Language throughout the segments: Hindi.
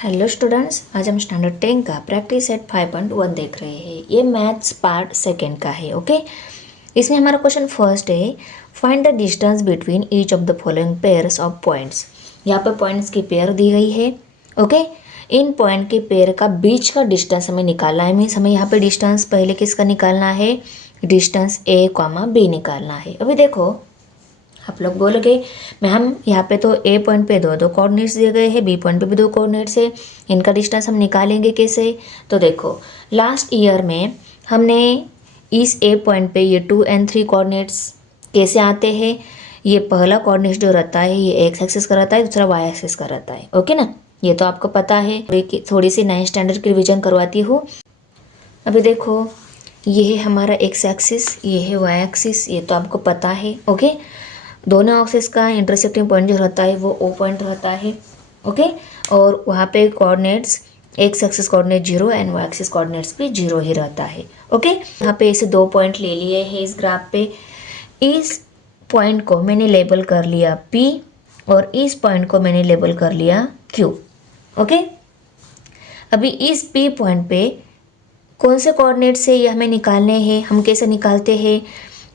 हेलो स्टूडेंट्स, आज हम स्टैंडर्ड 10 का प्रैक्टिस सेट 5.1 देख रहे हैं। ये मैथ्स पार्ट सेकेंड का है। ओके, इसमें हमारा क्वेश्चन फर्स्ट है, find the distance between each of the following pairs of points. यहाँ पे पॉइंट्स की पेयर दी गई है। ओके, इन पॉइंट के पेयर का बीच का डिस्टेंस हमें निकालना है। मीन्स हमें यहाँ पे डिस्टेंस पहले किसका निकालना है, डिस्टेंस ए कॉमा बी निकालना है। अभी देखो, आप लोग बोलोगे मैम यहाँ पे तो ए पॉइंट पे दो कोऑर्डिनेट्स दिए गए हैं, बी पॉइंट पे भी दो कोऑर्डिनेट्स है, इनका डिस्टेंस हम निकालेंगे कैसे। तो देखो, लास्ट ईयर में हमने इस ए पॉइंट पे ये 2 and 3 कोऑर्डिनेट्स कैसे आते हैं। ये पहला कोऑर्डिनेट जो रहता है ये एक्स एक्सिस का रहता है, दूसरा वाई एक्सिस का रहता है। ओके ना, ये तो आपको पता है। थोड़ी सी 9th स्टैंडर्ड की रिविजन करवाती हूँ। अभी देखो, ये है हमारा एक्स एक्सिस, ये है वाई एक्सिस, ये तो आपको पता है। ओके, दोनों एक्सिस का इंटरसेक्टिंग पॉइंट जो रहता है वो ओ पॉइंट रहता है। ओके, और वहाँ पे coordinates x axis coordinate 0 and y axis coordinates भी 0 ही रहता है। ओके, यहाँ पे ऐसे 2 पॉइंट ले लिए हैं इस ग्राफ पे। इस पॉइंट को मैंने लेबल कर लिया P और इस पॉइंट को मैंने लेबल कर लिया Q। ओके, अभी इस P पॉइंट पे कौन से कोऑर्डिनेट से ये हमें निकालने हैं, हम कैसे निकालते हैं।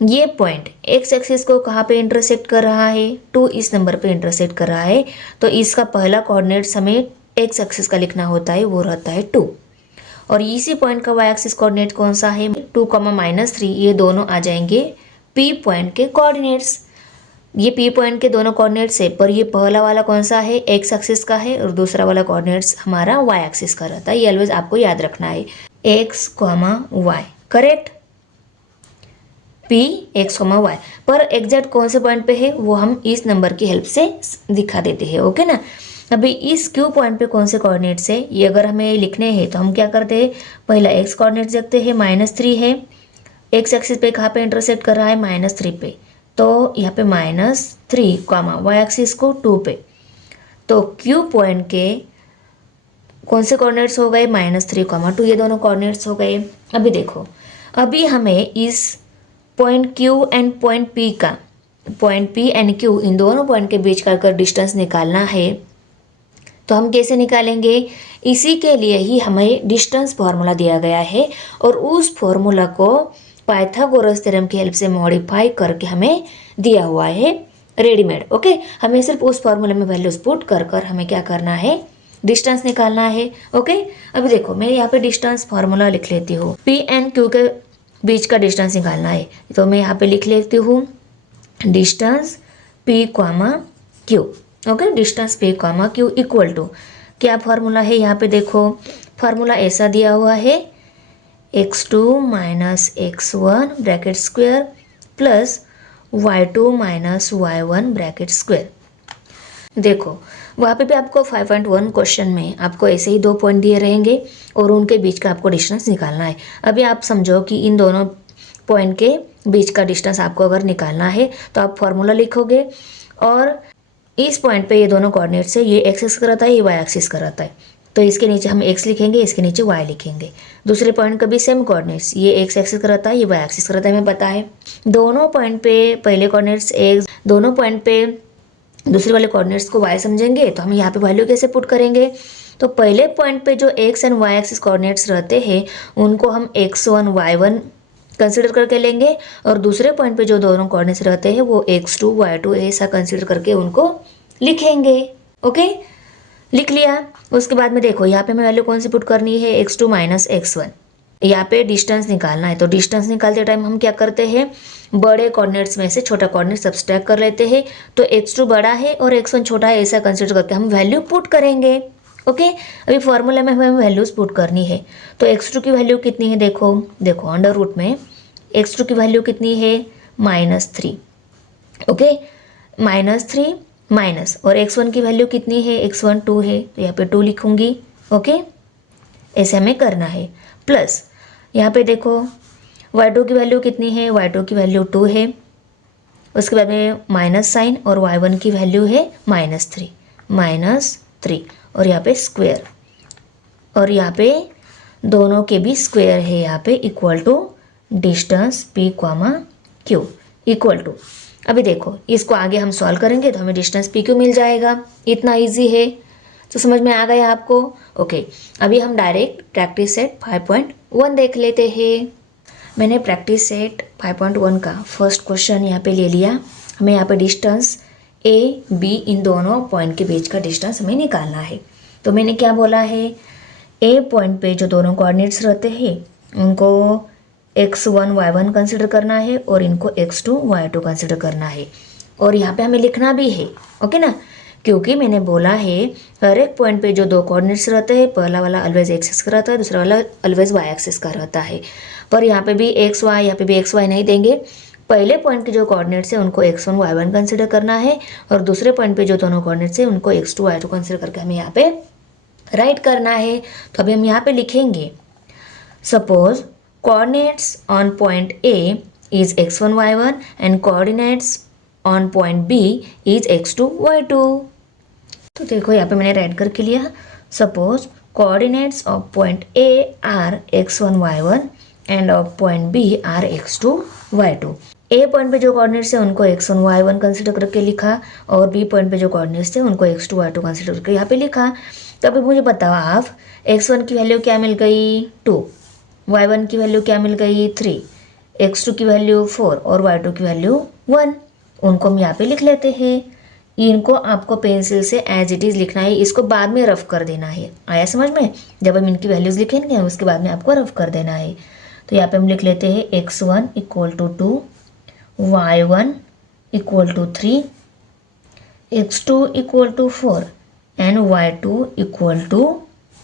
ये पॉइंट एक्स एक्सिस को कहाँ पे इंटरसेक्ट कर रहा है, 2 इस नंबर पे इंटरसेक्ट कर रहा है, तो इसका पहला कोऑर्डिनेट्स हमें एक्स एक्सिस का लिखना होता है, वो रहता है 2। और इसी पॉइंट का वाई एक्सिस कोऑर्डिनेट कौन सा है, 2, -3। ये दोनों आ जाएंगे पी पॉइंट के कोऑर्डिनेट्स। ये पी पॉइंट के दोनों कोऑर्डिनेट्स है, पर ये पहला वाला कौन सा है, एक्स एक्सिस का है, और दूसरा वाला कोऑर्डिनेट्स हमारा वाई एक्सिस का रहता है। ये ऑलवेज आपको याद रखना है, x y, correct. P x y, पर एग्जैक्ट कौन से पॉइंट पे है वो हम इस नंबर की हेल्प से दिखा देते हैं। ओके ना, अभी इस क्यू पॉइंट पे कौन से कोऑर्डिनेट्स है ये अगर हमें लिखने हैं तो हम क्या करते हैं, पहला एक्स कोऑर्डिनेट देखते हैं, -3 है। एक्स एक्सिस पे कहाँ पे इंटरसेक्ट कर रहा है, -3 पे, तो यहाँ पे -3 कॉमा वाई एक्सिस को 2 पे। तो क्यू पॉइंट के कौन से कोऑर्डिनेट्स हो गए, -3, 2, ये दोनों कोऑर्डिनेट्स हो गए। अभी देखो, अभी हमें इस point Q and point P का, पॉइंट P एंड Q इन दोनों पॉइंट के बीच का अगर डिस्टेंस निकालना है तो हम कैसे निकालेंगे। इसी के लिए ही हमें डिस्टेंस फार्मूला दिया गया है, और उस फार्मूला को पाइथागोरस थ्योरम की हेल्प से मॉडिफाई करके हमें दिया हुआ है रेडीमेड। ओके, हमें सिर्फ उस फार्मूले में वैल्यूज पुट कर हमें क्या करना है, डिस्टेंस निकालना है। ओके, अभी देखो मैं यहाँ पे डिस्टेंस फार्मूला लिख लेती हूँ। P एंड Q के बीच का डिस्टेंस निकालना है, तो मैं यहाँ पे लिख लेती हूँ distance P, Q। Okay, distance P, Q equal to क्या फार्मूला है, यहाँ पे देखो फार्मूला ऐसा दिया हुआ है, x2 - x1 bracket square plus y2 - y1 bracket square. देखो, वहाँ पे भी आपको 5.1 क्वेश्चन में आपको ऐसे ही 2 पॉइंट दिए रहेंगे और उनके बीच का आपको डिस्टेंस निकालना है। अभी आप समझो कि इन दोनों पॉइंट के बीच का डिस्टेंस आपको अगर निकालना है तो आप फॉर्मूला लिखोगे, और इस पॉइंट पे ये दोनों कोऑर्डिनेट्स है, ये एक्स एक्सिस का रहता है, ये वाई एक्सिस का रहता है, तो इसके नीचे हम एक्स लिखेंगे, इसके नीचे वाई लिखेंगे। दूसरे पॉइंट का भी सेम कोऑर्डिनेट्स, ये एक्स एक्सिस का रहता है, ये वाई एक्सिस का रहता है, हमें पता है। दोनों पॉइंट पे पहले कोऑर्डिनेट्स एक्स, दोनों पॉइंट पे दूसरे वाले कोऑर्डिनेट्स को y समझेंगे, तो हम यहाँ पे वैल्यू कैसे पुट करेंगे। तो पहले पॉइंट पे जो x and y axis coordinates रहते हैं उनको हम x1 y1 कंसिडर करके लेंगे, और दूसरे पॉइंट पे जो दोनों कोऑर्डिनेट्स रहते हैं वो x2 y2 ऐसा कंसिडर करके उनको लिखेंगे। ओके, लिख लिया। उसके बाद में देखो यहाँ पे हमें वैल्यू कौन सी पुट करनी है, x2 - x1। यहाँ पे डिस्टेंस निकालना है, तो डिस्टेंस निकालते टाइम हम क्या करते हैं, बड़े कोऑर्डिनेट्स में से छोटा कोऑर्डिनेट सब्सट्रैक्ट कर लेते हैं। तो x2 बड़ा है और x1 छोटा है, ऐसा कंसिडर करके हम वैल्यू पुट करेंगे। ओके, अभी फॉर्मूला में हमें वैल्यूज पुट करनी है, तो x2 की वैल्यू कितनी है, देखो अंडर रूट में x2 की वैल्यू कितनी है, -3। ओके, -3 माइनस, और x1 की वैल्यू कितनी है, x1 2 है, तो यहाँ पे 2 लिखूंगी। ओके, ऐसे हमें करना है। प्लस यहाँ पे देखो y2 की वैल्यू कितनी है, y2 की वैल्यू 2 है, उसके बाद में माइनस साइन, और y1 की वैल्यू है -3 और यहाँ पे स्क्वायर, और यहाँ पे दोनों के भी स्क्वायर है, यहाँ पे equal to distance P, Q equal to. अभी देखो इसको आगे हम सॉल्व करेंगे तो हमें डिस्टेंस PQ मिल जाएगा, इतना इजी है। तो समझ में आ गया आपको? ओके, अभी हम डायरेक्ट प्रैक्टिस सेट 5.1 देख लेते हैं। मैंने प्रैक्टिस सेट 5.1 का फर्स्ट क्वेश्चन यहाँ पे ले लिया। हमें यहाँ पे डिस्टेंस ए बी इन दोनों पॉइंट के बीच का डिस्टेंस हमें निकालना है। तो मैंने क्या बोला है, ए पॉइंट पे जो दोनों कोऑर्डिनेट्स रहते हैं उनको x1 y1 कंसिडर करना है और इनको x2 y2 कंसिडर करना है। और यहाँ पे हमें लिखना भी है, ओके ना, क्योंकि मैंने बोला है हर एक पॉइंट पे जो दो कोऑर्डिनेट्स रहते हैं, पहला वाला ऑलवेज एक्स एक्स का रहता है, दूसरा वाला ऑलवेज वाई एक्सिस का रहता है। पर यहाँ पे भी एक्स वाई, यहाँ पे भी एक्स वाई नहीं देंगे। पहले पॉइंट के जो कोऑर्डिनेट्स है उनको x1 y1 कंसिडर करना है और दूसरे पॉइंट पे जो दोनों कोऑर्डिनेट्स है उनको x2 y2 कंसिडर करके हमें यहाँ पे राइट करना है। तो अभी हम यहाँ पे लिखेंगे, suppose coordinates on point A is x1 y1 and coordinates on point B is x2 y2। तो देखो यहाँ पे मैंने राइट करके लिया, suppose coordinates of point A are x1 y1 and of point B are x2 y2। A point पे जो कोऑर्डिनेट्स है उनको x1 y1 कंसिडर करके लिखा और बी पॉइंट पे जो कोऑर्डिनेट्स है उनको x2 y2 कंसिडर करके यहाँ पे लिखा। तो अभी मुझे बताओ आप, x1 की वैल्यू क्या मिल गई 2, y1 की वैल्यू क्या मिल गई 3, x2 की वैल्यू 4 और y2 की वैल्यू 1। उनको हम यहाँ पे लिख लेते हैं। इनको आपको पेंसिल से एज इट इज़ लिखना है, इसको बाद में रफ कर देना है। आया समझ में? जब हम इनकी वैल्यूज़ लिखेंगे उसके बाद में आपको रफ कर देना है। तो यहाँ पे हम लिख लेते हैं x1 equal to 2, y1 equal to 3, x2 equal to 4 and y2 equal to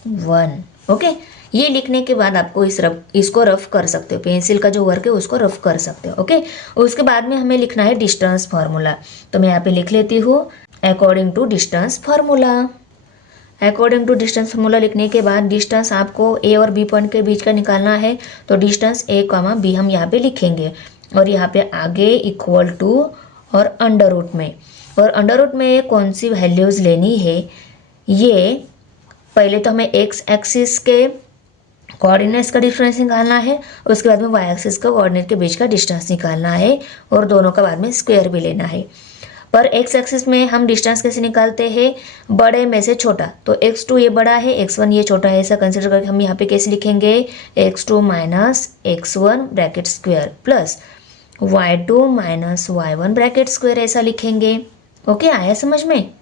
1। Okay, ये लिखने के बाद आपको इसको रफ कर सकते हो, पेंसिल का जो वर्क है उसको रफ कर सकते हो। ओके, उसके बाद में हमें लिखना है डिस्टेंस फार्मूला। तो मैं यहाँ पे लिख लेती हूँ according to distance formula. According to distance formula लिखने के बाद डिस्टेंस आपको ए और बी पॉइंट के बीच का निकालना है। तो डिस्टेंस ए कॉमा बी हम यहाँ पे लिखेंगे और यहाँ पे आगे इक्वल टू और अंडर रूट में, और अंडर रूट में कौन सी वैल्यूज़ लेनी है, ये पहले तो हमें एक्स एक्सिस के कोऑर्डिनेट्स का डिफरेंस निकालना है, उसके बाद में वाई एक्सिस का कोऑर्डिनेट के बीच का डिस्टेंस निकालना है और दोनों का बाद में स्क्वायर भी लेना है। पर एक्स एक्सिस में हम डिस्टेंस कैसे निकालते हैं, बड़े में से छोटा। तो x2 ये बड़ा है, x1 ये छोटा है, ऐसा कंसिडर करके हम यहाँ पे कैसे लिखेंगे, x2 minus x1 bracket square plus y2 minus y1 bracket square, ऐसा लिखेंगे। ओके, आया समझ में?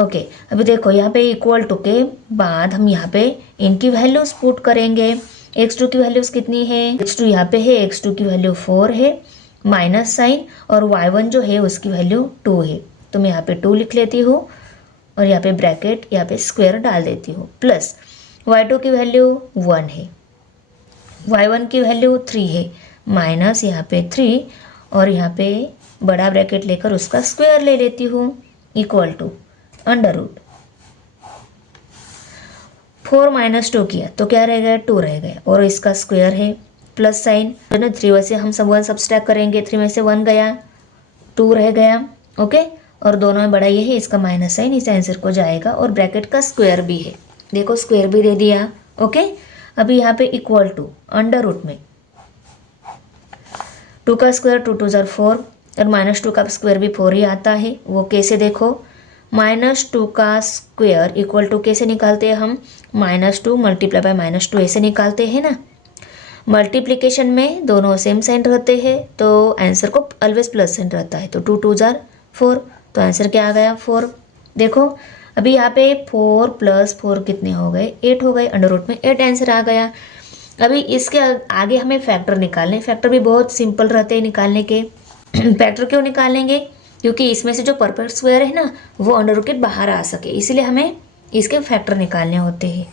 ओके, अभी देखो यहाँ पे इक्वल टू के बाद हम यहाँ पे इनकी वैल्यूज पुट करेंगे। x2 की वैल्यूज कितनी है, x2 यहाँ पे है, x2 की वैल्यू 4 है, माइनस साइन, और y1 जो है उसकी वैल्यू 2 है। तो मैं यहाँ पे 2 लिख लेती हूँ और यहाँ पे ब्रैकेट यहाँ पे स्क्वायर डाल देती हूँ, प्लस y2 की वैल्यू 1 है, y1 की वैल्यू 3 है, माइनस यहाँ पे 3 और यहाँ पे बड़ा ब्रैकेट लेकर उसका स्क्वायर ले लेती हूँ, equal to under root 4 minus 2 किया तो क्या रह गया, 2 रह गया, और इसका स्क्वायर है, प्लस साइन 3 वैसे हम सब 1 सब्सट्रैक्ट करेंगे, 3 में से 1 गया, 2 रह गया। ओके, और दोनों में बड़ा ये है, इसका माइनस साइन इस आंसर को जाएगा, और ब्रैकेट का स्क्वायर भी है, देखो स्क्वायर भी दे दिया। ओके, अभी यहाँ पे इक्वल टू अंडर रूट में 2 का स्क्वायर 2 2 4 और माइनस 2 का स्क्वायर भी 4 ही आता है। वो कैसे, देखो -2 का स्क्वायर इक्वल टू कैसे निकालते हैं हम, -2 मल्टीप्लाई बाय -2 ऐसे निकालते हैं ना। मल्टीप्लिकेशन में दोनों सेम साइन रहते हैं तो आंसर को ऑलवेज प्लस साइन रहता है, तो 2 2 4, तो आंसर क्या आ गया 4। देखो अभी यहाँ पे 4 + 4 कितने हो गए, 8 हो गए, अंडर रूट में 8 आंसर आ गया। अभी इसके आगे हमें फैक्टर निकालने, फैक्टर भी बहुत सिंपल रहते हैं निकालने के। फैक्टर क्यों निकालेंगे, क्योंकि इसमें से जो परफेक्ट स्क्वायर है ना वो अंडर रूट के बाहर आ सके, इसलिए हमें इसके फैक्टर निकालने होते हैं।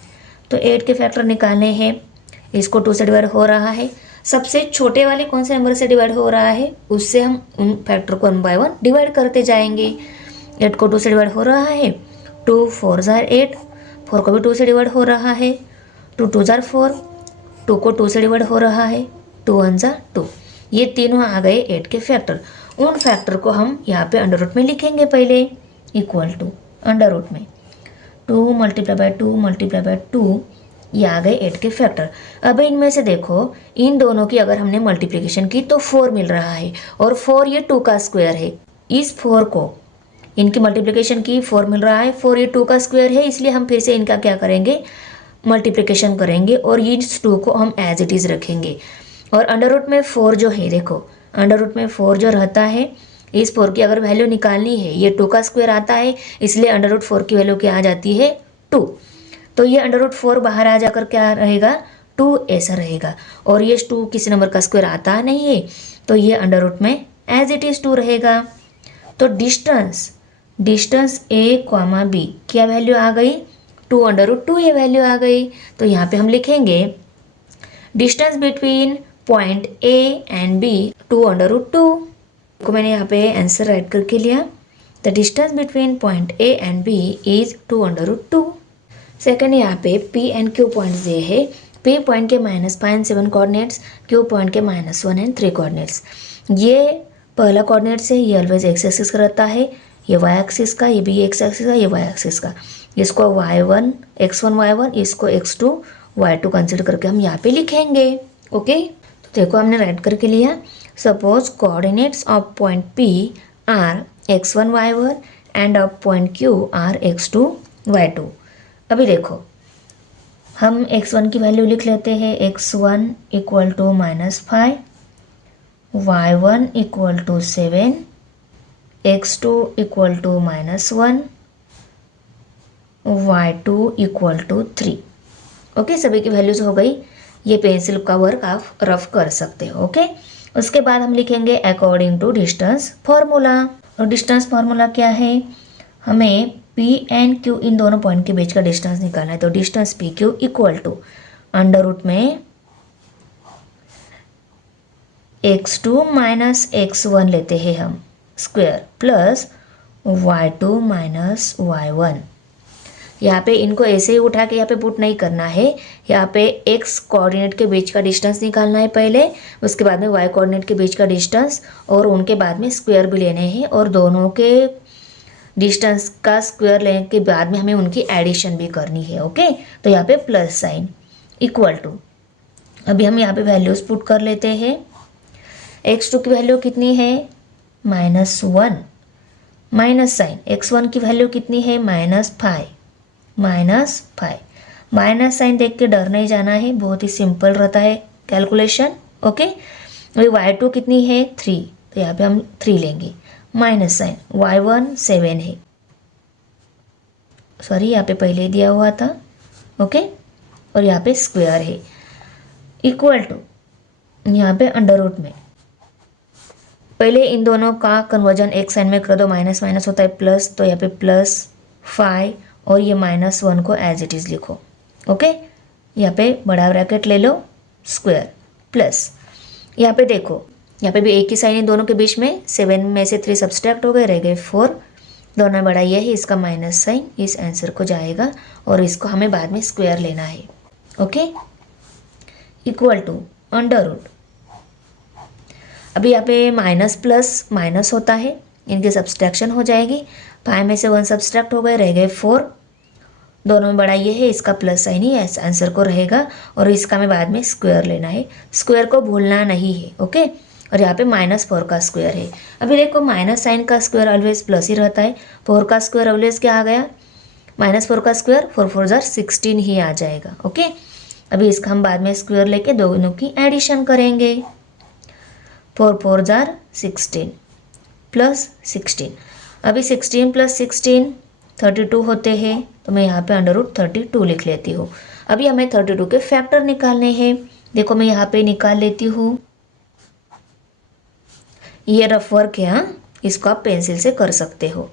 तो 8 के फैक्टर निकालने हैं, इसको 2 से डिवाइड हो रहा है, सबसे छोटे वाले कौन से नंबर से डिवाइड हो रहा है उससे हम उन फैक्टर को 1 बाय 1 डिवाइड करते जाएंगे। 8 को 2 से डिवाइड हो रहा है, 2 4 8, 4 को भी 2 से डिवाइड हो रहा है, 2 2 4, 2 को 2 से डिवाइड हो रहा है, 2 1 2, ये तीनों आ गए 8 के फैक्टर। उन फैक्टर को हम यहाँ पे अंडर रूट में लिखेंगे पहले, इक्वल टू अंडर रूट में 2 × 2 × 2, ये आ गए 8 के फैक्टर। अब इनमें से देखो इन दोनों की अगर हमने मल्टीप्लिकेशन की तो 4 मिल रहा है, और 4 ये 2 का स्क्वायर है। इस 4 को इनकी मल्टीप्लिकेशन की 4 मिल रहा है, 4 ये 2 का स्क्वायर है, इसलिए हम फिर से इनका क्या करेंगे, मल्टीप्लिकेशन करेंगे और इस 2 को हम एज इट इज़ रखेंगे। और अंडर रूट में 4 जो है, देखो अंडर रूट में 4 जो रहता है, इस 4 की अगर वैल्यू निकालनी है, ये 2 का स्क्वायर आता है, इसलिए अंडर रूट 4 की वैल्यू क्या आ जाती है, 2। तो ये अंडर रूट 4 बाहर आ जाकर क्या रहेगा, 2 ऐसा रहेगा। और ये 2 किसी नंबर का स्क्वायर आता नहीं है, तो ये अंडर रूट में एज इट इज़ 2 रहेगा। तो डिस्टेंस ए कॉमा बी क्या वैल्यू आ गई, 2 अंडर रूट 2 ये वैल्यू आ गई। तो यहाँ पे हम लिखेंगे distance between point A and B 2 under root 2 को मैंने यहाँ पे आंसर राइट करके लिया। The distance between point A and B is 2 under root 2। Second यहाँ पे पी एंड क्यू पॉइंट्स दिए है। पी पॉइंट के -5 एंड 7 कोऑर्डिनेट्स, क्यू पॉइंट के -1 एंड 3 कोऑर्डिनेट्स। ये पहला कोऑर्डिनेट्स है, ये ऑलवेज एक्स एक्सिस का रहता है, ये वाई एक्सिस का, ये भी एक्स एक्सिस का, ये वाई एक्सिस का। इसको y1 x1 y1, इसको x2 y2 कंसिडर करके हम यहाँ पे लिखेंगे। ओके, तो देखो हमने राइट करके लिया। Suppose coordinates of point P are x1 y1 and of point Q are x2 y2। अभी देखो हम x1 की वैल्यू लिख लेते हैं, x1 equal to -5, y1 equal to 7, x2 equal to -1, y2 equal to 3। Okay, सभी की वैल्यूज हो गई। ये पेंसिल का वर्क आप रफ कर सकते हो। ओके, उसके बाद हम लिखेंगे अकॉर्डिंग टू डिस्टेंस फार्मूला। और डिस्टेंस फार्मूला क्या है, हमें पी एंड क्यू इन दोनों पॉइंट के बीच का डिस्टेंस निकालना है। तो distance P Q equal to under root में x2 माइनस x1 लेते हैं हम square plus y2 minus y1। यहाँ पे इनको ऐसे ही उठा के यहाँ पे पुट नहीं करना है, यहाँ पे x कोऑर्डिनेट के बीच का डिस्टेंस निकालना है पहले, उसके बाद में y कोऑर्डिनेट के बीच का डिस्टेंस, और उनके बाद में स्क्वायर भी लेने हैं, और दोनों के डिस्टेंस का स्क्वायर लेने के बाद में हमें उनकी एडिशन भी करनी है। ओके, तो यहाँ पे प्लस साइन इक्वल टू, अभी हम यहाँ पे वैल्यूज पुट कर लेते हैं। x2 की वैल्यू कितनी है, -1, माइनस साइन x1 की वैल्यू कितनी है, -5, माइनस साइन देख के डर नहीं जाना है, बहुत ही सिंपल रहता है कैलकुलेशन। ओके, अभी y2 कितनी है, 3, तो यहाँ पे हम 3 लेंगे, माइनस साइन y1 7 है, सॉरी यहाँ पे पहले दिया हुआ था। ओके, और यहाँ पे स्क्वायर है इक्वल टू, यहाँ पे अंडर रूट में पहले इन दोनों का कन्वर्जन एक साइन में कर दो, माइनस माइनस होता है प्लस, तो यहाँ पे +5 और ये -1 को एज इट इज़ लिखो। ओके, यहाँ पे बड़ा ब्रैकेट ले लो, स्क्वायर प्लस, यहाँ पे देखो यहाँ पे भी एक ही साइन है दोनों के बीच में, 7 में से 3 सब्सट्रैक्ट हो गए, रह गए 4, दोनों में बड़ा ये है, इसका माइनस साइन इस आंसर को जाएगा, और इसको हमें बाद में स्क्वायर लेना है। Okay, equal to under root, अभी यहाँ पे माइनस प्लस माइनस होता है, इनकी सब्सट्रैक्शन हो जाएगी, 5 में से 1 सब्सट्रैक्ट हो गए, रह गए 4, दोनों में बड़ा ये है, इसका प्लस साइन ही आंसर को रहेगा, और इसका हमें बाद में स्क्वायर लेना है, स्क्वायर को भूलना नहीं है। ओके, और यहाँ पे -4 का स्क्वायर है। अभी देखो माइनस साइन का स्क्वायर ऑलवेज प्लस ही रहता है, 4 का स्क्वायर ऑलवेज क्या आ गया, -4 का स्क्वायर 4 4 जार 16 ही आ जाएगा। ओके, अभी इसका हम बाद में स्क्वायर लेके दोनों की एडिशन करेंगे, 4 4 जार 16 प्लस 16, अभी 16 प्लस 16 32 होते हैं, तो मैं यहाँ पे अंडर रूट 32 लिख लेती हूँ। अभी हमें 32 के फैक्टर निकालने हैं, देखो मैं यहाँ पे निकाल लेती हूँ, ये रफ वर्क है, हाँ, इसको आप पेंसिल से कर सकते हो।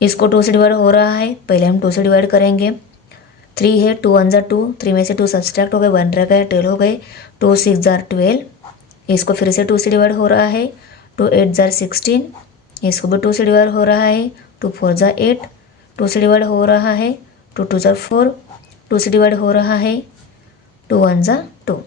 इसको 2 से डिवाइड हो रहा है, पहले हम 2 से डिवाइड करेंगे, 3 है, 2 1 जार 2, 3 में से 2 सब्सट्रैक्ट हो गए, 1 रह गए, 12 हो गए, 2 6 जार 12, इसको फिर से 2 से डिवाइड हो रहा है, 2 8 जार 16, इसको भी 2 से डिवाइड हो रहा है, 2 4 जार 8, 2 से डिवाइड हो रहा है, 2 2 जार 4, 2 से डिवाइड हो रहा है, 2 1 जार 2।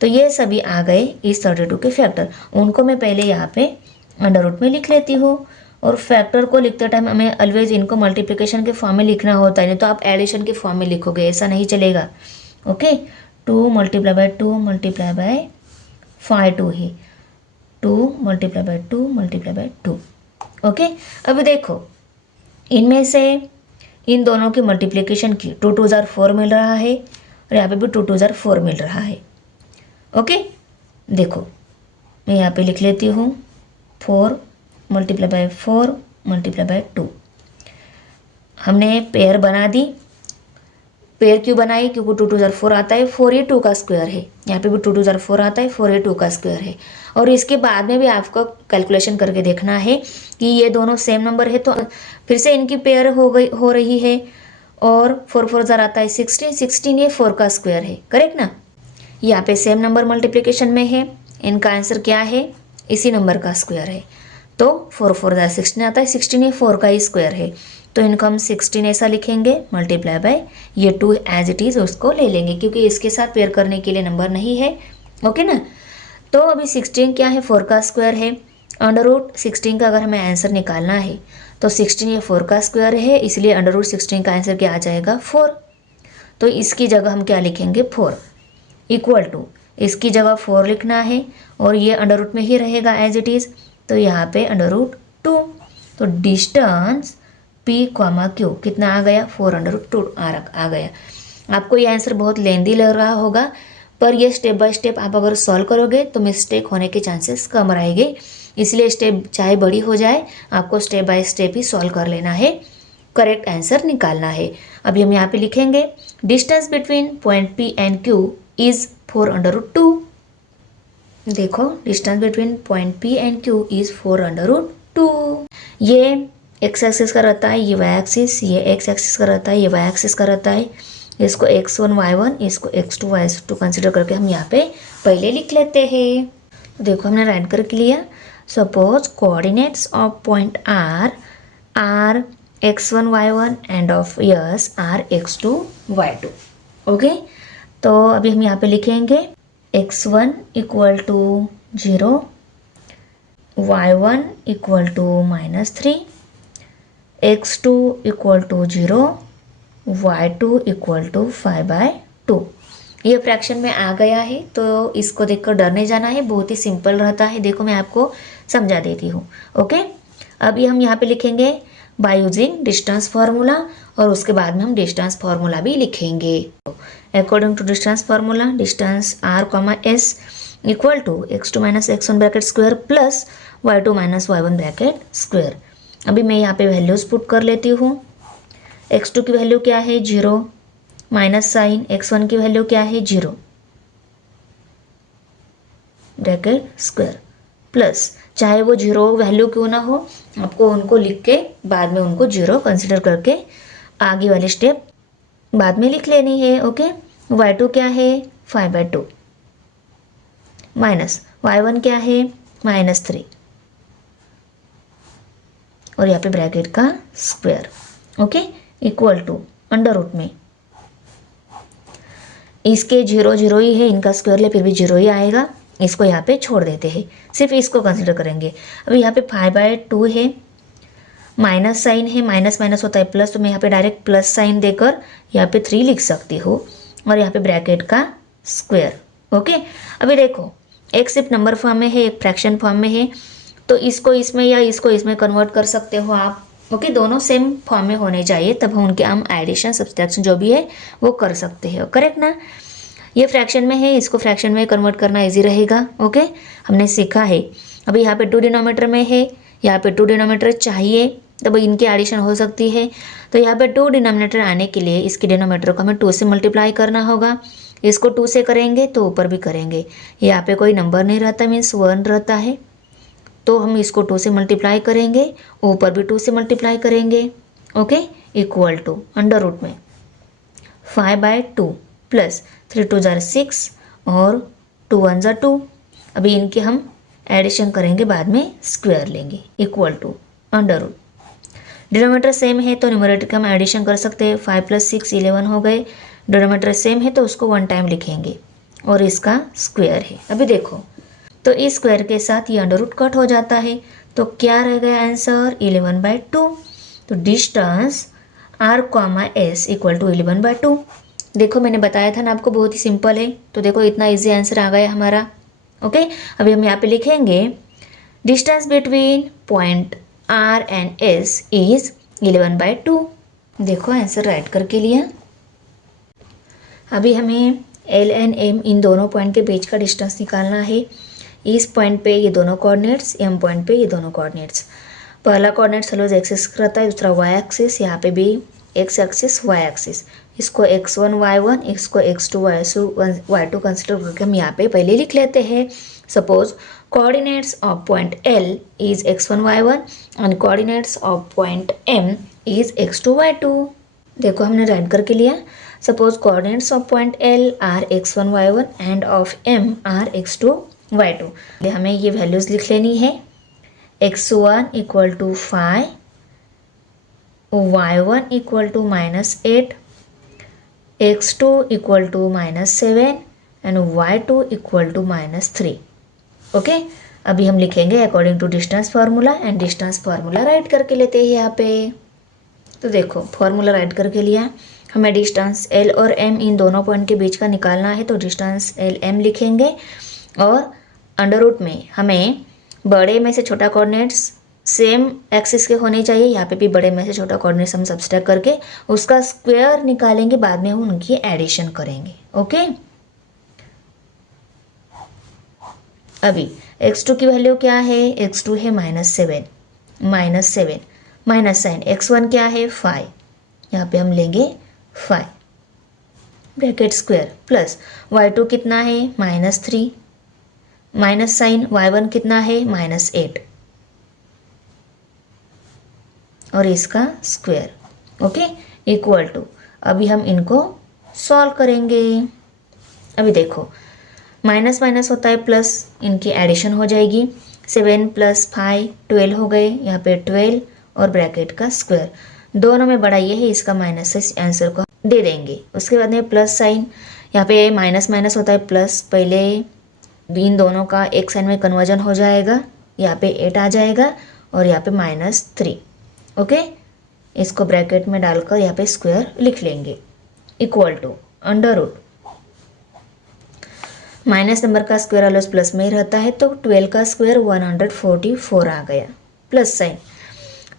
तो ये सभी आ गए इस 32 के फैक्टर, उनको मैं पहले यहाँ पे अंडर रूट में लिख लेती हूँ। और फैक्टर को लिखते टाइम हमें ऑलवेज इनको मल्टीप्लिकेशन के फॉर्म में लिखना होता है, नहीं तो आप एडिशन के फॉर्म में लिखोगे, ऐसा नहीं चलेगा। ओके, 2 × 2 × 5 2 ही, 2 × 2 × 2, ओके, अभी देखो इनमें से इन दोनों की मल्टीप्लिकेशन की 2 2 जार 4 मिल रहा है और यहाँ पे भी 2 2 जार 4 मिल रहा है। ओके, देखो मैं यहाँ पे लिख लेती हूँ 4 मल्टीप्लाई बाय 4 मल्टीप्लाई बाय 2। हमने पेयर बना दी। पेयर क्यों बनाई? क्योंकि 2 2 जार 4 आता है, 4 ये 2 का स्क्वायर है। यहाँ पे भी 2 2 जार 4 आता है, 4 ये 2 का स्क्वायर है। और इसके बाद में भी आपको कैलकुलेशन करके देखना है कि ये दोनों सेम नंबर है तो फिर से इनकी पेयर हो रही है। और 4 4 जार आता है 16, 16 ये 4 का स्क्वायर है, करेक्ट ना। यहाँ पे सेम नंबर मल्टीप्लिकेशन में है, इनका आंसर क्या है? इसी नंबर का स्क्वायर है। तो 4 4 जार 16 आता है, 16 ये 4 का ही स्क्वायर है। तो इनको हम 16 ऐसा लिखेंगे मल्टीप्लाई बाय ये 2 एज इट इज़ उसको ले लेंगे क्योंकि इसके साथ पेयर करने के लिए नंबर नहीं है। ओके ना। तो अभी 16 क्या है? 4 का स्क्वायर है। अंडर रूट 16 का अगर हमें आंसर निकालना है तो 16 ये 4 का स्क्वायर है, इसलिए अंडर रूट 16 का आंसर क्या आ जाएगा? 4। तो इसकी जगह हम क्या लिखेंगे? 4 इक्वल टू, इसकी जगह 4 लिखना है और ये अंडर रूट में ही रहेगा एज इट इज़। तो यहाँ पे अंडर रूट 2। तो डिस्टेंस P, Q कितना आ गया? 4 अंडर रूट 2 आ गया। आपको ये आंसर बहुत लेंदी लग रहा होगा, पर ये स्टेप बाय स्टेप आप अगर सॉल्व करोगे तो मिस्टेक होने के चांसेस कम रहेंगे। इसलिए स्टेप चाहे बड़ी हो जाए, आपको step by step he solve कर लेना है, करेक्ट आंसर निकालना है। अभी हम यहाँ पे लिखेंगे distance between point P and Q is 4 under root 2। देखो distance between point P and Q is 4 under root 2। ये एक्स एक्सिस का रहता है, ये वाई एक्सिस, ये एक्स एक्सिस का रहता है, ये वाई एक्सिस का रहता है। इसको x1 y1, इसको x2 y2 कंसिडर करके हम यहाँ पे पहले लिख लेते हैं। तो देखो हमने राइट करके लिया। Suppose coordinates of point R x1 y1 and of S are x2 y2। Okay, तो अभी हम यहाँ पे लिखेंगे x1 equal to 0, y1 equal to -3, x2 equal to 0, y2 equal to 5/2। ये फ्रैक्शन में आ गया है तो इसको देखकर डर नहीं जाना है, बहुत ही सिंपल रहता है। देखो मैं आपको समझा देती हूँ। ओके, अभी हम यहाँ पे लिखेंगे बाय यूजिंग डिस्टेंस फार्मूला और उसके बाद में हम डिस्टेंस फार्मूला भी लिखेंगे। According to distance formula, distance r, s equal to x2 - x1 bracket square plus y2 - y1 bracket square. अभी मैं यहाँ पे वैल्यूज़ पुट कर लेती हूँ। x2 की वैल्यू क्या है? 0, माइनस साइन, x1 की वैल्यू क्या है? 0 ब्रैकेट स्क्वायर प्लस, चाहे वो 0 वैल्यू क्यों ना हो, आपको उनको लिख के बाद में उनको 0 कंसिडर करके आगे वाली स्टेप बाद में लिख लेनी है। ओके, y2 क्या है? 5/2 माइनस y1 क्या है? -3 और यहाँ पे ब्रैकेट का square. Okay, equal to under root में इसके 0 0 ही है, इनका स्क्वायर ले फिर भी 0 ही आएगा। इसको यहाँ पे छोड़ देते हैं, सिर्फ इसको कंसिडर करेंगे। अभी यहाँ पे 5/2 है, माइनस साइन है, माइनस माइनस होता है प्लस, तो मैं यहाँ पे डायरेक्ट प्लस साइन देकर यहाँ पे 3 लिख सकती हूँ और यहाँ पे ब्रैकेट का स्क्वायर। ओके, अभी देखो एक सिर्फ नंबर फॉर्म में है, एक फ्रैक्शन फॉर्म में है, तो इसको इसमें या इसको इसमें कन्वर्ट कर सकते हो आप। ओके, दोनों सेम फॉर्म में होने चाहिए, तब उनके हम एडिशन सब्सट्रैक्शन जो भी है वो कर सकते हैं, करेक्ट ना। ये फ्रैक्शन में है, इसको फ्रैक्शन में कन्वर्ट करना इजी रहेगा। ओके, हमने सीखा है। अभी यहाँ पे 2 डिनोमीटर में है, यहाँ पे 2 डिनोमीटर चाहिए तब इनकी एडिशन हो सकती है। तो यहाँ पे 2 डिनोमिनेटर आने के लिए इसके डिनोमीटर को हमें 2 से मल्टीप्लाई करना होगा। इसको 2 से करेंगे तो ऊपर भी करेंगे, यहाँ पे कोई नंबर नहीं रहता, मीन्स 1 रहता है, तो हम इसको 2 से मल्टीप्लाई करेंगे, ऊपर भी 2 से मल्टीप्लाई करेंगे। Okay, equal to under root में 5/2 प्लस 3 2 जार 6 और 2 1 जार 2। अभी इनके हम एडिशन करेंगे, बाद में स्क्वायर लेंगे, equal to under root. Denominator same है तो न्यूमरेटर का हम एडिशन कर सकते हैं। 5 + 6 11 हो गए। डिनोमीटर सेम है तो उसको 1 टाइम लिखेंगे और इसका स्क्वायर है। अभी देखो तो इस स्क्वायर के साथ ये अंडर रूट कट हो जाता है, तो क्या रह गया आंसर? 11/2। तो distance r, s equal to 11/2। देखो मैंने बताया था ना आपको, बहुत ही सिंपल है। तो देखो इतना इजी आंसर आ गया हमारा। ओके, अभी हम यहाँ पे लिखेंगे distance between point R and S is 11/2। देखो आंसर राइट करके लिया। अभी हमें एल एंड एम इन दोनों पॉइंट के बीच का डिस्टेंस निकालना है। इस पॉइंट पे ये दोनों कोऑर्डिनेट्स, एम पॉइंट पे ये दोनों कोऑर्डिनेट्स। पहला कोऑर्डिनेट सलोज एक्सिस रहता है, दूसरा वाई एक्सिस, यहाँ पे भी एक्स एक्सिस वाई एक्सिस। इसको x1 y1, इसको x2 y2 कंसिडर करके हम यहाँ पे पहले लिख लेते हैं। Suppose coordinates of point L is x1 y1 and coordinates of point M is x2 y2। देखो हमने राइट करके लिया। Suppose coordinates of point L are x1 y1 and of M are x2 y2। हमें ये वैल्यूज लिख लेनी है। x1 equal to 5, y1 equal to -8, x2 equal to -7 and y2 equal to -3। Okay, अभी हम लिखेंगे according to distance formula and distance formula right करके लेते हैं यहाँ पे। तो देखो फार्मूला राइट करके लिया। हमें डिस्टेंस L और M इन दोनों पॉइंट के बीच का निकालना है, तो डिस्टेंस LM लिखेंगे और अंडर रूट में हमें बड़े में से छोटा कोऑर्डिनेट्स सेम एक्सिस के होने चाहिए। यहाँ पे भी बड़े में से छोटा कोऑर्डिनेट्स हम सब्सट्रैक्ट करके उसका स्क्वायर निकालेंगे, बाद में हम उनकी एडिशन करेंगे। ओके, अभी x2 की वैल्यू क्या है? x2 है -7, माइनस साइन। x1 क्या है? 5, यहाँ पे हम लेंगे 5 ब्रैकेट स्क्वायर प्लस y2 कितना है? -3, माइनस साइन। y1 कितना है? -8 और इसका स्क्वायर। ओके, इक्वल टू, अभी हम इनको सॉल्व करेंगे। अभी देखो माइनस माइनस होता है प्लस, इनकी एडिशन हो जाएगी। 7 + 5 12 हो गए, यहाँ पे 12 और ब्रैकेट का स्क्वायर। दोनों में बड़ा ये है, इसका माइनस से आंसर को दे देंगे। उसके बाद में प्लस साइन, यहाँ पे माइनस माइनस होता है प्लस, पहले इन दोनों का एक साइन में कन्वर्जन हो जाएगा, यहाँ पे 8 आ जाएगा और यहाँ पे -3। ओके, इसको ब्रैकेट में डालकर यहाँ पे स्क्वायर लिख लेंगे। Equal to under root, minus number का स्क्वायर ऑलवेज प्लस में ही रहता है, तो 12 का स्क्वायर 144 आ गया। Plus sign,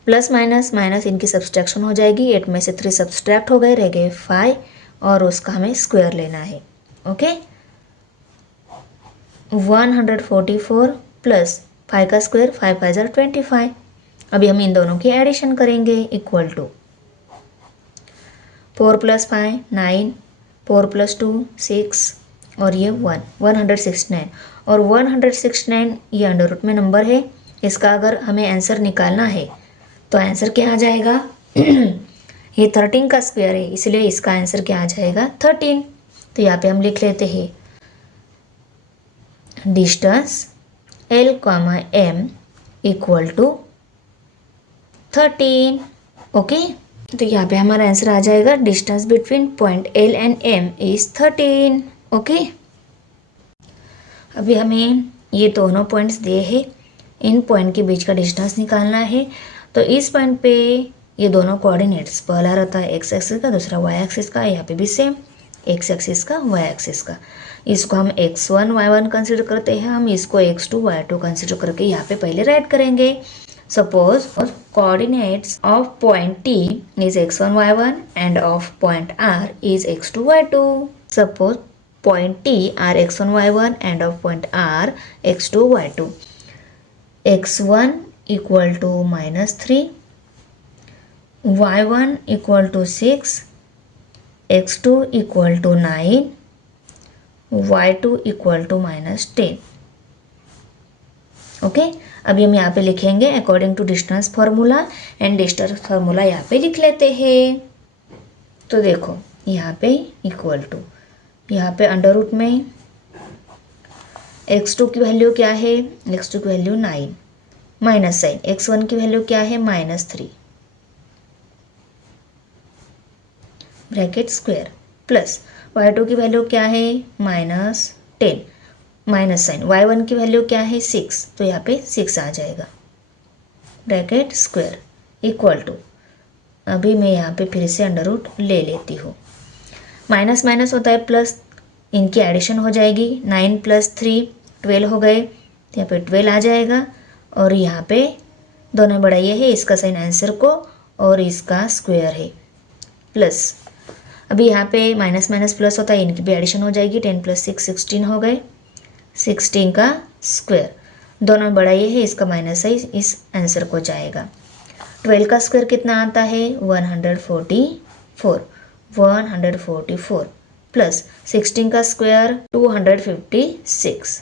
plus minus minus इनकी सब्सट्रैक्शन हो जाएगी। 8 में से 3 सब्सट्रैक्ट हो गए, रह गए 5 और उसका हमें स्क्वायर लेना है। ओके, 144 प्लस 5 का स्क्वायर, 5 5 = 25। अभी हम इन दोनों की एडिशन करेंगे। इक्वल टू 4 + 5 9, 4 + 2 6 और ये 169 और 169 ये अंडर रूट में नंबर है। इसका अगर हमें आंसर निकालना है तो आंसर क्या आ जाएगा? ये 13 का स्क्वायर है, इसलिए इसका आंसर क्या आ जाएगा? 13। तो यहाँ पे हम लिख लेते हैं distance L, M equal to 13। Okay, तो यहाँ पे हमारा आंसर आ जाएगा distance between point L and M is 13। Okay, अभी हमें ये दोनों पॉइंट्स दिए हैं, इन पॉइंट के बीच का डिस्टेंस निकालना है। तो इस पॉइंट पे ये दोनों कोऑर्डिनेट्स, पहला रहता है x एक्सिस का, दूसरा y एक्सिस का, यहाँ पे भी सेम x एक्सिस का y एक्सिस का। इसको हम x1 y1 कंसिडर करते हैं, हम इसको x2 y2 कंसिडर करके यहाँ पे पहले राइट करेंगे। Suppose coordinates of point T is x1 y1 and of point R is x2 y2। Suppose point T are x1 y1 and of point R x2 y2. x1 equal to -3, y1 equal to 6, x2 equal to 9, y2 equal to -10. Okay, अभी हम यहाँ पे लिखेंगे according to distance formula and distance formula यहाँ पे लिख लेते हैं। तो देखो यहाँ पे इक्वल टू, यहाँ पे अंडर रूट में x2 की वैल्यू क्या है? x2 की वैल्यू 9, माइनस साइन। x1 की वैल्यू क्या है? -3 ब्रैकेट स्क्वायर प्लस y2 की वैल्यू क्या है? -10 माइनस साइन। y1 की वैल्यू क्या है? 6, तो यहाँ पे 6 आ जाएगा ब्रैकेट स्क्वायर। इक्वल टू, अभी मैं यहाँ पे फिर से अंडर रूट ले लेती हूँ। माइनस माइनस होता है प्लस, इनकी एडिशन हो जाएगी। 9 + 3 12 हो गए, यहाँ पे 12 आ जाएगा और यहाँ पे दोनों बड़ा ये है, इसका साइन आंसर को और इसका स्क्वायर है प्लस। अभी यहाँ पे माइनस माइनस प्लस होता है, इनकी भी एडिशन हो जाएगी। 10 + 6 16 हो गए, 16 का स्क्वायर। दोनों बड़ा ये है, इसका माइनस है, इस आंसर को जाएगा। 12 का स्क्वायर कितना आता है 144, 144 प्लस 16 का स्क्वायर 256,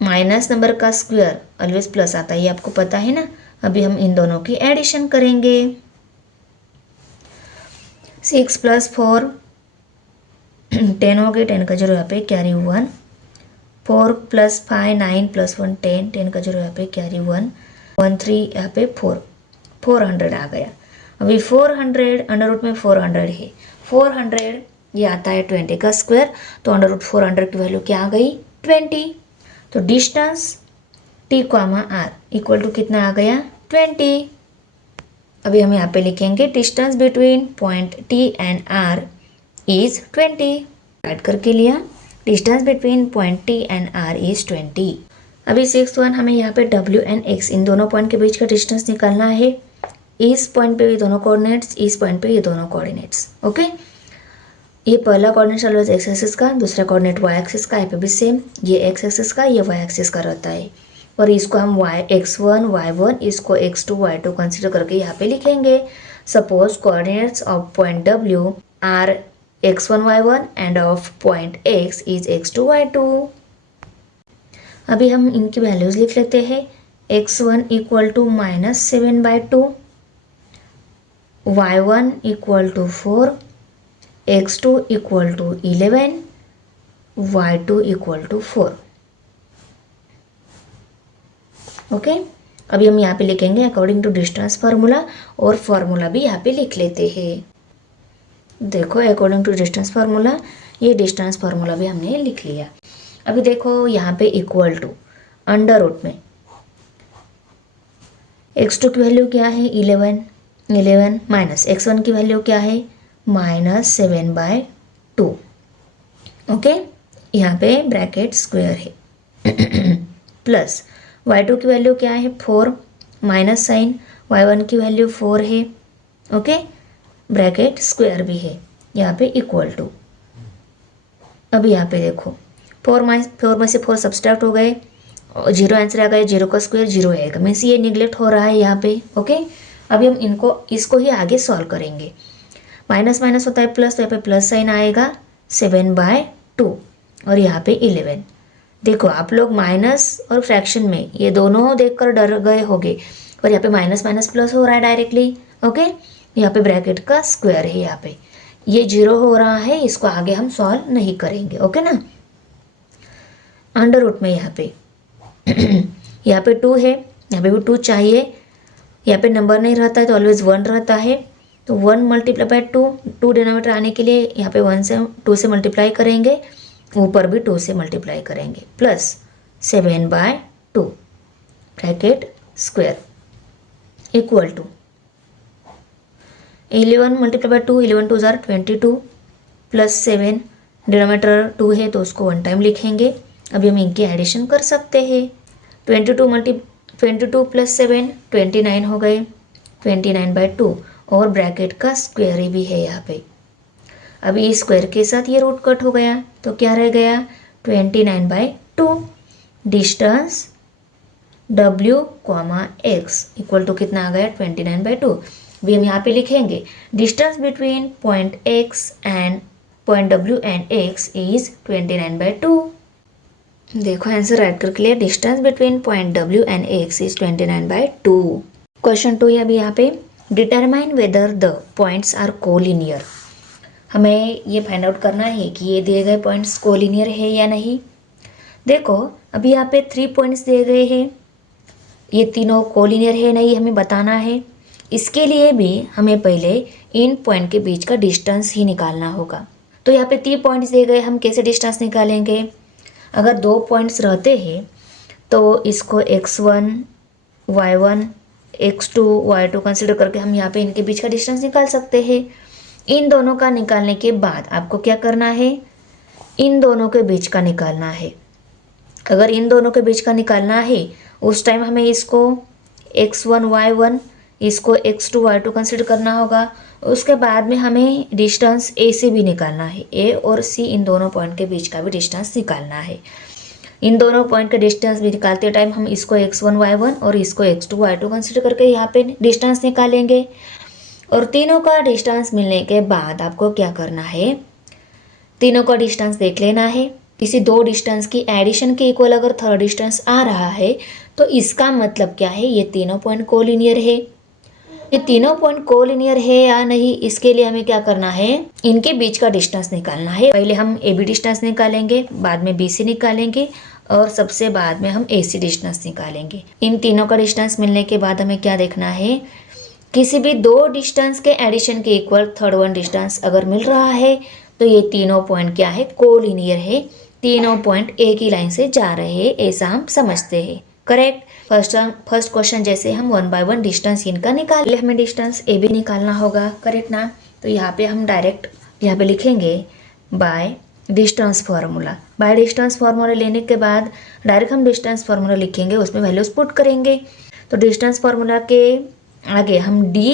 माइनस नंबर का स्क्वायर ऑलवेज प्लस आता है, ये आपको पता है ना। अभी हम इन दोनों की एडिशन करेंगे। 6 + 4 10 हो गए, 10 का जीरो यहाँ पे कैरी 1, 4 + 5 9 + 1 10, 10 का जीरो यहाँ पे कैरी 1, 1 3 यहाँ पे 4, 400 आ गया। अभी 400 अंडर रूट में 400 है, 400 ये आता है 20 का स्क्वायर, तो अंडर रूट 400 की वैल्यू क्या आ गई 20। तो distance t, r equal to कितना आ गया 20। अभी हम यहाँ पे लिखेंगे distance between point t and r is 20। Add करके लिया, distance between point t and r is 20। अभी 6th हमें यहाँ पे w एंड x इन दोनों पॉइंट के बीच का डिस्टेंस निकालना है। इस पॉइंट पे ये दोनों कोऑर्डिनेट्स, इस पॉइंट पे ये दोनों कोऑर्डिनेट्स। ओके, ये पहला कोऑर्डिनेट ऑलवेज x एक्सिस का, दूसरा कोऑर्डिनेट y एक्सिस का, यहाँ पे भी सेम, ये x एक्सिस का, ये y एक्सिस का रहता है। और इसको हम x1 y1, इसको x2 y2 कंसीडर करके यहाँ पे लिखेंगे। Suppose coordinates of point w are x1 y1 and of point x is x2 y2। अभी हम इनकी वैल्यूज लिख लेते हैं। x1 = -7/2, y1 = 4, x2 = 11, y2 = 4। Okay, अभी हम यहाँ पे लिखेंगे अकॉर्डिंग टू डिस्टेंस फार्मूला, और फार्मूला भी यहाँ पे लिख लेते हैं। देखो अकॉर्डिंग टू डिस्टेंस फार्मूला, ये डिस्टेंस फार्मूला भी हमने लिख लिया। अभी देखो यहाँ पे इक्वल टू अंडर रूट में x2 की वैल्यू क्या है 11 माइनस x1 की वैल्यू क्या है -7/2। ओके, यहाँ पे ब्रैकेट स्क्वायर है प्लस y2 की वैल्यू क्या है 4, माइनस साइन, y1 की वैल्यू 4 है। ओके, ब्रैकेट स्क्वायर भी है, यहाँ पे इक्वल टू। अभी यहाँ पे देखो 4 में से 4 सब्सट्रैक्ट हो गए, 0 आंसर आ गया, 0 का स्क्वायर 0 आएगा, मीन्स ये निगलेक्ट हो रहा है यहाँ पे। ओके, अभी हम इसको ही आगे सॉल्व करेंगे। माइनस माइनस होता है प्लस, तो यहाँ पे प्लस साइन आएगा 7/2 और यहाँ पे 11। देखो आप लोग माइनस और फ्रैक्शन में ये दोनों देखकर डर गए होंगे, और यहाँ पे माइनस माइनस प्लस हो रहा है डायरेक्टली। ओके, यहाँ पे ब्रैकेट का स्क्वायर है, यहाँ पे ये 0 हो रहा है, इसको आगे हम सॉल्व नहीं करेंगे। ओके ना, अंडर रूट में यहाँ पे यहाँ पे 2 है, यहाँ पे भी 2 चाहिए। यहाँ पे नंबर नहीं रहता है तो ऑलवेज 1 रहता है, तो 1 × 2 डिनोमिनेटर आने के लिए यहाँ पे 2 से मल्टीप्लाई करेंगे, ऊपर भी 2 से मल्टीप्लाई करेंगे, plus 7/2 bracket square equal to 11 × 2, 11 2 = 22 plus 7, denominator 2 है तो उसको 1 टाइम लिखेंगे। अभी हम इनकी एडिशन कर सकते हैं। 22 + 7 29 हो गए, 29/2 और ब्रैकेट का स्क्वायर भी है यहाँ पे। अभी इस स्क्वायर के साथ ये रूट कट हो गया, तो क्या रह गया 29/2। Distance w, x equal to कितना आ गया 29/2। भी हम यहाँ पे लिखेंगे distance between point x and point w and x is 29/2। देखो आंसर ऐड करके लिए, distance between point w and x is 29/2। Question 2 है अभी यहाँ पे, determine whether the points are collinear. हमें ये फाइंड आउट करना है कि ये दिए गए पॉइंट्स कोलिनियर है या नहीं। देखो अभी यहाँ पे 3 पॉइंट्स दिए गए हैं, ये तीनों कोलिनियर है नहीं हमें बताना है। इसके लिए भी हमें पहले इन पॉइंट के बीच का डिस्टेंस ही निकालना होगा। तो यहाँ पे 3 पॉइंट्स दिए गए, हम कैसे डिस्टेंस निकालेंगे। अगर 2 पॉइंट्स रहते हैं तो इसको x1 y1 x2 y2 consider करके हम यहाँ पे इनके बीच का डिस्टेंस निकाल सकते हैं। इन दोनों का निकालने के बाद आपको क्या करना है, इन दोनों के बीच का निकालना है। अगर इन दोनों के बीच का निकालना है उस टाइम हमें इसको x1 y1, इसको x2 y2 कंसिडर करना होगा। उसके बाद में हमें डिस्टेंस ए से भी निकालना है, ए और सी इन दोनों पॉइंट के बीच का भी डिस्टेंस निकालना है। इन दोनों पॉइंट के डिस्टेंस भी निकालते टाइम हम इसको x1 y1 और इसको x2 y2 कंसिडर करके यहाँ पे डिस्टेंस निकालेंगे। और तीनों का डिस्टेंस मिलने के बाद आपको क्या करना है, तीनों का डिस्टेंस देख लेना है। किसी दो डिस्टेंस की एडिशन के इक्वल अगर थर्ड डिस्टेंस आ रहा है तो इसका मतलब क्या है, ये तीनों पॉइंट कोलिनियर है। ये तीनों पॉइंट कोलिनियर है या नहीं, इसके लिए हमें क्या करना है, इनके बीच का डिस्टेंस निकालना है। पहले हम ए बी डिस्टेंस निकालेंगे, बाद में बी सी निकालेंगे और सबसे बाद में हम ए सी डिस्टेंस निकालेंगे। इन तीनों का डिस्टेंस मिलने के बाद हमें क्या देखना है, किसी भी दो डिस्टेंस के एडिशन के इक्वल थर्ड वन डिस्टेंस अगर मिल रहा है तो ये तीनों पॉइंट क्या है, कोलिनियर है। तीनों पॉइंट एक ही लाइन से जा रहे हैं, ऐसा हम समझते हैं। करेक्ट। फर्स्ट क्वेश्चन जैसे हम 1 बाय 1 डिस्टेंस इनका निकाले, हमें डिस्टेंस ए भी निकालना होगा। करेक्ट ना। तो यहाँ पे हम डायरेक्ट यहाँ पे लिखेंगे bye distance formula. Bye distance formula लेने के बाद डायरेक्ट हम डिस्टेंस फार्मूला लिखेंगे, उसमें वैल्यूज पुट करेंगे। तो डिस्टेंस फार्मूला के आगे हम डी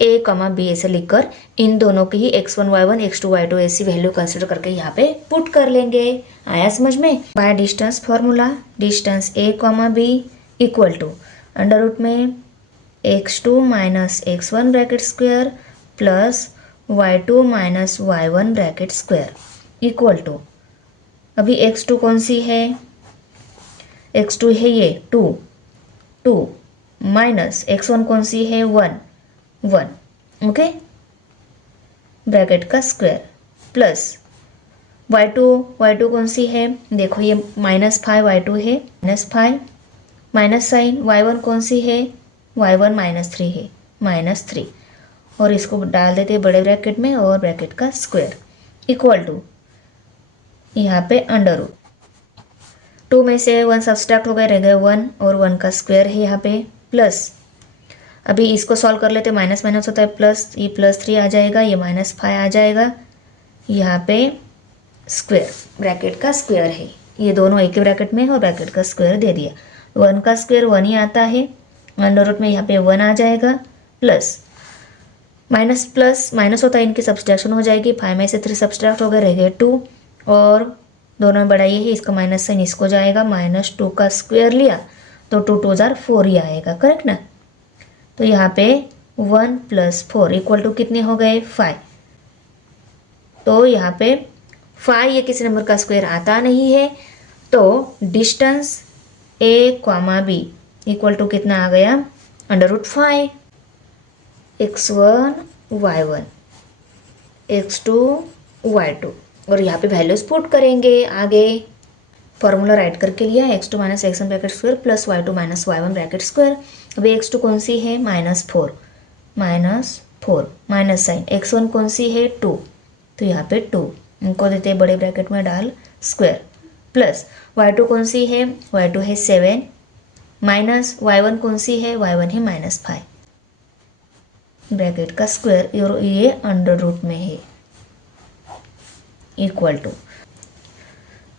ए कमा बी ऐसे लिखकर इन दोनों की ही x1 y1 x2 y2 ऐसी वैल्यू कंसिडर करके यहाँ पे पुट कर लेंगे। आया समझ में। By distance formula distance A comma B equal to under root में x2 minus x1 bracket square plus y2 minus y1 bracket square equal to, अभी x2 कौन सी है, x2 है ये 2 माइनस x1 कौन सी है 1 ओके, ब्रैकेट का स्क्वायर प्लस y2 कौन सी है, देखो ये -5 y2 है, -5 माइनस साइन, y1 कौन सी है, y1 -3 है, -3 और इसको डाल देते हैं बड़े ब्रैकेट में और ब्रैकेट का स्क्वायर इक्वल टू यहाँ पे अंडर रूट 2 में से 1 सब्सट्रैक्ट हो गए, रह गए 1 और 1 का स्क्वायर है यहाँ पे प्लस, अभी इसको सॉल्व कर लेते, माइनस माइनस होता है प्लस, ये +3 आ जाएगा, ये -5 आ जाएगा, यहाँ पे स्क्वायर ब्रैकेट का स्क्वायर है, ये दोनों एक ही ब्रैकेट में और ब्रैकेट का स्क्वायर दे दिया। 1 का स्क्वायर 1 ही आता है, अंडर रूट में यहाँ पे 1 आ जाएगा प्लस माइनस प्लस माइनस होता है, इनकी सब्सट्रैक्शन हो जाएगी, 5 में से 3 सब्सट्रैक्ट हो गए, रह गए 2 और दोनों में बड़ा ये है, इसका माइनस साइन इसको जाएगा, -2 का स्क्वायर लिया तो 2 2 जार 4 ही आएगा। करेक्ट ना। तो यहाँ पे 1 + 4 इक्वल टू कितने हो गए 5। तो यहाँ पे 5 ये किसी नंबर का स्क्वायर आता नहीं है, तो distance a, b equal to कितना आ गया, √5 x1 y1 x2 y2 और यहाँ पे वैल्यूज पुट करेंगे। आगे फॉर्मूला राइट करके लिया, x2 minus x1 bracket square plus y2 minus y1 bracket square. अभी x2 कौन सी है, -4 माइनस साइन, x1 कौन सी है 2, तो यहाँ पे 2 इनको देते हैं बड़े ब्रैकेट में डाल स्क्वायर प्लस y2 कौन सी है, y2 है 7 माइनस y1 कौन सी है, y1 है -5 ब्रैकेट का स्क्वायर और ये अंडर रूट में है इक्वल टू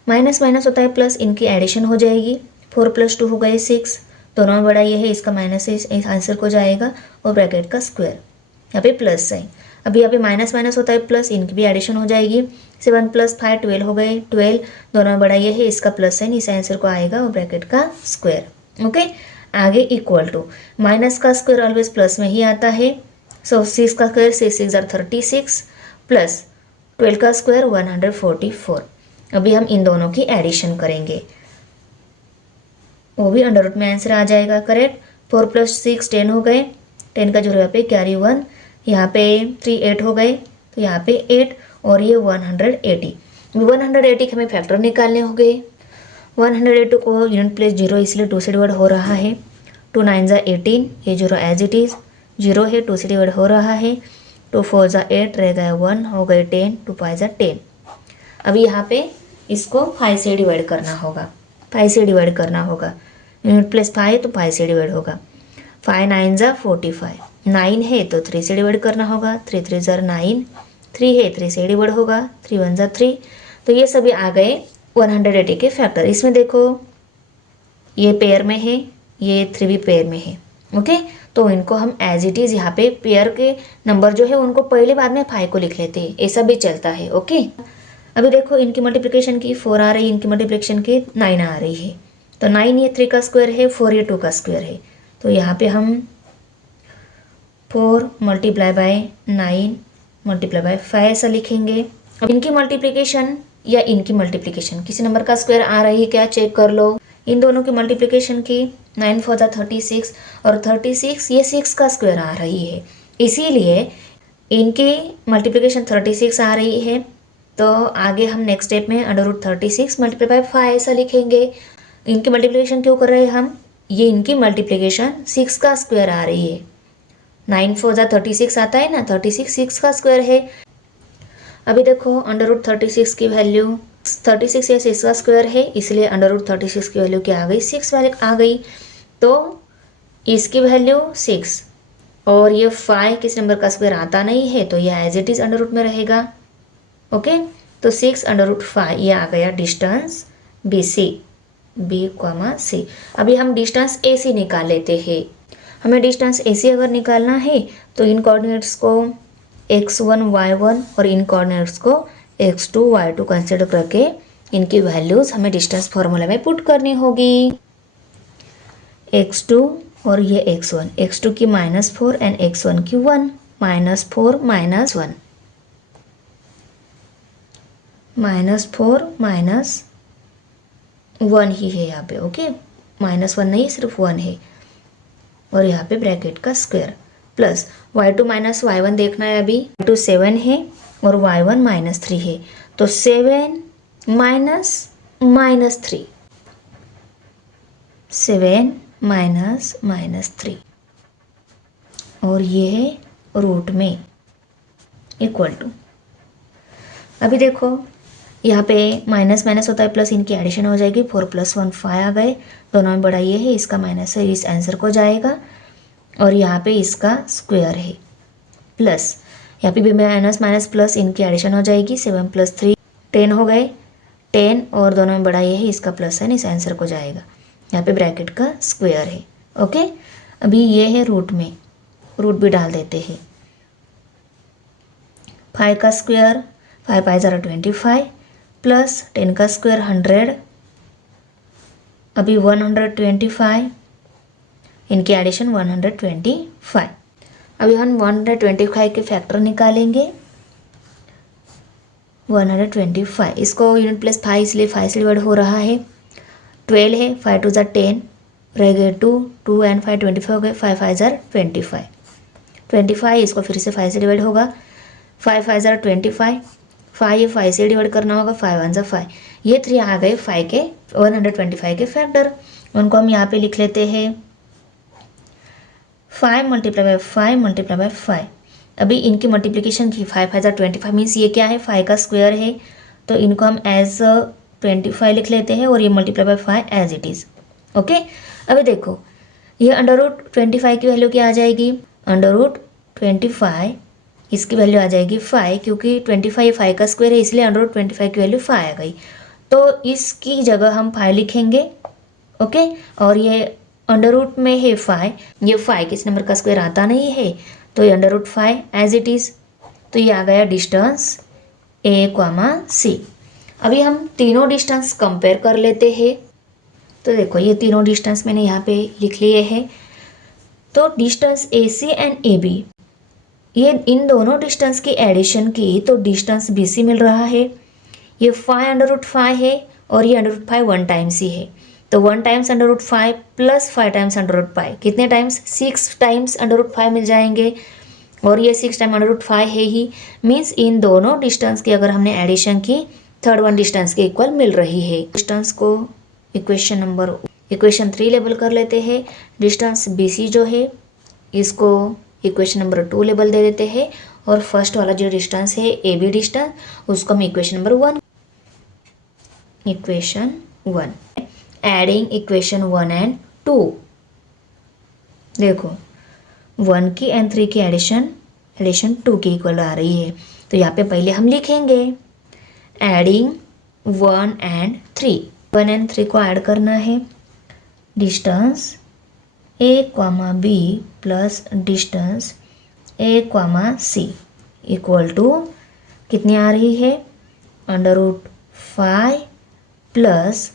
माइनस माइनस होता है प्लस, इनकी एडिशन हो जाएगी, 4 + 2 हो गए 6, दोनों में बड़ा ये है, इसका माइनस से इस आंसर को जाएगा और ब्रैकेट का स्क्वायर, यहाँ पे प्लस साइन, अभी यहाँ पे माइनस माइनस होता है प्लस, इनकी भी एडिशन हो जाएगी, 7 + 5 12 हो गए 12, दोनों में बड़ा ये है, इसका प्लस साइन इस आंसर को आएगा और ब्रैकेट का स्क्वायर। ओके। आगे इक्वल टू माइनस का स्क्वायर ऑलवेज प्लस में ही आता है, सो 6 का स्क्वायर 6 * 36 प्लस 12 का स्क्वायर 144। अभी हम इन दोनों की एडिशन करेंगे, वो भी अंडर रूट में आंसर आ जाएगा। करेक्ट। 4 + 6 10 हो गए, 10 का जोड़ यहाँ पे कैरी 1, यहाँ पे 3 8 हो गए, तो यहाँ पे 8 और ये 180। 180 के हमें फैक्टर निकालने होंगे। 180 को यूनिट प्लेस 0 इसलिए 2 से डिवाइड हो रहा है, 2 9 = 18, ये 0 एज इट इज़ 0 है, 2 से डिवाइड हो रहा है, 2 4 = 8 रह गए 1 हो गए 10, 2 5 = 10। अभी यहाँ पे इसको 5 से डिवाइड करना होगा, 5 से डिवाइड करना होगा, यूनिट प्लेस 5 तो 5 से डिवाइड होगा, 5 9 = 45, 9 है तो 3 से डिवाइड करना होगा, 3 3 = 9, 3 है 3 से डिवाइड होगा, 3 1 = 3। तो ये सभी आ गए 180 के फैक्टर। इसमें देखो ये पेयर में है, ये 3 भी पेयर में है, ओके, तो इनको हम एज इट इज़ यहाँ पे पेयर के नंबर जो है उनको पहले बाद में 5 को लिख लेते हैं, ऐसा भी चलता है। ओके, अभी देखो इनकी मल्टीप्लिकेशन की 4 आ रही है, इनकी मल्टीप्लिकेशन की 9 आ रही है। तो 9 ये 3 का स्क्वायर है, 4 ये 2 का स्क्वायर है। तो यहाँ पे हम 4 मल्टीप्लाई बाय 9 मल्टीप्लाई बाय 5 ऐसा लिखेंगे। अब इनकी मल्टीप्लिकेशन या इनकी मल्टीप्लिकेशन किसी नंबर का स्क्वायर आ रही है क्या, चेक कर लो। इन दोनों की मल्टीप्लिकेशन की 9 4 36 और 36 ये 6 का स्क्वायर आ रही है, इसीलिए इनकी मल्टीप्लिकेशन 36 आ रही है। तो आगे हम नेक्स्ट स्टेप में √36 मल्टीप्लाई बाय 5 ऐसा लिखेंगे। इनकी मल्टीप्लिकेशन क्यों कर रहे हैं हम, ये इनकी मल्टीप्लिकेशन 6 का स्क्वायर आ रही है। 9 4 36 आता है ना, 36 6 का स्क्वायर है। अभी देखो √36 की वैल्यू 36 या 6 का स्क्वायर है, इसलिए √36 की वैल्यू क्या आ गई, 6 वैल्यू आ गई। तो इसकी वैल्यू 6 और ये 5 किस नंबर का स्क्वायर आता नहीं है, तो ये as it is under root में रहेगा। ओके, तो 6 √5 ये आ गया डिस्टेंस BC, B, C। अभी हम डिस्टेंस AC निकाल लेते हैं। हमें डिस्टेंस AC अगर निकालना है तो इन कोऑर्डिनेट्स को x1 y1 और इन कोऑर्डिनेट्स को x2 y2 कंसिडर करके इनकी वैल्यूज हमें डिस्टेंस फॉर्मूला में पुट करनी होगी। x2 और ये x1 की -4 एंड x1 की 1, -4 -1 -4 -1 ही है यहाँ पे। ओके, -1 नहीं, सिर्फ 1 है और यहाँ पे ब्रैकेट का स्क्वायर प्लस y2 - y1 देखना है। अभी y2 7 है और y1 -3 है, तो 7 -3 7 -3 और ये है रूट में इक्वल टू। अभी देखो यहाँ पे माइनस माइनस होता है प्लस, इनकी एडिशन हो जाएगी। 4 + 1 5 आ गए, दोनों में बड़ा ये है, इसका माइनस है, इस आंसर को जाएगा और यहाँ पे इसका स्क्वायर है प्लस यहाँ पे भी माइनस माइनस प्लस, इनकी एडिशन हो जाएगी। 7 + 3 10 हो गए, 10 और दोनों में बड़ा ये है, इसका प्लस है, इस आंसर को जाएगा। यहाँ पे ब्रैकेट का स्क्वायर है। ओके, अभी ये है रूट में, रूट भी डाल देते हैं। 5 का स्क्वायर 5 5 = 25 प्लस 10 का स्क्वायर 100, अभी 125, इनकी एडिशन 125। अभी हम 125 के फैक्टर निकालेंगे। 125 इसको यूनिट प्लस 5 इसलिए 5 से डिवाइड हो रहा है। 12 है, 5 2 = 10 रह गए 2 2 एंड 5 25 हो गए, 5 5 = 25 25 इसको फिर से 5 से डिवाइड होगा। 5 5 = 25, 5 ये 5 से डिवाइड करना होगा, 5 1 = 5, ये 3 आ गए 5 के 125 के फैक्टर। उनको हम यहाँ पे लिख लेते हैं 5 × 5 × 5। अभी इनकी मल्टीप्लिकेशन की 5 5 = 25 मीन्स ये क्या है, 5 का स्क्वायर है, तो इनको हम एज 25 लिख लेते हैं और ये multiply by 5 as it is. Okay, अभी देखो ये √25 की वैल्यू क्या आ जाएगी, √25 इसकी वैल्यू आ जाएगी 5, क्योंकि 25 5 का स्क्वायर है, इसलिए √25 की वैल्यू 5 आ गई। तो इसकी जगह हम 5 लिखेंगे। ओके, और ये अंडर रूट में है 5, ये 5 किस नंबर का स्क्वायर आता नहीं है, तो ये √5 एज इट इज़। तो ये आ गया डिस्टेंस A, C। अभी हम तीनों डिस्टेंस कंपेयर कर लेते हैं। तो देखो ये तीनों डिस्टेंस मैंने यहाँ पे लिख लिए हैं। तो डिस्टेंस AC एंड AB, ये इन दोनों डिस्टेंस की एडिशन की तो डिस्टेंस BC मिल रहा है। ये 5 √5 है और ये √5 1 टाइम्स ही है, तो 1 टाइम्स √5 प्लस 5 टाइम्स √5 कितने टाइम्स, 6 टाइम्स √5 मिल जाएंगे। और ये 6 टाइम √5 है ही, मीन्स इन दोनों डिस्टेंस की अगर हमने एडिशन की थर्ड वन डिस्टेंस के इक्वल मिल रही है। डिस्टेंस को इक्वेशन 3 लेबल कर लेते हैं। डिस्टेंस BC जो है इसको इक्वेशन नंबर 2 लेबल दे देते हैं, और फर्स्ट वाला जो डिस्टेंस है AB डिस्टेंस उसको हम equation number 1 adding equation 1 and 2। देखो 1 की एंड 3 की एडिशन 2 की इक्वल आ रही है, तो यहाँ पे पहले हम लिखेंगे एडिंग 1 एंड 3 को ऐड करना है। Distance A comma B plus distance A comma C equal to कितनी आ रही है, √5 प्लस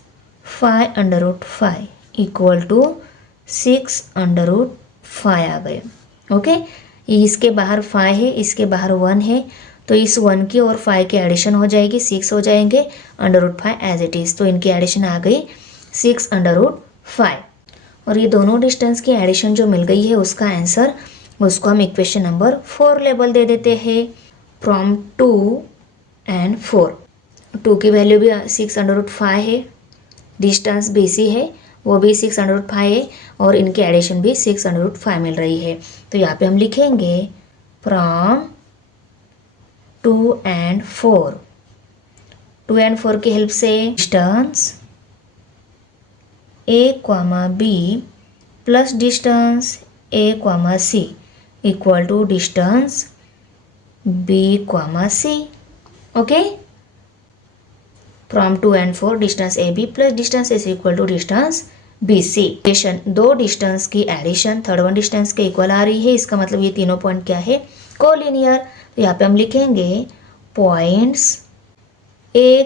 5√5 इक्वल टू 6√5 आ गए। ओके, इसके बाहर 5 है, इसके बाहर 1 है, तो इस 1 की और 5 की एडिशन हो जाएगी, 6 हो जाएंगे, √5 एज इट इज़, तो इनकी एडिशन आ गई 6√5। और ये दोनों डिस्टेंस की एडिशन जो मिल गई है उसका आंसर, उसको हम इक्वेशन नंबर 4 लेबल दे देते हैं। फ्रॉम 2 and 4, 2 की वैल्यू भी 6√5 है, डिस्टेंस BC है वो भी 6/5 है, और इनकी एडिशन भी 6/5 मिल रही है। तो यहाँ पे हम लिखेंगे फ्रॉम 2 and 4, 2 and 4 की हेल्प से distance A, B plus distance A, C equal to distance B, C। Okay, from 2 and 4 distance AB plus distance AC equal to distance BC। दो डिस्टेंस की एडिशन थर्ड वन डिस्टेंस के इक्वल आ रही है, इसका मतलब ये तीनों पॉइंट क्या है, कोलिनियर। तो यहाँ पे हम लिखेंगे points A,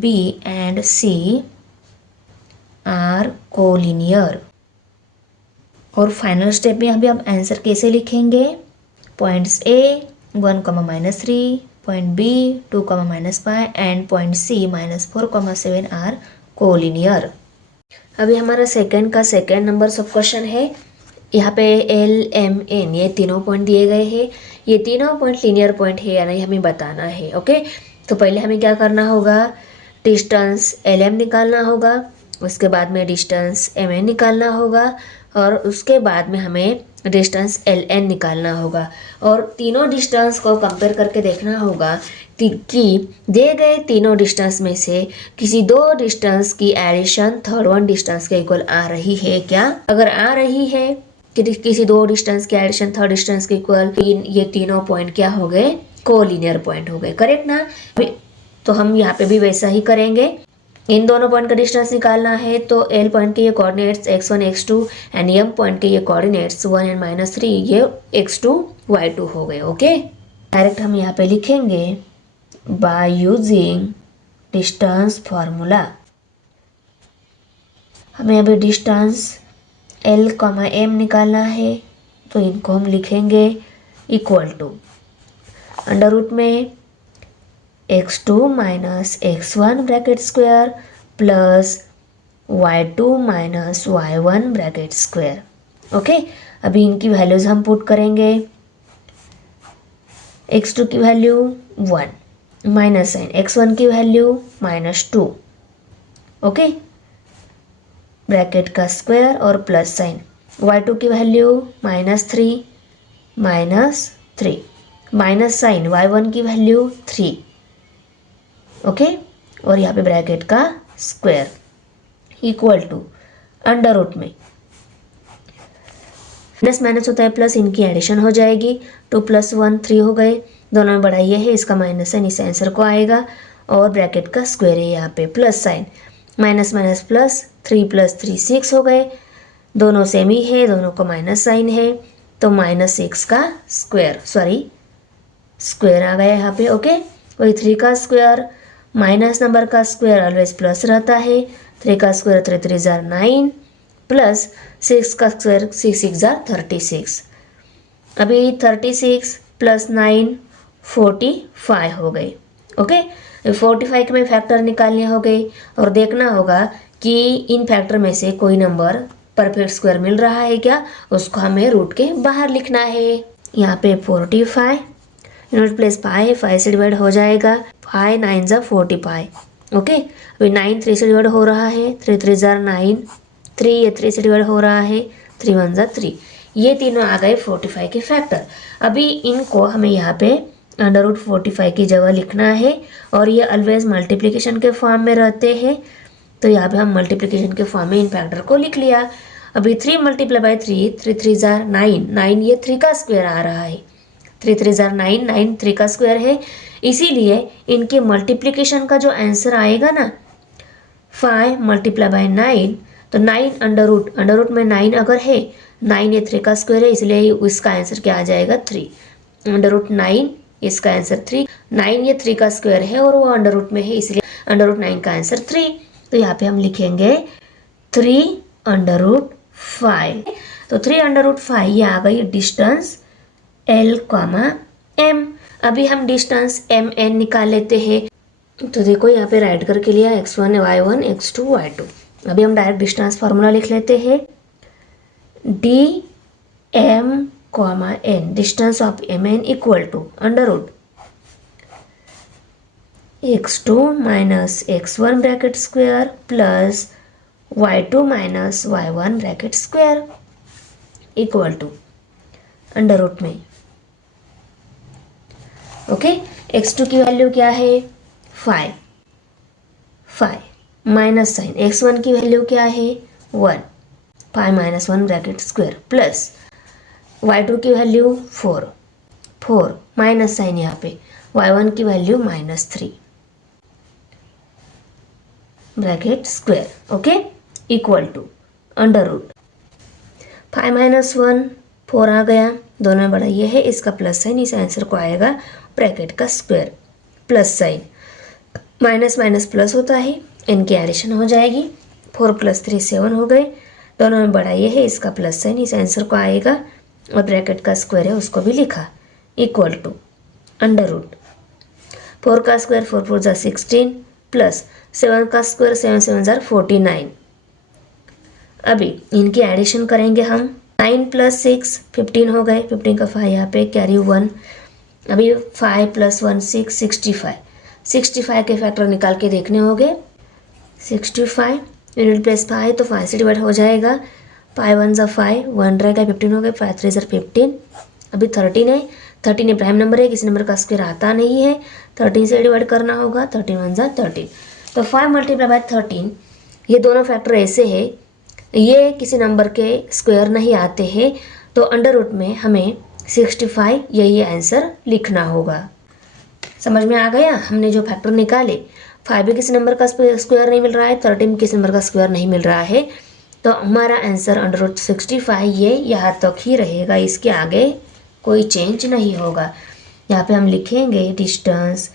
B and C are collinear. और फाइनल स्टेप में अभी हम आंसर कैसे लिखेंगे, points A 1, point B 2, -5 and point C -4, 7 are collinear. अभी हमारा सेकंड का सेकंड नंबर सब क्वेश्चन है। यहाँ पे L, M, N ये तीनों पॉइंट दिए गए हैं। ये तीनों पॉइंट लीनियर पॉइंट है या नहीं हमें बताना है। ओके, तो पहले हमें क्या करना होगा, डिस्टेंस LM निकालना होगा, उसके बाद में डिस्टेंस MN निकालना होगा, और उसके बाद में हमें डिस्टेंस LN निकालना होगा। और तीनों डिस्टेंस को कंपेयर करके देखना होगा कि दिए गए तीनों डिस्टेंस में से किसी दो डिस्टेंस की एडिशन थर्ड वन डिस्टेंस के इक्वल आ रही है क्या। अगर आ रही है कि किसी दो डिस्टेंस की एडिशन थर्ड डिस्टेंस के इक्वल, ये तीनों पॉइंट क्या हो गए, कोलिनियर पॉइंट हो गए। करेक्ट ना। तो हम यहाँ पे भी वैसा ही करेंगे। इन दोनों पॉइंट का डिस्टेंस निकालना है, तो L पॉइंट के ये coordinates x1 x2 and M point के ये कोऑर्डिनेट्स 1 and -3 ये x2 y2 हो गए। ओके, डायरेक्ट हम यहाँ पे लिखेंगे बाय यूजिंग डिस्टेंस फार्मूला। हमें अभी डिस्टेंस L, M निकालना है, तो इनको हम लिखेंगे इक्वल टू अंडर रूट में x2 - x1 bracket square plus y2 - y1 bracket square. Okay, अभी इनकी वैल्यूज हम पुट करेंगे। x2 की वैल्यू 1 माइनस साइन, x1 की वैल्यू -2। ओके, ब्रैकेट का स्क्वायर और प्लस साइन, y2 की वैल्यू -3 -3 माइनस साइन, y1 की वैल्यू 3। ओके, और यहाँ पे ब्रैकेट का square equal to under root में माइनस होता है प्लस, इनकी एडिशन हो जाएगी। 2 + 1 3 हो गए, दोनों में बढ़ाइए है, इसका माइनस साइन इस आंसर को आएगा, और ब्रैकेट का स्क्वायर है यहाँ पे plus sign, minus minus plus, 3 + 3 6 हो गए, दोनों सेम ही है, दोनों को माइनस साइन है, तो -6 का स्क्वायर, सॉरी स्क्वायर आ गया यहाँ पे। ओके, वही 3 का स्क्वायर, माइनस नंबर का स्क्वायर ऑलवेज प्लस रहता है, 3 का स्क्वायर 3 3 जार 9 प्लस 6 का स्क्वायर 6 6 जार 36। अभी 36 + 9 45 हो गई। ओके, 45 के में फैक्टर निकालने हो गए, और देखना होगा कि इन फैक्टर में से कोई नंबर परफेक्ट स्क्वायर मिल रहा है क्या, उसको हमें रूट के बाहर लिखना है। यहाँ पे 45 यूनिट प्लेस 5 से डिवाइड हो जाएगा, 5 9 ज़ा 45। ओके, अभी 9 3 से डिवाइड हो रहा है, 3 3 ज़ा 9, 3 ये 3 से डिवाइड हो रहा है, 3 1 ज़ा 3, ये तीनों आ गए 45 के फैक्टर। अभी इनको हमें यहाँ पे √45 की जगह लिखना है, और ये ऑलवेज मल्टीप्लिकेशन के फॉर्म में रहते हैं, तो यहाँ पे हम मल्टीप्लिकेशन के फॉर्म में इन फैक्टर को लिख लिया। अभी 3 × 3 3 3 ज़ा 9, 9 ये 3 का स्क्वायर आ रहा है, 3 3 ज़ा 9, 9 3 का स्क्वायर है, इसीलिए इनके मल्टीप्लिकेशन का जो आंसर आएगा ना 5 × 9, तो 9 अंडर रूट में 9 अगर है, 9 ये 3 का स्क्वायर है, इसलिए इसका आंसर क्या आ जाएगा 3। अंडर रूट 9 इसका आंसर 3। 9 ये 3 का स्क्वायर है और वो अंडर रूट में है, इसलिए अंडर रूट 9 का आंसर 3। तो यहाँ पे हम लिखेंगे 3 अंडर रूट 5। तो 3 अंडर रूट 5 ये आ गई डिस्टेंस L, M। अभी हम डिस्टेंस MN निकाल लेते हैं। तो देखो यहाँ पे राइट करके लिया x1 y1 x2 y2। अभी हम डायरेक्ट डिस्टेंस फार्मूला लिख लेते हैं। D M n, distance of MN equal to under root x2 minus x1 bracket square plus y2 minus y1 bracket square equal to under root में। ओके, x2 की वैल्यू क्या है 5 माइनस साइन, x1 की वैल्यू क्या है 1, 5 minus 1 bracket square plus y2 की वैल्यू 4 माइनस साइन यहाँ पे, y1 की value -3 bracket square. Okay, equal to under root 5 minus 1 4 आ गया, दोनों में बड़ा ये है, इसका प्लस साइन, इस आंसर को आएगा ब्रैकेट का square plus sign, minus minus plus होता है, इनकी एडिशन हो जाएगी। 4 + 3 7 हो गए, दोनों में बड़ा ये है, इसका प्लस साइन, इस आंसर को आएगा और ब्रैकेट का स्क्वायर है उसको भी लिखा इक्वल टू अंडर रूट 4 का स्क्वायर 4 4 = 16 प्लस 7 का स्क्वायर 7 7 = 49। अभी इनकी एडिशन करेंगे हम, 9 + 6 15 हो गए, 15 का 5 यहाँ पे कैरी 1। अभी 5 + 1 6 65 के फैक्टर निकाल के देखने होंगे। 65 यूनिट प्लेस 5 तो 5 से डिवाइड हो जाएगा, 5 1 = 5, 1 रहेगा, 15 हो गए, 5 3 = 15। अभी 13 है, 13 प्राइम नंबर है, किसी नंबर का स्क्वायर आता नहीं है, 13 से डिवाइड करना होगा, 13 1 = 13। तो 5 × 13, ये दोनों फैक्टर ऐसे है, ये किसी नंबर के स्क्वायर नहीं आते हैं, तो अंडर रूट में हमें 65 यही आंसर लिखना होगा। समझ में आ गया, हमने जो फैक्टर निकाले, 5 भी किसी नंबर का स्क्वायर नहीं मिल रहा है, 13 किसी नंबर का स्क्वायर नहीं मिल रहा है, तो हमारा आंसर अंडर रूट 65 ये यहाँ तक ही रहेगा, इसके आगे कोई चेंज नहीं होगा। यहाँ पे हम लिखेंगे डिस्टेंस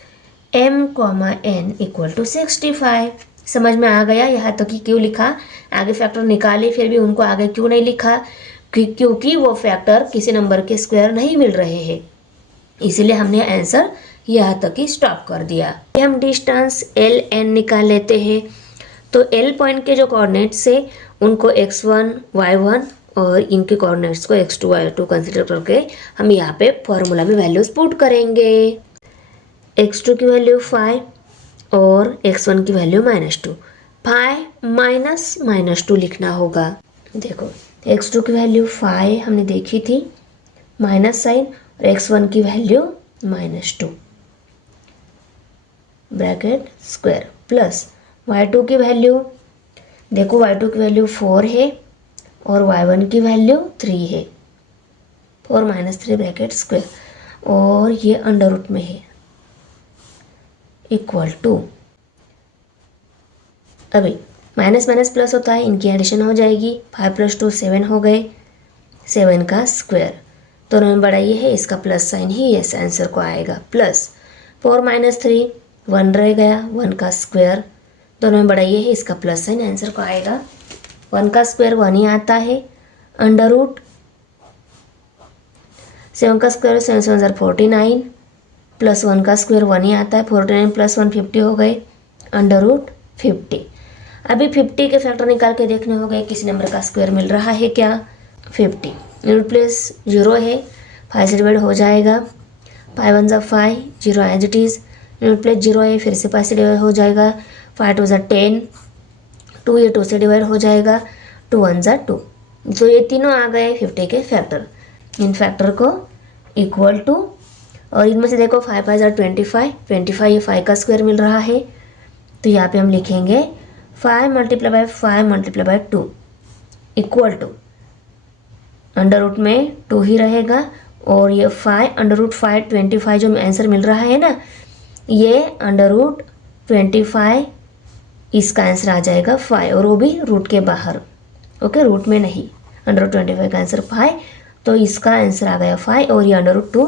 M, N = 65। समझ में आ गया यहाँ तक ही क्यों लिखा, आगे फैक्टर निकाले फिर भी उनको आगे क्यों नहीं लिखा, क्योंकि वो फैक्टर किसी नंबर के स्क्वायर नहीं मिल रहे हैं, इसीलिए हमने आंसर यहाँ तक ही स्टॉप कर दिया। हम डिस्टेंस L, N निकाल लेते हैं। तो L पॉइंट के जो कोऑर्डिनेट्स है उनको x1 y1 और इनके कोऑर्डिनेट्स को x2 y2 कंसीडर करके हम यहाँ पे फॉर्मूला में वैल्यूज पुट करेंगे। x2 की वैल्यू 5 और x1 की वैल्यू -2, 5 -2 लिखना होगा। देखो x2 की वैल्यू 5 हमने देखी थी, माइनस साइन, और x1 की value -2 bracket square plus y2 की वैल्यू, देखो y2 की वैल्यू 4 है और y1 की वैल्यू 3 है, 4 - 3 ब्रैकेट स्क्वायर, और ये अंडर रूट में है इक्वल टू, अभी माइनस माइनस प्लस होता है, इनकी एडिशन हो जाएगी, 5 + 2 7 हो गए, 7 का स्क्वायर, दोनों में बड़ा ये है, इसका प्लस साइन ही इस आंसर को आएगा, प्लस 4 - 3 1 रह गया, 1 का स्क्वायर, दोनों में बड़ा ये है, इसका प्लस साइन आंसर को आएगा, 1 का स्क्वायर 1 ही आता है, अंडर रूट 7 का स्क्वायर 7 7 = 49 प्लस 1 का स्क्वायर 1 ही आता है, 49 + 1 50 हो गए, अंडर रूट 50। अभी 50 के फैक्टर निकाल के देखने हो गए, किसी नंबर का स्क्वायर मिल रहा है क्या 50, यूनिट प्लेस 0 है, 5 से डिवाइड हो जाएगा, 5 1 = 5, 0 as it is, unit place 0 है, फिर से 5 से डिवाइड हो जाएगा, 5 2 = 10, 2 ये 2 से डिवाइड हो जाएगा, 2 1 = 2। तो ये तीनों आ गए 50 के फैक्टर, इन फैक्टर को इक्वल टू, और इनमें से देखो 5 5 = 25, ये 5 का स्क्वायर मिल रहा है, तो यहाँ पे हम लिखेंगे 5 × 5 × 2 इक्वल टू, अंडर रूट में 2 ही रहेगा, और ये 5 अंडर रूट 5 25 जो आंसर मिल रहा है ना, ये अंडर रूट 25 इसका आंसर आ जाएगा 5 और वो भी रूट के बाहर, ओके, रूट में नहीं। √25 का आंसर 5, तो इसका आंसर आ गया 5 और ये √2,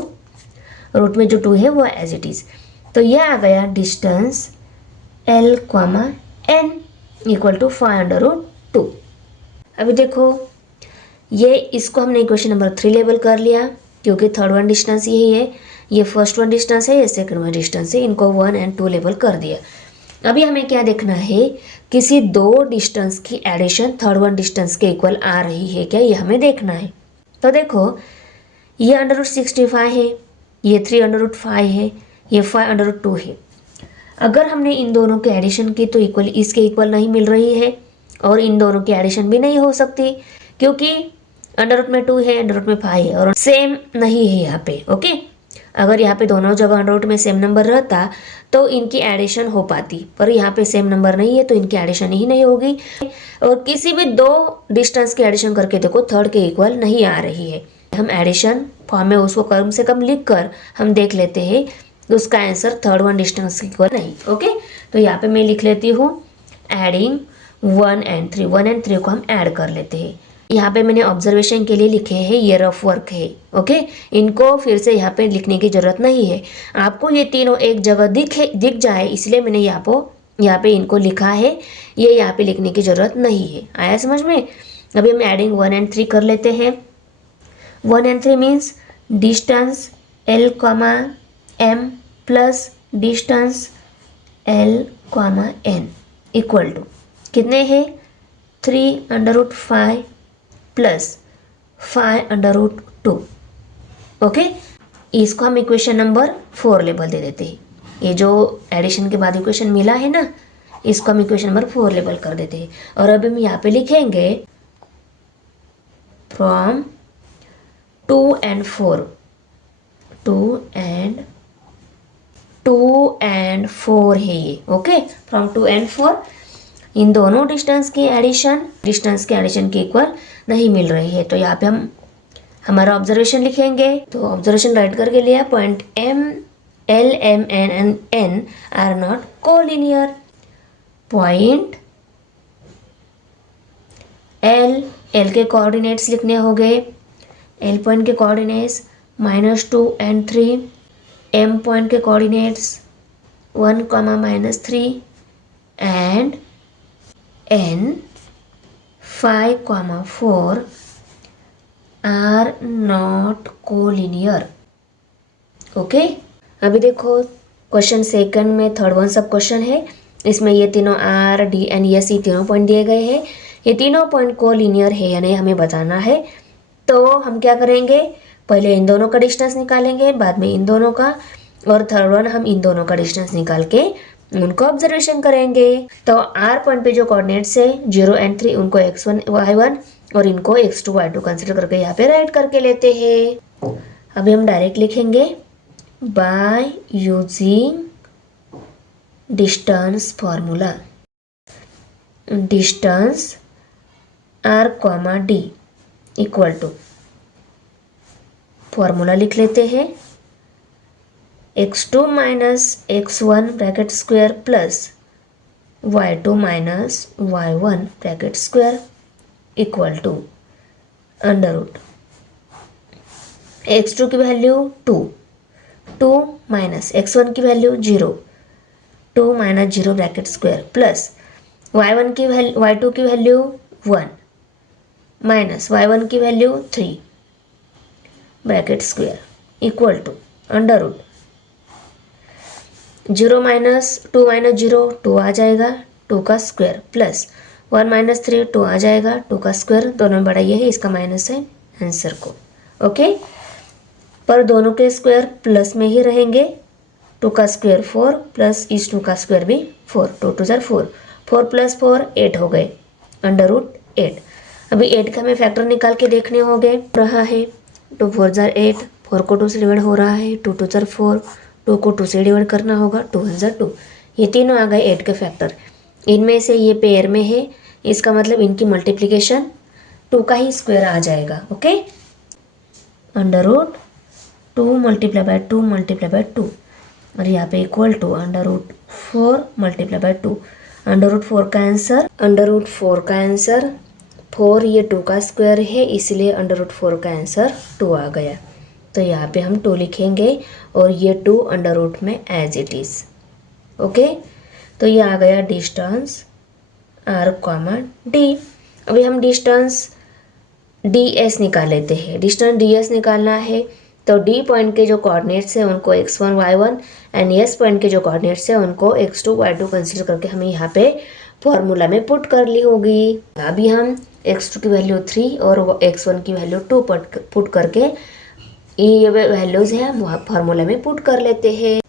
रूट में जो 2 है वो एज इट इज़। तो ये आ गया distance L, n equal to 5√2। अभी देखो ये इसको हमने इक्वेशन नंबर 3 लेबल कर लिया क्योंकि थर्ड वन डिस्टेंस यही है, ये फर्स्ट वन डिस्टेंस है, ये सेकंड वन डिस्टेंस है, इनको 1 और 2 लेबल कर दिया। अभी हमें क्या देखना है, किसी दो डिस्टेंस की एडिशन थर्ड वन डिस्टेंस के इक्वल आ रही है क्या, ये हमें देखना है। तो देखो ये √65 है, ये 3√5 है, ये 5√2 है। अगर हमने इन दोनों के एडिशन की तो इक्वल इसके इक्वल नहीं मिल रही है और इन दोनों की एडिशन भी नहीं हो सकती क्योंकि अंडर में 2 है, अंडर में 5 है और सेम नहीं है यहाँ पे, ओके। अगर यहाँ पे दोनों जगह अंडर में सेम नंबर रहता तो इनकी एडिशन हो पाती, पर यहाँ पे सेम नंबर नहीं है तो इनकी एडिशन ही नहीं होगी। और किसी भी दो डिस्टेंस की एडिशन करके देखो थर्ड के इक्वल नहीं आ रही है। हम एडिशन फॉर्म में उसको कम से कम लिख कर हम देख लेते हैं तो उसका answer third one distance equal नहीं, ओके। तो यहाँ पे मैं लिख लेती हूँ एडिंग 1 और 3, 1 और 3 को हम ऐड कर लेते हैं। यहाँ पे मैंने ऑब्जर्वेशन के लिए लिखे हैं, ये रफ वर्क है, ओके। इनको फिर से यहाँ पे लिखने की जरूरत नहीं है, आपको ये तीनों एक जगह दिख जाए इसलिए मैंने यहाँ पे इनको लिखा है, ये यहाँ पे लिखने की जरूरत नहीं है। आया समझ में। अभी हम एडिंग 1 और 3 कर लेते हैं। 1 और 3 means distance L, m plus distance L, n equal to कितने हैं 3√5 प्लस 5√2, ओके। इसको हम इक्वेशन नंबर 4 लेबल दे देते हैं। ये जो एडिशन के बाद इक्वेशन मिला है ना, इसको हम इक्वेशन नंबर 4 लेबल कर देते हैं। और अभी हम यहाँ पे लिखेंगे फ्रॉम 2 और 4, 2 और 4 है ये, ओके। फ्रॉम 2 और 4 इन दोनों डिस्टेंस की एडिशन के इक्वल नहीं मिल रही है, तो यहाँ पे हम हमारा ऑब्जर्वेशन लिखेंगे। तो ऑब्जर्वेशन राइट करके लिया, point M, L, M, N are not collinear. Point L के कोऑर्डिनेट्स लिखने हो गए, L पॉइंट के कोऑर्डिनेट्स -2 और 3, M पॉइंट के coordinates 1, -3 and N 5, 4 are not collinear, okay. अभी देखो क्वेश्चन सेकंड में थर्ड वन सब क्वेश्चन है, इसमें ये तीनों R, D, N, S ये तीनों पॉइंट दिए गए हैं। ये तीनों पॉइंट कोलिनियर है या नहीं हमें बताना है। तो हम क्या करेंगे, पहले इन दोनों का डिस्टेंस निकालेंगे, बाद में इन दोनों का, और थर्ड वन हम इन दोनों का डिस्टेंस निकाल के उनको ऑब्जर्वेशन करेंगे। तो R पॉइंट पे जो कोऑर्डिनेट्स है 0 और 3 उनको x1, y1 और इनको x2, y2 कंसिडर करके यहाँ पे राइट करके लेते हैं। अभी हम डायरेक्ट लिखेंगे by using distance formula, distance R, D equal to, formula लिख लेते हैं x2 minus x1 bracket square plus y2 minus y1 bracket square equal to under root x2 की वैल्यू 2 माइनस x1 की value 0, 2 minus 0 bracket square plus y2 की वैल्यू 1 माइनस y1 की value 3 bracket square equal to under root 0 minus 2 minus 0 2 आ जाएगा, 2 का स्क्वायर प्लस 1 माइनस 3 2 आ जाएगा, 2 का स्क्वायर, दोनों में बड़ा ये है, इसका माइनस है आंसर को, ओके। पर दोनों के स्क्वायर प्लस में ही रहेंगे, 2 का स्क्वायर 4 प्लस इस 2 का स्क्वायर भी 4, 2 2 4, 4 प्लस 4 8 हो गए, अंडर रूट 8। अभी 8 का हमें फैक्टर निकाल के देखने हो गए रहा है, 2 4 8, 4 को 2 से डिवाइड हो रहा है, 2 2 4, 2 को 2 से डिवाइड करना होगा, 2 1 2, ये तीनों आ गए 8 के फैक्टर। इनमें से ये पेयर में है, इसका मतलब इनकी मल्टीप्लिकेशन 2 का ही स्क्वायर आ जाएगा, okay. Under root 2 multiply by 2 multiply by 2 और यहाँ पे equal to under root 4 multiply by 2, under root 4 का आंसर 4, ये 2 का स्क्वायर है इसलिए अंडर रूट 4 का आंसर 2 आ गया। तो यहाँ पे हम 2 लिखेंगे और ये 2 अंडर रूट में एज इट इज़। ओके, तो ये आ गया डिस्टेंस r, d। अभी हम डिस्टेंस ds निकाल लेते हैं। डिस्टेंस ds निकालना है तो d पॉइंट के जो कोऑर्डिनेट्स है उनको x1 y1 and s point के जो कोऑर्डिनेट्स है उनको x2 y2 कंसीडर करके हमें यहाँ पे फॉर्मूला में पुट कर ली होगी। अभी हम x2 की वैल्यू 3 और x1 की वैल्यू 2 पुट करके ये वैल्यूज है हम फार्मूला में पुट कर लेते हैं।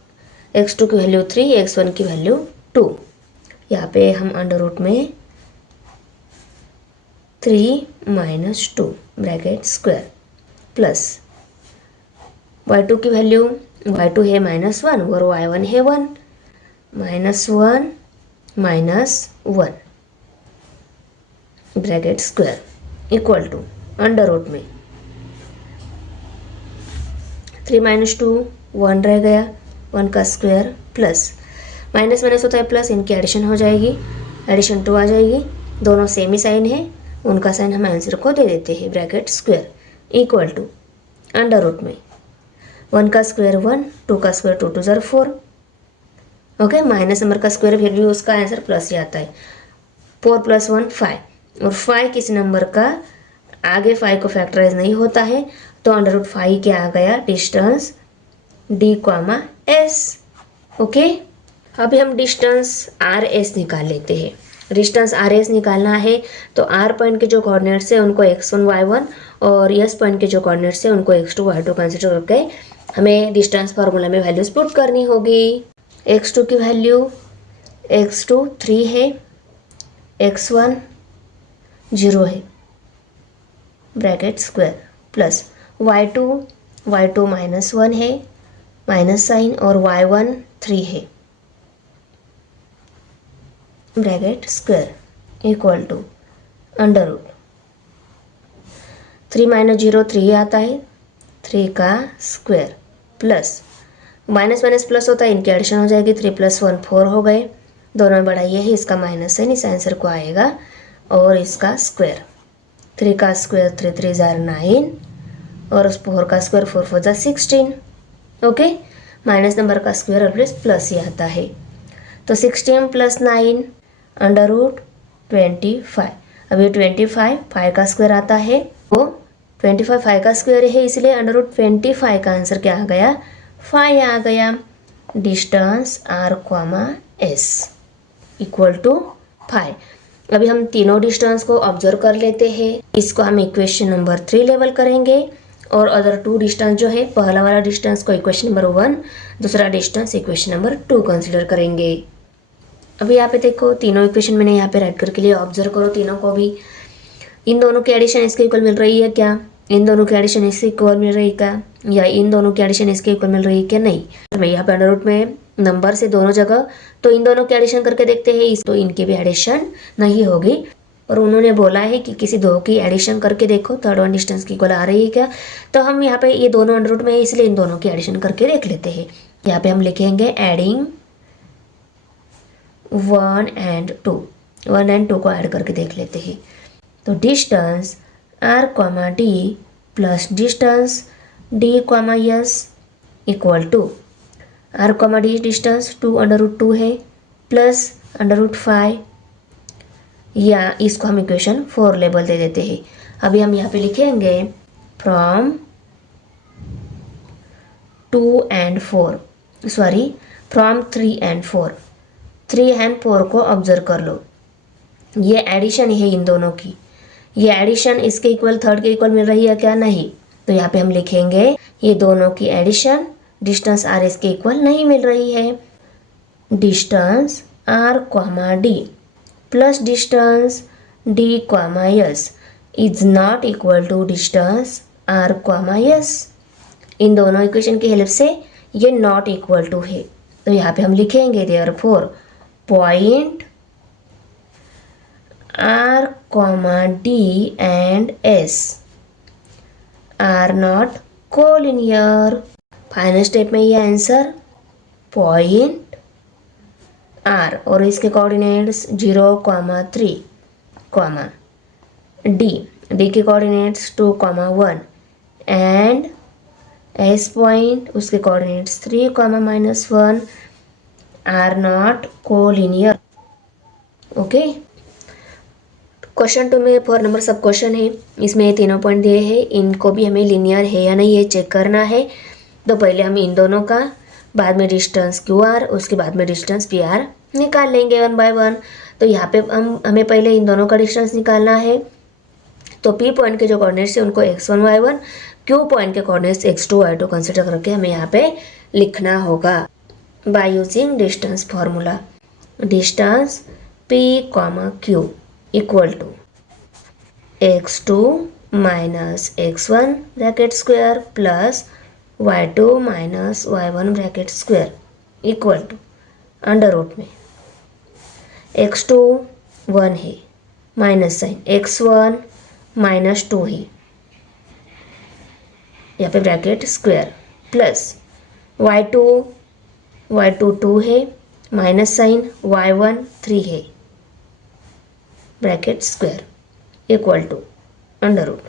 x2 की वैल्यू 3, x1 की वैल्यू 2। यहाँ पे हम अंडर रूट में 3 minus 2 bracket square plus y2 की वैल्यू, y2 है -1 और y1 है 1, -1 -1 bracket square equal to under root में 3 माइनस 2 1 रह गया, 1 का स्क्वायर प्लस माइनस माइनस होता है प्लस, इनकी एडिशन हो जाएगी, एडिशन 2 आ जाएगी। दोनों सेम ही साइन है, उनका साइन हम आंसर को दे देते हैं bracket square equal to under root में 1 का स्क्वायर 1, 2 का स्क्वायर 2 2 ज़र 4। ओके, माइनस नंबर का स्क्वायर फिर भी उसका आंसर प्लस ही आता है। 4 + 1 5 और 5 किसी नंबर का आगे 5 को फैक्टराइज नहीं होता है तो अंडर रूट 5 क्या आ गया डिस्टेंस d, s। ओके, अभी हम डिस्टेंस आर एस निकाल लेते हैं। डिस्टेंस आर एस निकालना है तो आर पॉइंट के जो कोऑर्डिनेट्स है उनको x1 y1 और एस पॉइंट के जो कोऑर्डिनेट्स है उनको x2 y2 कंसीडर करके हमें डिस्टेंस फार्मूला में वैल्यूज पुट करनी होगी। x2 की वैल्यू x2 3 है, x1 0 है ब्रैकेट स्क्वायर प्लस y2 -1 है माइनस साइन और y1 3 है bracket square equal to under root 3 - 0 3 आता है, 3 का square plus minus minus plus होता है, इनकी एडिशन हो जाएगी, 3 + 1 4 हो गए। दोनों में बड़ा ये है, इसका माइनस है, इस आंसर को आएगा और इसका स्क्वायर 3 का स्क्वायर 3 3 ज़र 9 और उस 4 का स्क्वायर 4 4 ज़र 16। ओके, माइनस नंबर का स्क्वायर ऑलवेज प्लस ही आता है तो 16 + 9 अंडर रूट 25। अभी 25 5 का स्क्वायर आता है वो 25 5 का स्क्वायर है इसलिए अंडर रूट 25 का आंसर क्या आ गया 5 आ गया। Distance r, s equal to 5। अभी हम तीनों डिस्टेंस को ऑब्जर्व कर लेते हैं। इसको हम इक्वेशन नंबर 3 लेवल करेंगे और अदर 2 डिस्टेंस जो है, पहला वाला डिस्टेंस को इक्वेशन नंबर 1, दूसरा डिस्टेंस इक्वेशन नंबर 2 कंसिडर करेंगे। अभी यहाँ पे देखो तीनों इक्वेशन मैंने यहाँ पे राइट करके लिए ऑब्जर्व करो तीनों को भी। इन दोनों की एडिशन इसके इक्वल मिल रही है क्या, इन दोनों की एडिशन इसके इक्वल मिल रही है क्या, या इन दोनों की एडिशन इसके इक्वल मिल रही है क्या, नहीं। मैं यहाँ पे अंडर रूट में नंबर से दोनों जगह तो इन दोनों की एडिशन करके देखते हैं, इस तो इनकी भी एडिशन नहीं होगी और उन्होंने बोला है कि किसी दो की एडिशन करके देखो थर्ड वन डिस्टेंस की इक्वल आ रही है क्या। तो हम यहाँ पे ये दोनों अंडर रूट में है इसलिए इन दोनों की एडिशन करके देख लेते हैं। यहाँ पे हम लिखेंगे एडिंग 1 and 2, 1 and 2 को ऐड करके देख लेते हैं। तो distance r, d plus distance d, s equal to r, d distance 2 under root 2 है प्लस अंडर रूट 5, या इसको हम इक्वेशन 4 लेबल दे देते हैं। अभी हम यहाँ पे लिखेंगे from 2 and 4, sorry from 3 and 4, 3 and 4 को ऑब्जर्व कर लो। ये एडिशन है इन दोनों की, ये एडिशन इसके इक्वल थर्ड के इक्वल मिल रही है क्या, नहीं। तो यहाँ पे हम लिखेंगे ये दोनों की एडिशन डिस्टेंस r s के इक्वल नहीं मिल रही है। Distance r, d plus distance d, s is not equal to distance r, s। इन दोनों इक्वेशन की हेल्प से ये नॉट इक्वल टू है तो यहाँ पे हम लिखेंगे therefore point r, d and s are not collinear. Final step में ये आंसर पॉइंट आर और इसके कोऑर्डिनेट्स 0,3, डी के कोऑर्डिनेट्स 2,1 एंड एस पॉइंट उसके coordinates 3,-1 are not collinear. Okay, question 2 में 4 नंबर सब क्वेश्चन है, इसमें ये तीनों पॉइंट दिए हैं, इनको भी हमें लिनियर है या नहीं ये चेक करना है। तो पहले हम इन दोनों का, बाद में डिस्टेंस क्यू आर, उसके बाद में डिस्टेंस पी आर निकाल लेंगे 1 बाय 1। तो यहाँ पे हमें पहले इन दोनों का डिस्टेंस निकालना है। तो पी पॉइंट के जो कोऑर्डिनेट्स है उनको x1 y1, क्यू पॉइंट के कोऑर्डिनेट्स x2 y2 कंसिडर करके हमें यहाँ पे लिखना होगा by using distance formula. Distance p, q equal to x2 minus x1 bracket square plus y2 minus y1 bracket square equal to under root में x2 1 है, माइनस साइन x1 माइनस 2 है, यहाँ पे ब्रैकेट स्क्वायर प्लस y2 2 है, माइनस साइन y1 3 है, bracket square equal to under root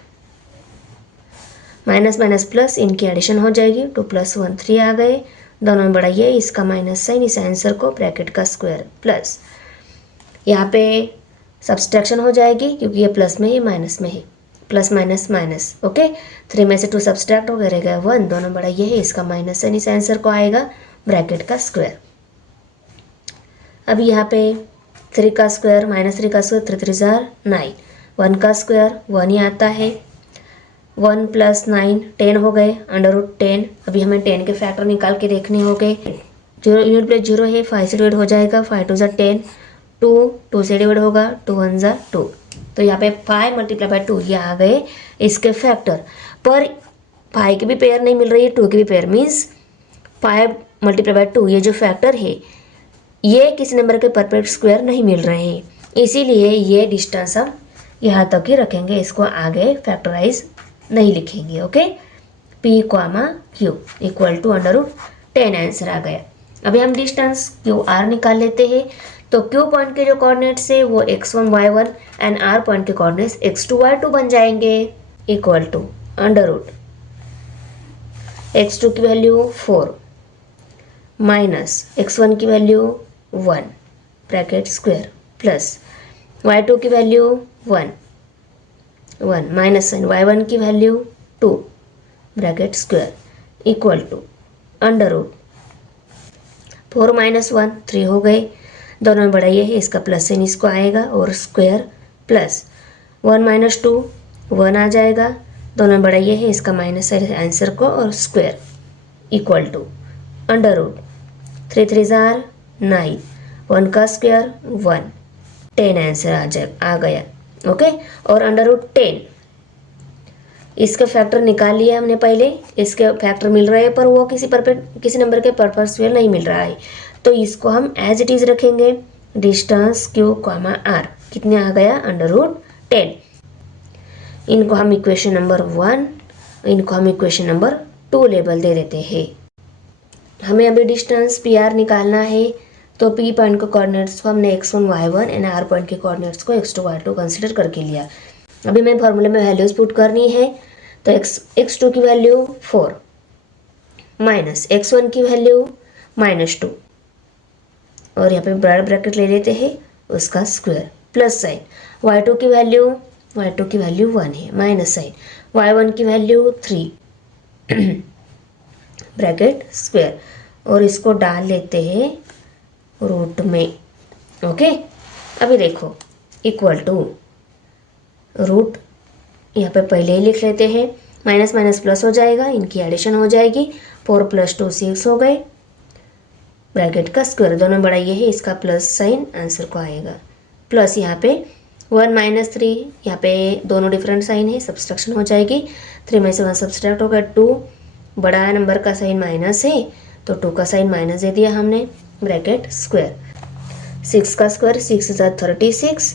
minus minus plus, इनकी एडिशन हो जाएगी, 2 + 1 3 आ गए, दोनों में बढ़ाइए, इसका माइनस साइन इस आंसर को, ब्रैकेट का स्क्वायर प्लस यहाँ पे सब्सट्रैक्शन हो जाएगी क्योंकि ये प्लस में, ये माइनस में है, प्लस माइनस माइनस। ओके, 3 में से 2 सब्सट्रैक्ट हो गया 1, दोनों बढ़ाइए है, इसका माइनस साइन इस आंसर को आएगा, ब्रैकेट का स्क्वायर। अब यहाँ पे 3 का स्क्वायर माइनस 3 का स्क्वायर 3 3 9, 1 का स्क्वायर 1 ही आता है, 1 + 9 10 हो गए, अंडर रूट 10। अभी हमें 10 के फैक्टर निकाल के देखने होंगे। 0 यूनिट प्लेस 0 है, 5 से डिवाइड हो जाएगा, 5 2 10, 2 से डिवाइड होगा, 2 1 2। तो यहाँ पे 5 × 2 ये आ गए इसके फैक्टर, पर 5 की भी पेयर नहीं मिल रही है, 2 की भी पेयर, मीन्स 5 × 2 ये जो फैक्टर है ये किसी नंबर के परफेक्ट स्क्वायर नहीं मिल रहे हैं, इसीलिए ये डिस्टेंस हम यहाँ तक ही रखेंगे, इसको आगे फैक्टराइज नहीं लिखेंगे। Okay, p, q equal to under root 10 answer आ गया। अभी हम डिस्टेंस क्यू आर निकाल लेते हैं। तो क्यू पॉइंट के जो कोऑर्डिनेट्स है वो x1 y1 and R point के कोऑर्डिनेट्स x2 y2 बन जाएंगे, equal to under root x2 की वैल्यू 4 माइनस x1 की value 1 bracket square plus y2 की वैल्यू 1 माइनस साइन y1 की value 2 bracket square equal to under root 4 - 1 3 हो गए, दोनों में बढ़ाइए है, इसका प्लस साइन इसको आएगा और स्क्वायर प्लस 1 - 2 1 आ जाएगा, दोनों में बढ़ाइए है, इसका माइनस साइन आंसर को और square equal to under root 3 3 9, 1 का स्क्वायर 1, 10 आंसर आ गया। ओके, और अंडर रूट 10 इसका फैक्टर निकाल लिया हमने पहले, इसके फैक्टर मिल रहे हैं पर वो किसी नंबर के परफेक्ट स्क्वायर नहीं मिल रहा है, तो इसको हम एज इट इज रखेंगे। डिस्टेंस क्यू आर कितने आ गया, अंडर रूट 10। इनको हम इक्वेशन नंबर 1, इनको हम इक्वेशन नंबर 2 लेबल दे देते हैं। हमें अभी डिस्टेंस पी आर निकालना है, तो पी पॉइंट के कोऑर्डिनेट्स को हमने x1 y1 and R point के कोऑर्डिनेट्स को x2 y2 कंसीडर करके लिया। अभी मैं फार्मूले में वैल्यूज पुट करनी है, तो x2 की वैल्यू 4 माइनस x1 की वैल्यू -2 और यहाँ पे बड़ा ब्रैकेट ले लेते हैं, उसका स्क्वायर प्लस साइन y2 की वैल्यू 1 है, माइनस साइन y1 की वैल्यू 3 ब्रैकेट स्क्वायर और इसको डाल लेते हैं रूट में। ओके, अभी देखो इक्वल टू रूट, यहाँ पे पहले ही लिख लेते हैं, माइनस माइनस प्लस हो जाएगा, इनकी एडिशन हो जाएगी, 4 + 2 6 हो गए, ब्रैकेट का स्क्वायर, दोनों बढ़ाइए है, इसका प्लस साइन आंसर को आएगा, प्लस यहाँ पे 1 - 3, यहाँ पे दोनों डिफरेंट साइन है, सब्सट्रैक्शन हो जाएगी, 3 में से 1 सब्सट्रैक्ट होगा, 2 बड़ा नंबर का साइन माइनस है तो 2 का साइन माइनस दे दिया हमने, ब्रैकेट स्क्वायर, 6 का स्क्वायर 6 × 36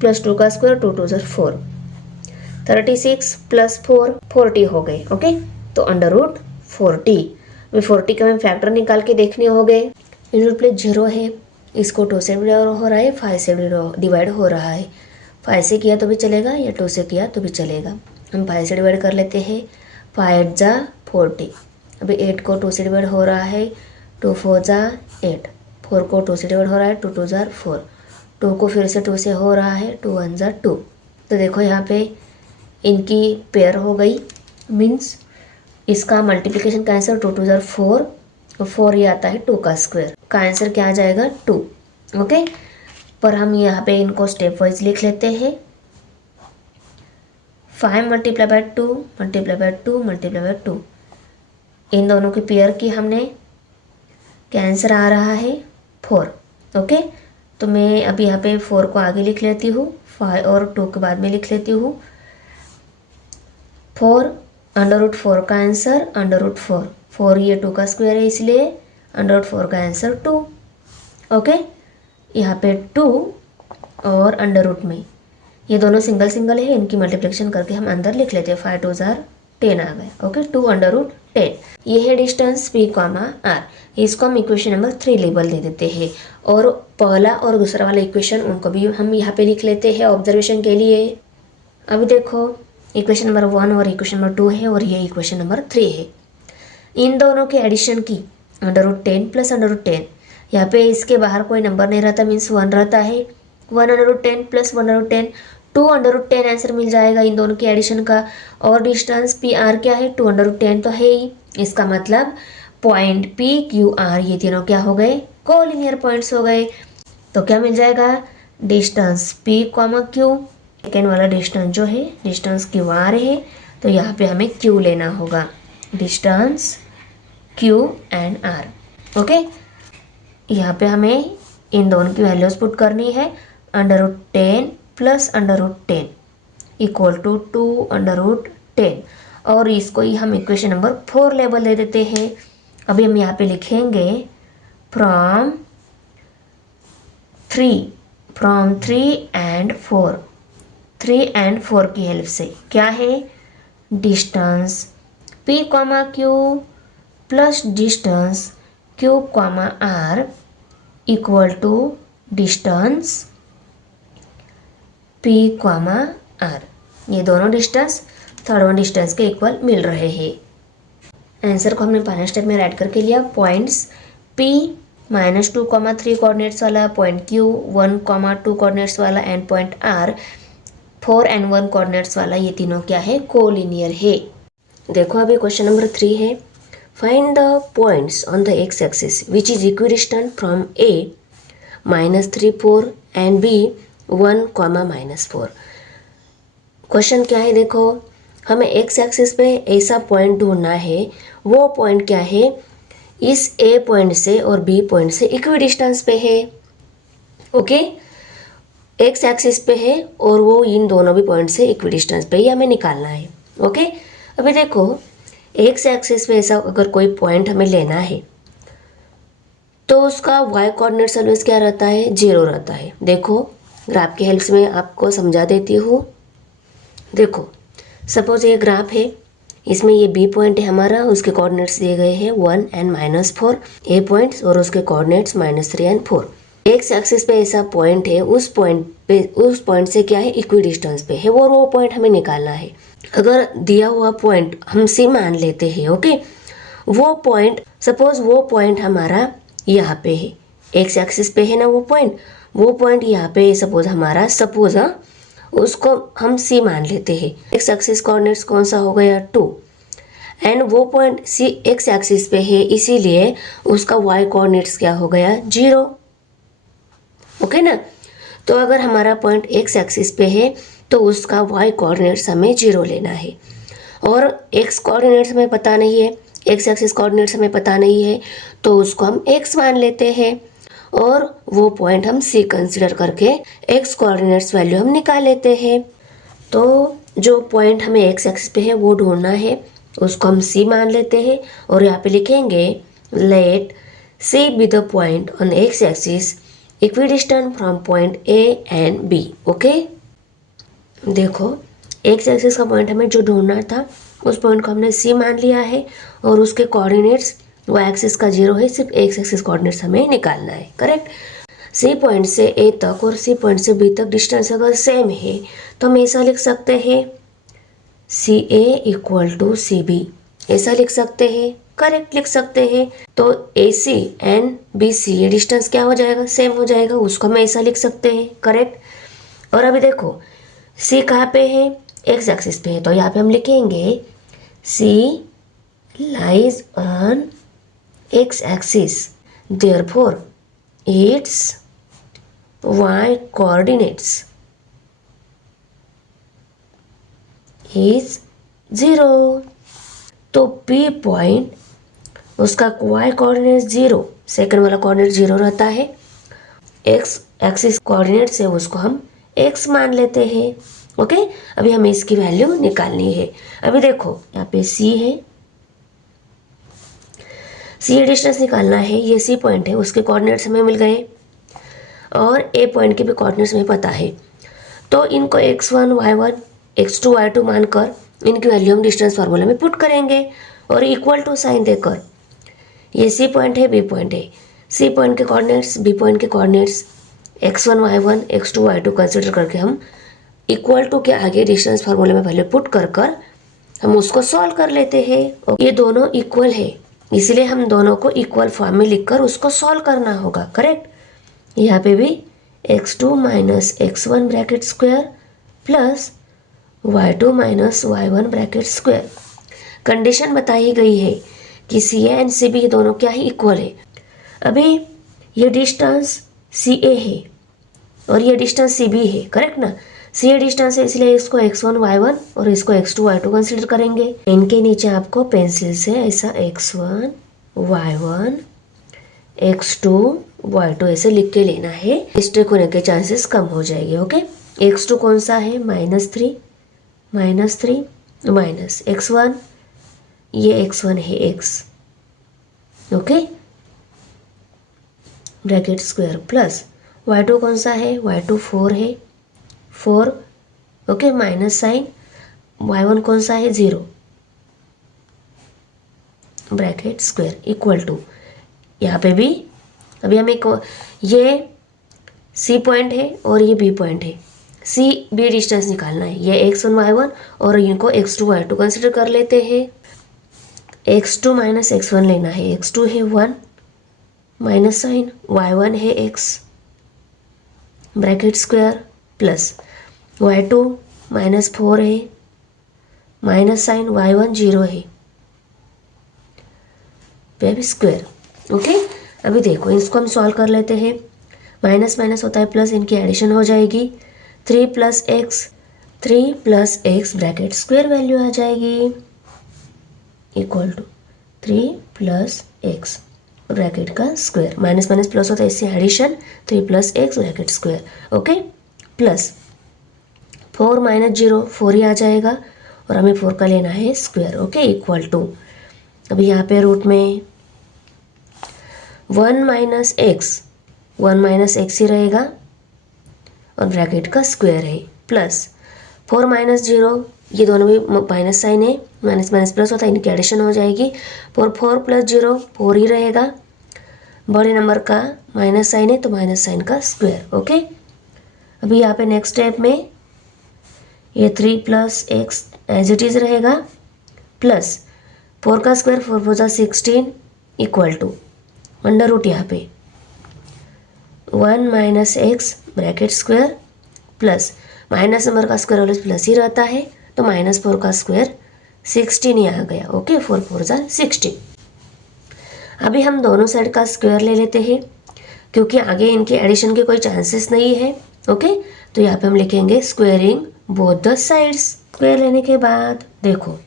प्लस 2 का स्क्वायर 2 2 4, 36 + 4 40 हो गए। ओके, तो अंडर रूट 40, वे 40 का हमें फैक्टर निकाल के देखने हो गए। यूनिट प्लेस 0 है, इसको 2 से डिवाइड हो रहा है, 5 से डिवाइड हो रहा है। 5 से किया तो भी चलेगा या 2 से किया तो भी चलेगा। हम 5 से डिवाइड कर लेते हैं। 5 8 जा 40। अभी 8 को 2 से डिवाइड हो रहा है, 2 4 जा 8। 4 को 2 से डिवाइड हो रहा है, 2 2 जा 4। 2 को फिर से 2 से हो रहा है, 2 1 जा 2। तो देखो यहाँ पे इनकी पेयर हो गई, मीन्स इसका मल्टीप्लिकेशन का आंसर 2 2 जा 4 और 4 ये आता है 2 का स्क्वायर। का आंसर क्या आ जाएगा 2। ओके, पर हम यहाँ पे इनको स्टेप वाइज लिख लेते हैं। 5 multiply by 2 multiply by 2 multiply by 2, इन दोनों की पेयर की हमने, क्या आंसर आ रहा है 4। ओके, तो मैं अभी यहाँ पे 4 को आगे लिख लेती हूँ, 5 और 2 के बाद में लिख लेती हूँ। 4 √4 का आंसर √4, 4 ये 2 का स्क्वायर है इसलिए √4 का आंसर 2। ओके, यहाँ पे 2 और अंडर में ये दोनों सिंगल सिंगल है, इनकी मल्टीप्लिकेशन करके हम अंदर लिख लेते हैं। 5 2 जार 10 आ गए। ओके, 2 √10 ये है डिस्टेंस P, R। इसको हम इक्वेशन नंबर 3 लेबल दे देते हैं। और पहला और दूसरा वाला इक्वेशन उनको भी हम यहाँ पे लिख लेते हैं ऑब्जर्वेशन के लिए। अभी देखो इक्वेशन नंबर 1 और इक्वेशन नंबर 2 है और ये इक्वेशन नंबर 3 है। इन दोनों के एडिशन की √10 प्लस √10, यहाँ पे इसके बाहर कोई नंबर नहीं रहता, मीन्स 1 रहता है। 1/10 प्लस 1/10 2/10 आंसर मिल जाएगा इन दोनों के एडिशन का। और डिस्टेंस PR क्या है 2/10 तो है ही। इसका मतलब पॉइंट PQR ये तीनों क्या हो गए, कोलिनियर पॉइंट्स हो गए। तो क्या मिल जाएगा, डिस्टेंस P, Q, सेकेंड वाला डिस्टेंस जो है डिस्टेंस QR है, तो यहाँ पे हमें Q लेना होगा, distance Q and R। Okay, यहाँ पे हमें इन दोनों की वैल्यूज पुट करनी है। √10 प्लस √10 इक्वल टू 2/10, और इसको ही हम इक्वेशन नंबर 4 लेबल दे देते हैं। अभी हम यहाँ पे लिखेंगे फ्रॉम 3 एंड 4, 3 एंड 4 की हेल्प से क्या है, distance P, Q plus distance Q, R equal to distance P, R। ये दोनों डिस्टेंस थर्ड वन डिस्टेंस के इक्वल मिल रहे हैं। आंसर को हमने पहले स्टेप में ऐड करके लिया। पॉइंट्स P -2, 3 कोऑर्डिनेट्स वाला, पॉइंट Q 1, 2 कोऑर्डिनेट्स वाला and point R 4 and 1 coordinates वाला, ये तीनों क्या है, कोलिनियर है। देखो अभी क्वेश्चन नंबर 3 है, find the points on the x axis which is equidistant from A -3 4 and B 1, -4। Question क्या है, देखो हमें एक्स एक्सिस पे ऐसा पॉइंट ढूंढना है, वो पॉइंट क्या है, इस A पॉइंट से और B पॉइंट से इक्विडिस्टेंस पे है। ओके, एक्स एक्सिस पे है और वो इन दोनों भी पॉइंट से इक्विडिस्टेंस पे ही हमें निकालना है। ओके, अभी देखो एक्स एक्सिस पे ऐसा अगर कोई पॉइंट हमें लेना है तो उसका y कोऑर्डिनेट ऑलवेज क्या रहता है, 0 रहता है। देखो ग्राफ की हेल्प से मैं आपको समझा देती हूँ। देखो सपोज ये ग्राफ है, इसमें ये B पॉइंट है हमारा, उसके कोऑर्डिनेट्स दिए गए हैं 1 and -4, A पॉइंट्स और उसके कोऑर्डिनेट्स -3 and 4। एक्स एक्सिस पे ऐसा पॉइंट है, उस पॉइंट से क्या है, इक्विडिस्टेंस पे है, वो पॉइंट हमें निकालना है। अगर दिया हुआ पॉइंट हम C मान लेते हैं, ओके, वो पॉइंट सपोज वो पॉइंट हमारा यहाँ पे है, एक्स एक्सिस पे है ना वो पॉइंट यहाँ पे सपोज हमारा, सपोज उसको हम C मान लेते हैं। एक्स एक्सिस कोऑर्डिनेट्स कौन सा हो गया 2, एंड वो पॉइंट C एक्स एक्सिस पे है, इसीलिए उसका y कोऑर्डिनेट्स क्या हो गया 0। ओके ना, तो अगर हमारा पॉइंट एक्स एक्सिस पे है तो उसका y कोऑर्डिनेट्स हमें 0 लेना है, और x कोऑर्डिनेट्स हमें पता नहीं है, एक्स एक्सिस कोऑर्डिनेट्स हमें पता नहीं है, तो उसको हम x मान लेते हैं और वो पॉइंट हम C कंसिडर करके x कोऑर्डिनेट्स वैल्यू हम निकाल लेते हैं। तो जो पॉइंट हमें एक्स एक्सिस पे है वो ढूंढना है, उसको हम C मान लेते हैं और यहाँ पे लिखेंगे let C be the point on x axis equidistant from point A and B। Okay, देखो एक्स एक्सिस का पॉइंट हमें जो ढूंढना था उस पॉइंट को हमने C मान लिया है और उसके कोऑर्डिनेट्स y एक्सिस का 0 है, सिर्फ एक्स एक्सिस कोऑर्डिनेट्स हमें निकालना है। करेक्ट, सी पॉइंट से ए तक और सी पॉइंट से बी तक डिस्टेंस अगर सेम है तो हम ऐसा लिख सकते हैं सी ए इक्वल टू सी बी, ऐसा लिख सकते हैं, करेक्ट लिख सकते हैं। तो ए सी एंड बी सी ये डिस्टेंस क्या हो जाएगा, सेम हो जाएगा, उसको हम ऐसा लिख सकते हैं, करेक्ट। और अभी देखो सी कहाँ पे है, एक्स एक्सिस पे है, तो यहाँ पे हम लिखेंगे C lies on x axis, therefore its y coordinates is 0। तो P पॉइंट उसका y कोऑर्डिनेट 0, सेकंड वाला कोऑर्डिनेट 0 रहता है, x एक्सिस कोऑर्डिनेट से उसको हम x मान लेते हैं। ओके, अभी हमें इसकी वैल्यू निकालनी है। अभी देखो यहाँ पे C है, C डिस्टेंस निकालना है, ये C पॉइंट है, उसके कोऑर्डिनेट्स हमें मिल गए और ए पॉइंट के भी कोऑर्डिनेट्स हमें पता है। तो इनको x1 y1 x2 y2 मानकर इनकी वैल्यू हम डिस्टेंस फार्मूला में पुट करेंगे और इक्वल टू साइन देकर, ये सी पॉइंट है, बी पॉइंट है, सी पॉइंट के कोऑर्डिनेट्स बी पॉइंट के coordinates x1 y1 x2 y2 consider करके हम इक्वल टू के आगे डिस्टेंस फार्मूला में वैल्यू पुट कर कर हम उसको सॉल्व कर लेते हैं। ये दोनों इक्वल है, इसलिए हम दोनों को इक्वल फॉर्म में लिखकर उसको सॉल्व करना होगा, करेक्ट। यहाँ पे भी x2 minus x1 bracket square plus y2 minus y1 bracket square. Condition बताई गई है कि सी ए एंड सी बी दोनों क्या ही इक्वल है। अभी ये डिस्टेंस सी ए है और ये डिस्टेंस सी बी है, करेक्ट ना। सी ए डिस्टेंस है इसलिए इसको x1 y1 और इसको x2 y2 कंसिडर करेंगे। इनके नीचे आपको पेंसिल से ऐसा x1 y1 x2 y2 ऐसे लिख के लेना है, मिस्टेक होने के चांसेस कम हो जाएंगे। ओके, x2 कौन सा है, -3 माइनस x1, ये x1 है x, okay bracket square plus y2 कौन सा है, y2 4 है 4, ओके माइनस साइन, y1 कौन सा है 0 ब्रैकेट स्क्वायर इक्वल टू, यहाँ पे भी अभी हमें ये सी पॉइंट है और ये बी पॉइंट है, सी बी डिस्टेंस निकालना है, ये x1 y1 और इनको x2 y2 कंसिडर कर लेते हैं। x2 माइनस x1 लेना है, x2 है 1 माइनस साइन, y1 है x bracket square plus y2 minus 4 है माइनस साइन, y1 0 है वेब स्क्वायर। ओके, अभी देखो इसको हम सॉल्व कर लेते हैं, माइनस माइनस होता है प्लस, इनकी एडिशन हो जाएगी 3 plus x bracket square value आ जाएगी equal to 3 plus x bracket का स्क्वायर, माइनस माइनस प्लस होता है इससे addition 3 plus x bracket square, okay plus 4 minus 0 4 ही आ जाएगा और हमें 4 का लेना है स्क्वायर, ओके इक्वल टू, अभी यहाँ पे रूट में 1 माइनस एक्स ही रहेगा और ब्रैकेट का स्क्वायर है प्लस 4 माइनस 0, ये दोनों भी माइनस साइन है, माइनस माइनस प्लस होता है, इनकी एडिशन हो जाएगी, 4 प्लस 0 4 ही रहेगा, बड़े नंबर का माइनस साइन है तो माइनस साइन का स्क्वायर, ओके। अभी यहाँ पे नेक्स्ट स्टेप में ये 3 plus x as it is रहेगा प्लस 4 का square 4 4 16 equal to under root, यहाँ पे 1 minus x bracket square plus minus number का स्क्वायर ऑलवेज प्लस ही रहता है तो -4 का स्क्वायर 16 ही आ गया, ओके 4 4 16। अभी हम दोनों साइड का स्क्वायर ले लेते हैं क्योंकि आगे इनके एडिशन के कोई चांसेस नहीं है, ओके तो यहाँ पे हम लिखेंगे squaring both the sides. Square लेने के बाद देखो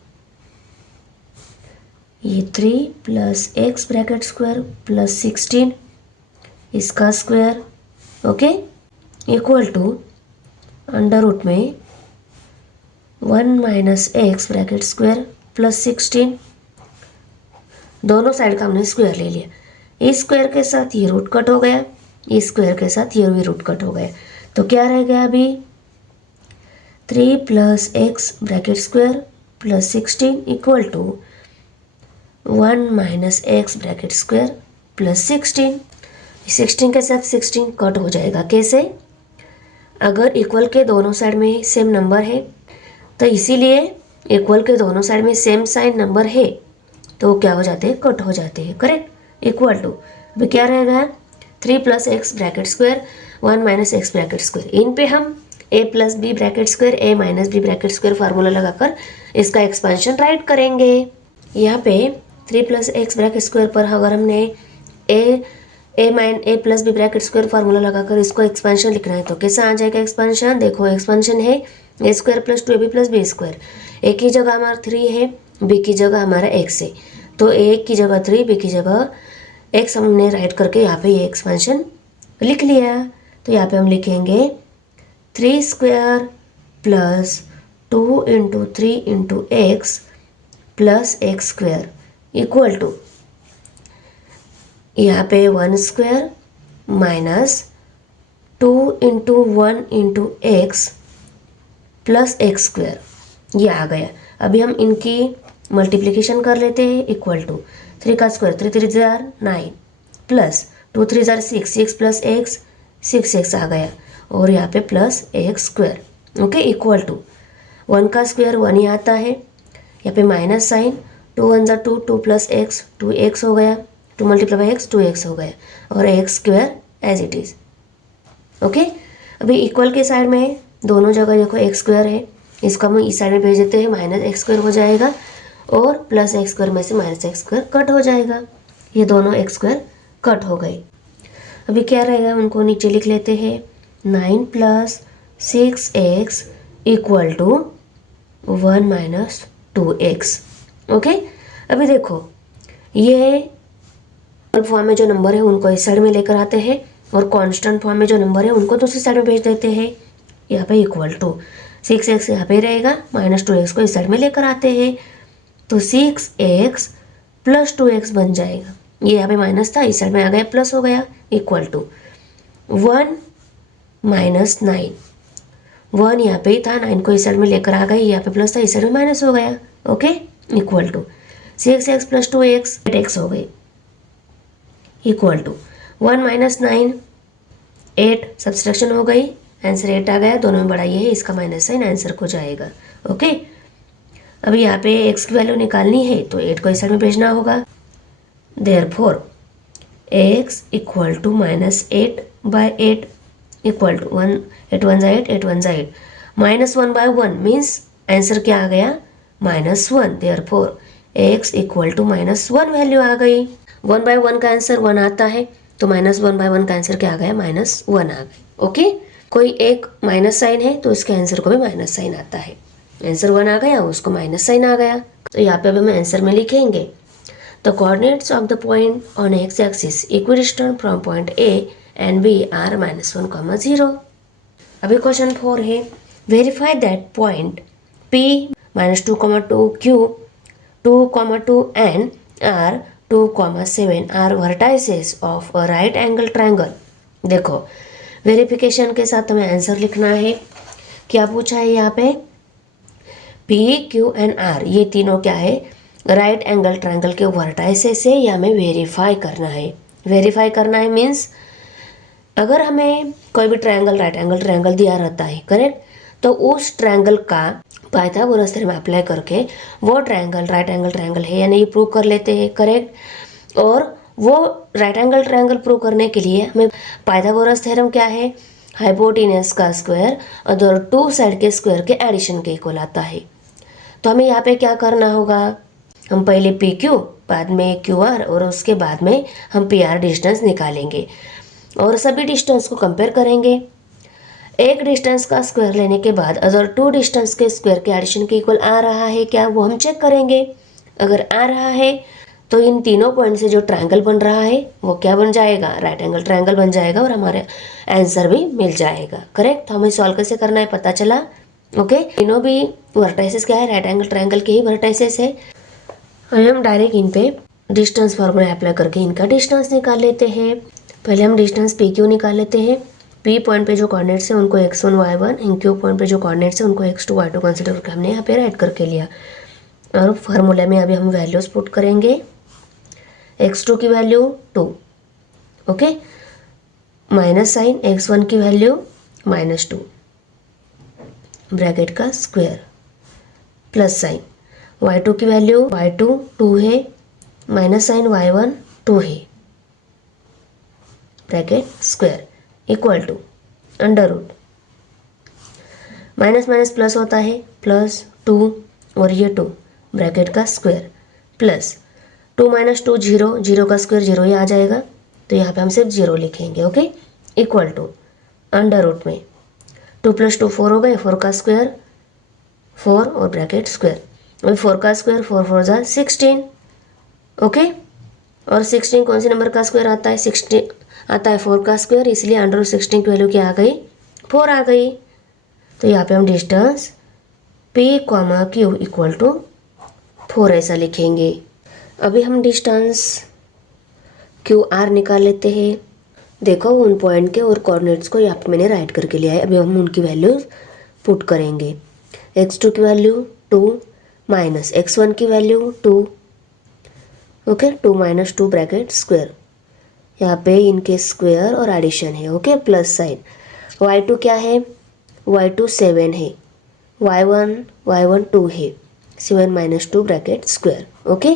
ये 3 plus x bracket square plus 16 इसका square, okay equal to under root में 1 minus x bracket square plus 16, दोनों साइड का हमने स्क्वायर ले लिया, इस स्क्वायर के साथ ये रूट कट हो गया, इस स्क्वायर के साथ ये भी रूट कट हो गया, तो क्या रह गया अभी 3 plus x bracket square plus 16 equal to 1 minus x bracket square plus 16। 16 के साथ 16 कट हो जाएगा। कैसे? अगर इक्वल के दोनों साइड में सेम नंबर है तो इसीलिए इक्वल के दोनों साइड में सेम साइन नंबर है तो क्या हो जाते हैं? कट हो जाते हैं। करेक्ट? इक्वल टू अभी क्या रहेगा? 3 plus x bracket square 1 minus x bracket square. इन पे हम a plus B bracket square a minus B bracket square formula लगाकर इसका एक्सपेंशन राइट करेंगे। यहाँ पे 3 प्लस एक्स ब्रैकेट स्क्वायर पर अगर हमने a plus B bracket square formula लगाकर इसको एक्सपेंशन लिखना है तो कैसा आ जाएगा एक्सपेंशन? देखो एक्सपेंशन है A square plus 2ab plus B square. A की जगह हमारा 3 है, बी की जगह हमारा x है, तो ए की जगह 3, बी की जगह x हमने राइट करके यहाँ पे ये एक्सपेंशन लिख लिया। तो यहाँ पे हम लिखेंगे 3 square plus 2 into 3 into x plus x square equal to यहाँ पे 1 square minus 2 into 1 into x plus x square. ये आ गया। अभी हम इनकी मल्टीप्लिकेशन कर लेते हैं। इक्वल टू 3 का स्क्वायर 3 3 जार 9 प्लस 2 3 जार 6 6 प्लस एक्स 6 एक्स आ गया और यहाँ पे plus x square. Okay, equal to 1 का स्क्वायर 1 ही आता है, यहाँ पे माइनस साइन 2 1 जार 2 2 प्लस एक्स 2 एक्स हो गया, 2 मल्टीप्लाई बाई एक्स 2 एक्स हो गया और x square as it is. Okay, अभी इक्वल के साइड में दोनों जगह देखो एक्स स्क्वायर है, इसको हम इस साइड में भेज देते हैं, माइनस एक्स स्क्वायर हो जाएगा और प्लस एक्स स्क्वायर में से माइनस एक्स स्क्वायर कट हो जाएगा। ये दोनों एक्स स्क्वायर कट हो गए। अभी क्या रहेगा? उनको नीचे लिख लेते हैं 9 plus 6x equal to 1 minus 2x। Okay, अभी देखो ये फॉर्म में जो नंबर है उनको इस साइड में लेकर आते हैं और कांस्टेंट फॉर्म में जो नंबर है उनको दूसरी साइड में भेज देते हैं। यहाँ पे इक्वल टू 6x यहाँ पे रहेगा, माइनस 2x को इस साइड में लेकर आते हैं तो 6x प्लस 2x बन जाएगा। ये यहाँ पे माइनस था, इस साइड में आ गया प्लस हो गया इक्वल टू 1 माइनस 9। 1 यहाँ पे ही था, 9 को इस साइड में लेकर आ गए, यहाँ पे प्लस था, इस साइड में माइनस हो गया। Okay, equal to 6x plus 2x 8x हो गई इक्वल टू 1 माइनस 9 8 सब्सट्रैक्शन हो गई, आंसर 8 आ गया। दोनों में बड़ा ये है, इसका माइनस साइन आंसर को जाएगा। ओके, अब यहाँ पे x की वैल्यू निकालनी है तो 8 को इस साइड में भेजना होगा। Therefore x equal to minus 8 by 8 equal to 1 8 1 जा 8 8 1 जा 8 माइनस 1 बाई 1 मीन्स आंसर क्या आ गया? -1। Therefore x equal to -1 value आ गई। 1 बाई 1 का आंसर 1 आता है तो -1 बाई 1 का आंसर क्या आ गया? -1 आ गया। ओके, कोई एक माइनस साइन है तो इसके आंसर को भी माइनस साइन आता है। आंसर 1 आ गया, उसको माइनस साइन आ गया। तो यहाँ पे अब हम आंसर में लिखेंगे the coordinates of the point on x axis equidistant from point A and B are -1, 0। अभी क्वेश्चन 4 है, verify that point P -2, 2 Q 2, 2 and R 2, 7 are vertices of a right angle triangle. देखो वेरिफिकेशन के साथ हमें आंसर लिखना है। क्या पूछा है यहाँ पे? P, Q एंड R ये तीनों क्या है? राइट एंगल ट्रायंगल के वर्टाइसेस है, ये हमें वेरीफाई करना है। वेरीफाई करना है मीन्स अगर हमें कोई भी ट्रायंगल राइट एंगल ट्रायंगल दिया रहता है, करेक्ट, तो उस ट्रायंगल का पाइथागोरस थ्योरम अप्लाई करके वो ट्रायंगल राइट एंगल ट्रायंगल है या नहीं प्रूव कर लेते हैं, करेक्ट। और वो राइट एंगल ट्रायंगल प्रूव करने के लिए हमें पाइथागोरस थ्योरम क्या है? हाइपोटेनस का स्क्वायर और 2 साइड के स्क्वायर के एडिशन के इक्वल आता है। तो हमें यहाँ पे क्या करना होगा? हम पहले पी क्यू, बाद में क्यू आर और उसके बाद में हम पी आर डिस्टेंस निकालेंगे और सभी डिस्टेंस को कंपेयर करेंगे। एक डिस्टेंस का स्क्वायर लेने के बाद अगर 2 डिस्टेंस के स्क्वायर के एडिशन के इक्वल आ रहा है क्या, वो हम चेक करेंगे। अगर आ रहा है तो इन तीनों पॉइंट से जो ट्रायंगल बन रहा है वो क्या बन जाएगा? राइट एंगल ट्रायंगल बन जाएगा और हमारे आंसर भी मिल जाएगा। करेक्ट, तो हमें सॉल्व कैसे करना है पता चला। ओके, तीनों भी वर्टाइसेस क्या है? राइट एंगल ट्रायंगल के ही वर्टाइसेस है। हम डायरेक्ट इन पे डिस्टेंस फार्मूला अप्लाई करके इनका डिस्टेंस निकाल लेते हैं। पहले हम डिस्टेंस पी क्यू निकाल लेते हैं। पी पॉइंट पे जो कोऑर्डिनेट्स है उनको x1 y1 and Q point पे जो कोऑर्डिनेट्स है उनको x2 y2 कंसीडर करके हमने यहाँ पे राइट करके लिया। और फार्मूले में अभी हम वैल्यूज पुट करेंगे। x2 की value 2, okay, minus sign x1 की वैल्यू -2 ब्रैकेट का स्क्वायर प्लस साइन y2 की वैल्यू y2 2 है माइनस साइन y1 2 है bracket square equal to under root minus minus plus होता है +2 और ये 2 ब्रैकेट का स्क्वायर प्लस 2 - 2 0 0 का स्क्वायर 0 ही आ जाएगा तो यहाँ पे हम सिर्फ 0 लिखेंगे okay equal to under root में 2 + 2 4 हो गए 4 का स्क्वायर 4 और ब्रैकेट स्क्वायर अभी 4 का स्क्वायर 4 4 ज़ा 16 ओके और 16 कौन से नंबर का स्क्वायर आता है 16 आता है 4 का स्क्वायर इसलिए अंडर रूट 16 की वैल्यू क्या आ गई 4 आ गई तो यहाँ पे हम distance P, Q equal to 4 ऐसा लिखेंगे। अभी हम डिस्टेंस QR निकाल लेते हैं। देखो उन पॉइंट के और कोऑर्डिनेट्स को यहाँ पे मैंने राइट करके लिया है। अभी हम उनकी वैल्यूज पुट करेंगे। x2 की वैल्यू 2 माइनस x1 की वैल्यू 2 ओके 2 - 2 ब्रैकेट स्क्वायर यहाँ पे इनके स्क्वायर और एडिशन है ओके प्लस साइन y2 क्या है y2 7 है y1 2 है 7 - 2 ब्रैकेट स्क्वायर ओके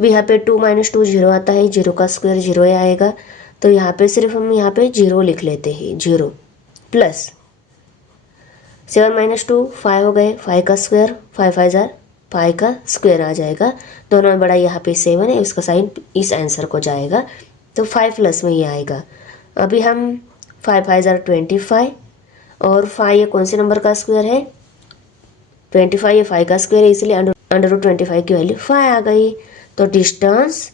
भी यहाँ पे 2 - 2 0 आता है 0 का स्क्वायर 0 ही आएगा तो यहाँ पे सिर्फ हम यहाँ पे 0 लिख लेते हैं 0 प्लस 7 - 2 5 हो गए 5 का स्क्वायर 5 5 जार 5 का स्क्वायर आ जाएगा दोनों में बड़ा यहाँ पे 7 है उसका साइन इस आंसर को जाएगा तो 5 प्लस में ही आएगा। अभी हम 5 5 जार 25 और 5 ये कौन से नंबर का स्क्वायर है 25 ये 5 का स्क्वायर है इसलिए अंडर रूट 25 की वैल्यू 5 आ गई तो डिस्टेंस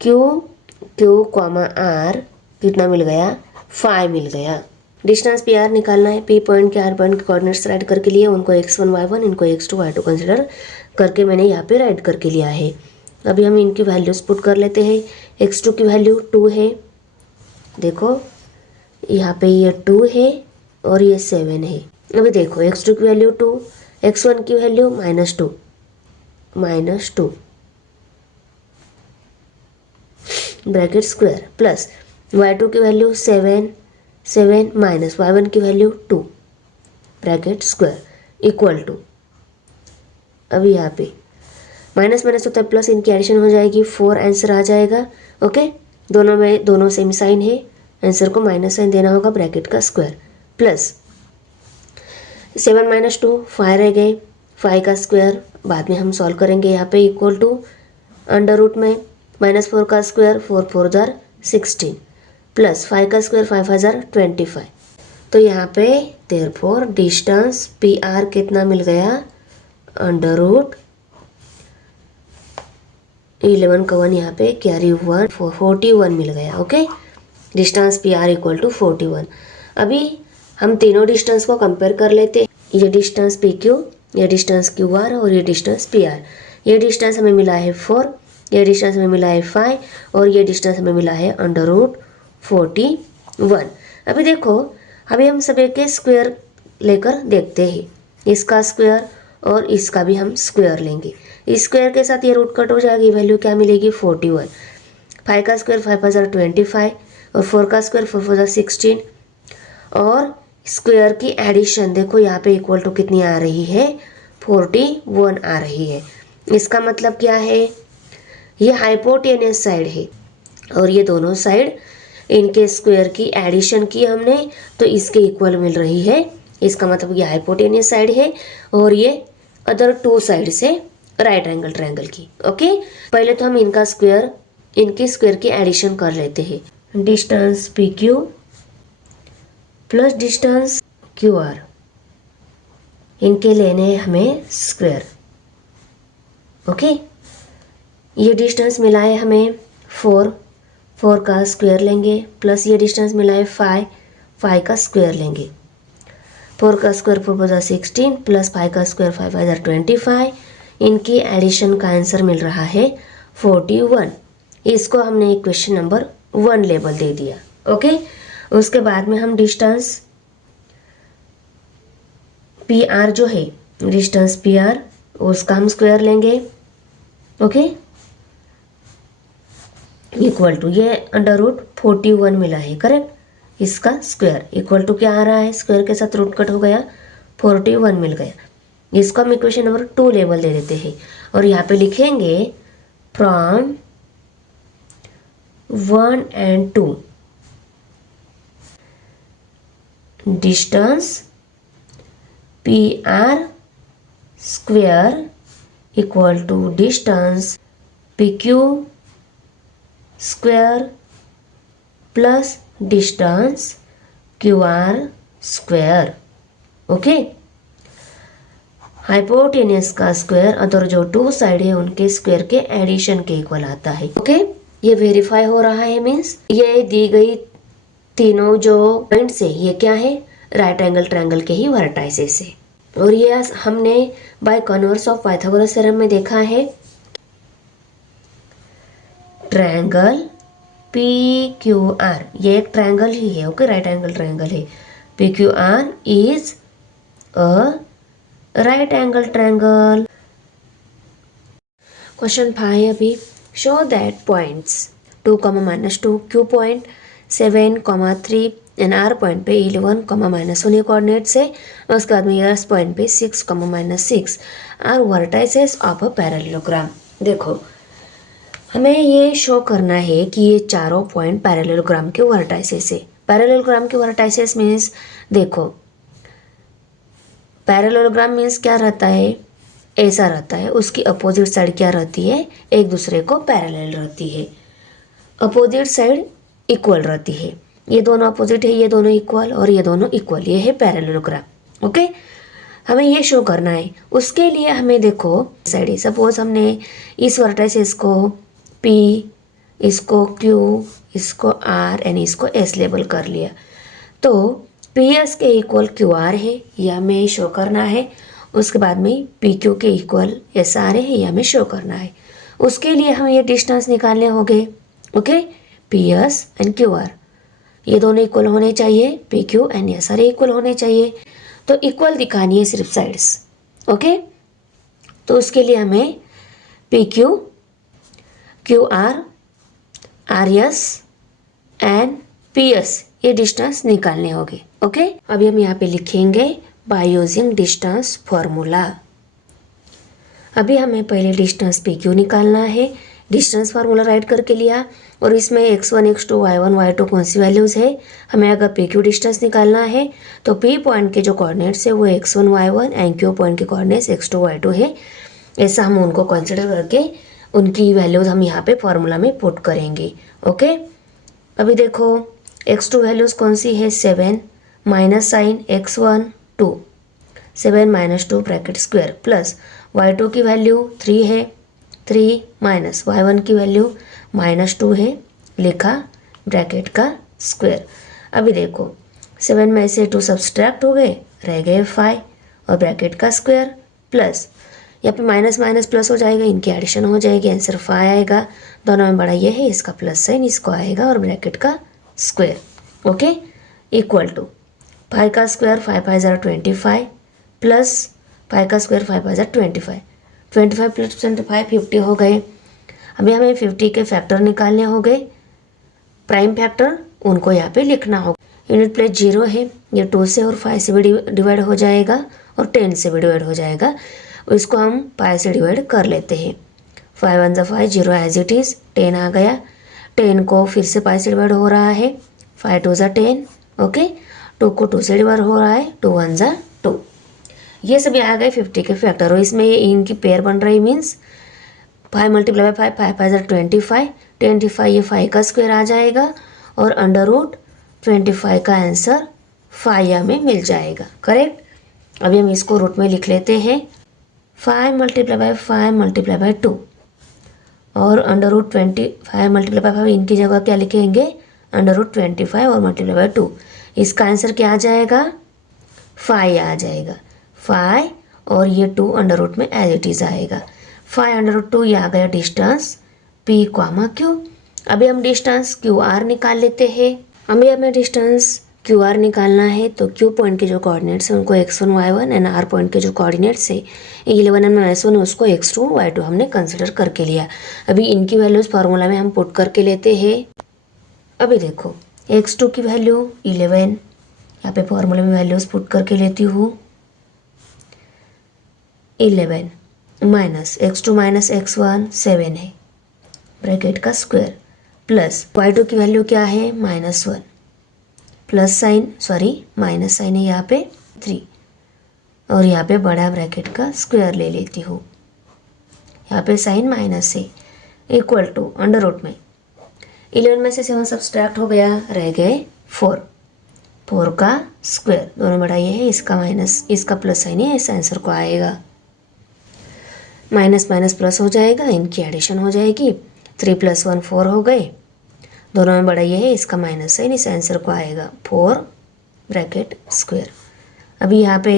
Q R कितना मिल गया 5 मिल गया। डिस्टेंस PR निकालना है P पॉइंट के R पॉइंट के कोऑर्डिनेट्स राइट करके लिए उनको x1 y1 इनको x2 y2 कंसिडर करके मैंने यहाँ पे राइट करके लिया है। अभी हम इनकी वैल्यूज पुट कर लेते हैं x2 की वैल्यू 2 है देखो यहाँ पे ये 2 है और ये 7 है। अभी देखो x2 की वैल्यू 2 x1 की value -2 bracket square plus y2 की वैल्यू 7 माइनस y1 की value 2 bracket square equal to अभी यहाँ पे माइनस माइनस होता है प्लस इनकी एडिशन हो जाएगी 4 आंसर आ जाएगा ओके दोनों सेम साइन है आंसर को माइनस साइन देना होगा ब्रैकेट का स्क्वायर प्लस 7 - 2 5 रह गए 5 का स्क्वायर बाद में हम सॉल्व करेंगे यहाँ पे इक्वल टू अंडर रूट में -4 का स्क्वायर 4 4 जार 16 प्लस 5 का स्क्वायर 5 5 जार 25 तो यहाँ पे देयरफॉर डिस्टेंस PR कितना मिल गया अंडर रूट 11 का 1 यहाँ पे कैरी 1 41 मिल गया okay distance PR equal to 41। अभी हम तीनों डिस्टेंस को कंपेयर कर लेते हैं ये डिस्टेंस PQ ये डिस्टेंस QR और ये डिस्टेंस PR ये डिस्टेंस हमें मिला है 4 ये डिस्टेंस हमें मिला है 5 और ये डिस्टेंस हमें मिला है अंडर रूट 41। अभी देखो अभी हम सभी के स्क्वायर लेकर देखते हैं इसका स्क्वायर और इसका भी हम स्क्वायर लेंगे इस स्क्वायर के साथ ये रूट कट हो जाएगी वैल्यू क्या मिलेगी 41 5 का स्क्वायर 5 5 जार 25 और 4 का स्क्वायर 4 4 जार 16 और स्क्वायर की एडिशन देखो यहाँ पे इक्वल टू कितनी आ रही है 41 आ रही है। इसका मतलब क्या है ये हाइपोटेनियस साइड है और ये दोनों साइड इनके स्क्वायर की एडिशन की हमने तो इसके इक्वल मिल रही है इसका मतलब ये हाइपोटेनियस साइड है और ये अदर 2 साइड से राइट एंगल ट्रायंगल की ओके पहले तो हम इनका स्क्वायर इनके स्क्वायर की एडिशन कर लेते हैं distance PQ plus distance QR इनके लेने हमें स्क्वायर ओके ये डिस्टेंस मिला है हमें 4 का स्क्वायर लेंगे प्लस ये डिस्टेंस मिला है 5 का स्क्वायर लेंगे 4 का स्क्वायर 4 4 जार 16 प्लस 5 का स्क्वायर 5 5 जार 25 इनकी एडिशन का आंसर मिल रहा है 41। इसको हमने इक्वेशन नंबर 1 लेबल दे दिया ओके उसके बाद में हम डिस्टेंस PR जो है डिस्टेंस PR उसका हम स्क्वायर लेंगे ओके इक्वल टू ये अंडर रूट 41 मिला है करेक्ट इसका स्क्वायर इक्वल टू क्या आ रहा है, स्क्वायर के साथ रूट कट हो गया, 41 मिल गया। इसको हम इक्वेशन नंबर 2 लेवल दे देते हैं और यहाँ पे लिखेंगे from 1 and 2 distance PR square equal to distance PQ square plus distance QR square. Okay, hypotenuse का स्क्वायर अदर जो टू साइड है उनके स्क्वायर के एडिशन के इक्वल आता है। ओके, ये वेरीफाई हो रहा है, मीन्स ये दी गई तीनों जो पॉइंट्स है ये क्या है, राइट एंगल ट्रायंगल के ही वर्टाइसेस है। और ये हमने by converse of Pythagoras theorem में देखा है, ट्रायंगल PQR ये एक ट्रायंगल ही है। ओके, राइट एंगल ट्रायंगल है। PQR is a right angle triangle. Question 5 अभी, show that points 2, -2 Q point 7, 3 and R point पे 11, -1 ये कोऑर्डिनेट्स है। उसके बाद में S पॉइंट पे 6, -6 are vertices of a parallelogram. देखो, हमें ये शो करना है कि ये चारों पॉइंट पैरेललोग्राम के वर्टाइसेस है। पैरेललोग्राम के वर्टाइसेस मीन्स, देखो पैरेललोग्राम मीन्स क्या रहता है, ऐसा रहता है, उसकी अपोजिट साइड क्या रहती है, एक दूसरे को पैरेलल रहती है, अपोजिट साइड इक्वल रहती है। ये दोनों अपोजिट है, ये दोनों इक्वल और ये दोनों इक्वल, ये है पैरेललोग्राम। ओके, हमें ये शो करना है। उसके लिए हमें देखो साइड है, सपोज हमने इस वर्टाइसेस को P, इसको Q, इसको R एंड इसको S लेबल कर लिया, तो PS के इक्वल QR है, यह हमें शो करना है। उसके बाद में PQ के इक्वल SR है, यह हमें शो करना है। उसके लिए हमें ये डिस्टेंस निकालने होंगे। ओके, PS एंड QR ये दोनों इक्वल होने चाहिए, PQ एंड SR इक्वल होने चाहिए। तो इक्वल दिखानी है सिर्फ साइड्स। ओके, तो उसके लिए हमें PQ, QR, RS and PS ये डिस्टेंस निकालने होंगे। ओके, अभी हम यहाँ पे लिखेंगे बाय यूजिंग डिस्टेंस फॉर्मूला। अभी हमें पहले डिस्टेंस PQ निकालना है। डिस्टेंस फार्मूला राइट करके लिया और इसमें x1, x2, y1, y2 कौन सी वैल्यूज़ है। हमें अगर PQ डिस्टेंस निकालना है तो P पॉइंट के जो कोऑर्डिनेट्स है वो x1, y1 and Q point के कोऑर्डिनेट्स x2, y2 है। ऐसा हम उनको कंसिडर करके उनकी वैल्यूज़ हम यहाँ पे फॉर्मूला में पुट करेंगे। ओके, अभी देखो x2 वैल्यूज़ कौन सी है, 7 minus sign x1 2, 7 - 2 bracket square plus y2 की वैल्यू 3 है, 3 माइनस y1 की वैल्यू -2 है, लिखा ब्रैकेट का स्क्वायर। अभी देखो 7 में से 2 सब्सट्रैक्ट हो गए, रह गए 5 और ब्रैकेट का स्क्वायर प्लस यहाँ पे माइनस माइनस प्लस हो जाएगा, इनकी एडिशन हो जाएगी, आंसर 5 आएगा। दोनों में बड़ा ये है, इसका प्लस साइन इसको आएगा और ब्रैकेट का स्क्वायर। ओके, इक्वल टू 5 का स्क्वायर 5 5 ज़रा 25 प्लस 5 का स्क्वायर 5 5 ज़रा 25, 25 प्लस 25 50 हो गए। अभी हमें 50 के फैक्टर निकालने हो गए, प्राइम फैक्टर उनको यहाँ पे लिखना होगा। यूनिट प्लेस 0 है, ये 2 से और 5 से भी डिवाइड हो जाएगा और 10 से भी डिवाइड हो जाएगा। इसको हम पाई से डिवाइड कर लेते हैं। 5 1 5, 0 एज इट इज़, 10 आ गया। 10 को फिर से पाई से डिवाइड हो रहा है, 5 2 10। ओके, 2 को 2 से डिवाइड हो रहा है, 2 1 2। ये सभी आ गए 50 के फैक्टर और इसमें ये इनकी पेयर बन रही, मीन्स 5 × 5 5 5 25, 25 ये 5 का स्क्वायर आ जाएगा और √25 का आंसर 5 हमें मिल जाएगा। करेक्ट। अभी हम इसको रूट में लिख लेते हैं, 5 × 5 × 2 और √25 × 5 इनकी जगह क्या लिखेंगे, √25 और × 2। इसका आंसर क्या आ जाएगा, 5 आ जाएगा। 5 और ये 2 अंडर रूट में एज इट इज़ आएगा। 5 √2 ये आ गया डिस्टेंस P, Q। अभी हम डिस्टेंस QR निकाल लेते हैं। हमें डिस्टेंस QR निकालना है तो Q पॉइंट के जो कोऑर्डिनेट्स हैं उनको x1, y1 and R point के जो कोऑर्डिनेट्स है 11 एंड -1 उसको x2, y2 हमने कंसिडर करके लिया। अभी इनकी वैल्यूज़ फार्मूला में हम पुट करके लेते हैं। अभी देखो x2 की वैल्यू 11, यहाँ पे फॉर्मूले में वैल्यूज पुट करके लेती हूँ 11 माइनस x2 माइनस x1 7 है ब्रैकेट का स्क्वायर प्लस y2 की वैल्यू क्या है -1 प्लस साइन माइनस साइन है यहाँ पे 3 और यहाँ पे बड़ा ब्रैकेट का स्क्वायर ले लेती हूँ, यहाँ पे साइन माइनस है इक्वल टू अंडर रूट में 11 में से 7 सब्सट्रैक्ट हो गया, रह गए 4 का स्क्वायर, दोनों बड़ा ये है, इसका माइनस इसका प्लस साइन है, इस आंसर को आएगा माइनस माइनस प्लस हो जाएगा, इनकी एडिशन हो जाएगी 3 + 1 4 हो गए, दोनों में बड़ा ये है, इसका माइनस साइन इस आंसर को आएगा 4 ब्रैकेट स्क्वायर। अभी यहाँ पे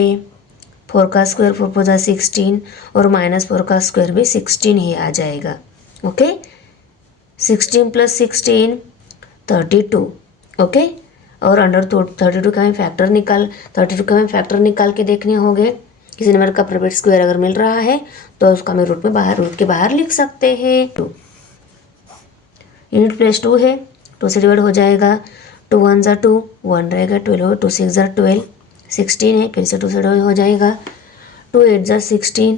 4 का स्क्वायर 4 × 16 और -4 का स्क्वायर भी 16 ही आ जाएगा। ओके 16 + 16 32 ओके और अंडर 32 का हमें फैक्टर निकाल के देखने होंगे। किसी नंबर का प्राइवेट स्क्वायर अगर मिल रहा है तो उसका हमें रूट के बाहर लिख सकते हैं 2 यूनिट प्लस 2 है, 2 से डिवाइड हो जाएगा, 2 × 1 = 2 1 रहेगा, 12 2 6 = 12 16 है, फिर से 2 से डिवाइड हो जाएगा, 2 8 = 16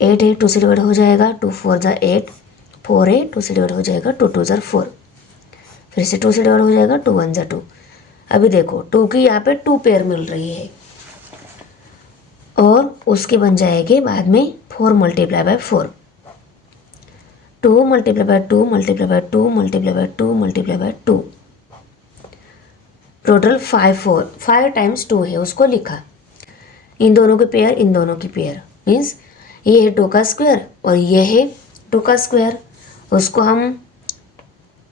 8 है, 2 से डिवाइड हो जाएगा, 2 4 = 8 4 है, 2 से डिवाइड हो जाएगा, 2 2 = 4 फिर से 2 से डिवाइड हो जाएगा, 2 1 = 2। अभी देखो 2 की यहाँ पे 2 पेयर मिल रही है और उसकी बन जाएगी बाद में 4 × 4 2 × 2 × 2 × 2 × 2 टोटल 5 टाइम्स 2 है, उसको लिखा। इन दोनों के पेयर मीन्स ये है 2 का स्क्वायर और ये है 2 का स्क्वायर, उसको हम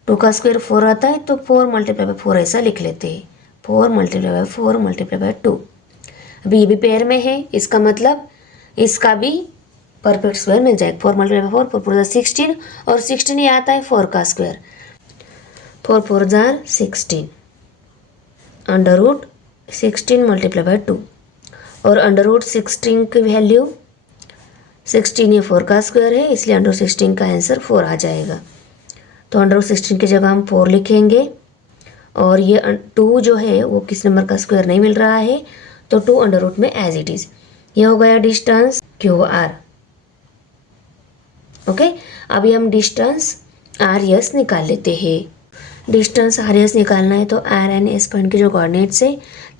2 का स्क्वायर 4 आता है तो 4 × 4 ऐसा लिख लेते हैं, 4 × 4 × 2। अभी ये भी पेयर में है, इसका मतलब इसका भी परफेक्ट स्क्वायर मिल जाएगा, 4 × 4 4 × 16 और 16 ये आता है 4 का स्क्वायर, 4 4 = 16 अंडर रूट 16 × 2 और अंडर रूट 16 की वैल्यू 16 ये 4 का स्क्वायर है, इसलिए अंडर 16 का आंसर 4 आ जाएगा। तो अंडर रूट 16 की जगह हम 4 लिखेंगे और ये 2 जो है वो किस नंबर का स्क्वायर नहीं मिल रहा है तो 2 अंडर रूट में एज इट इज, ये हो गया डिस्टेंस QR। ओके अभी हम डिस्टेंस RS निकाल लेते हैं। डिस्टेंस RS निकालना है तो R एंड S पॉइंट के जो कोऑर्डिनेट्स है,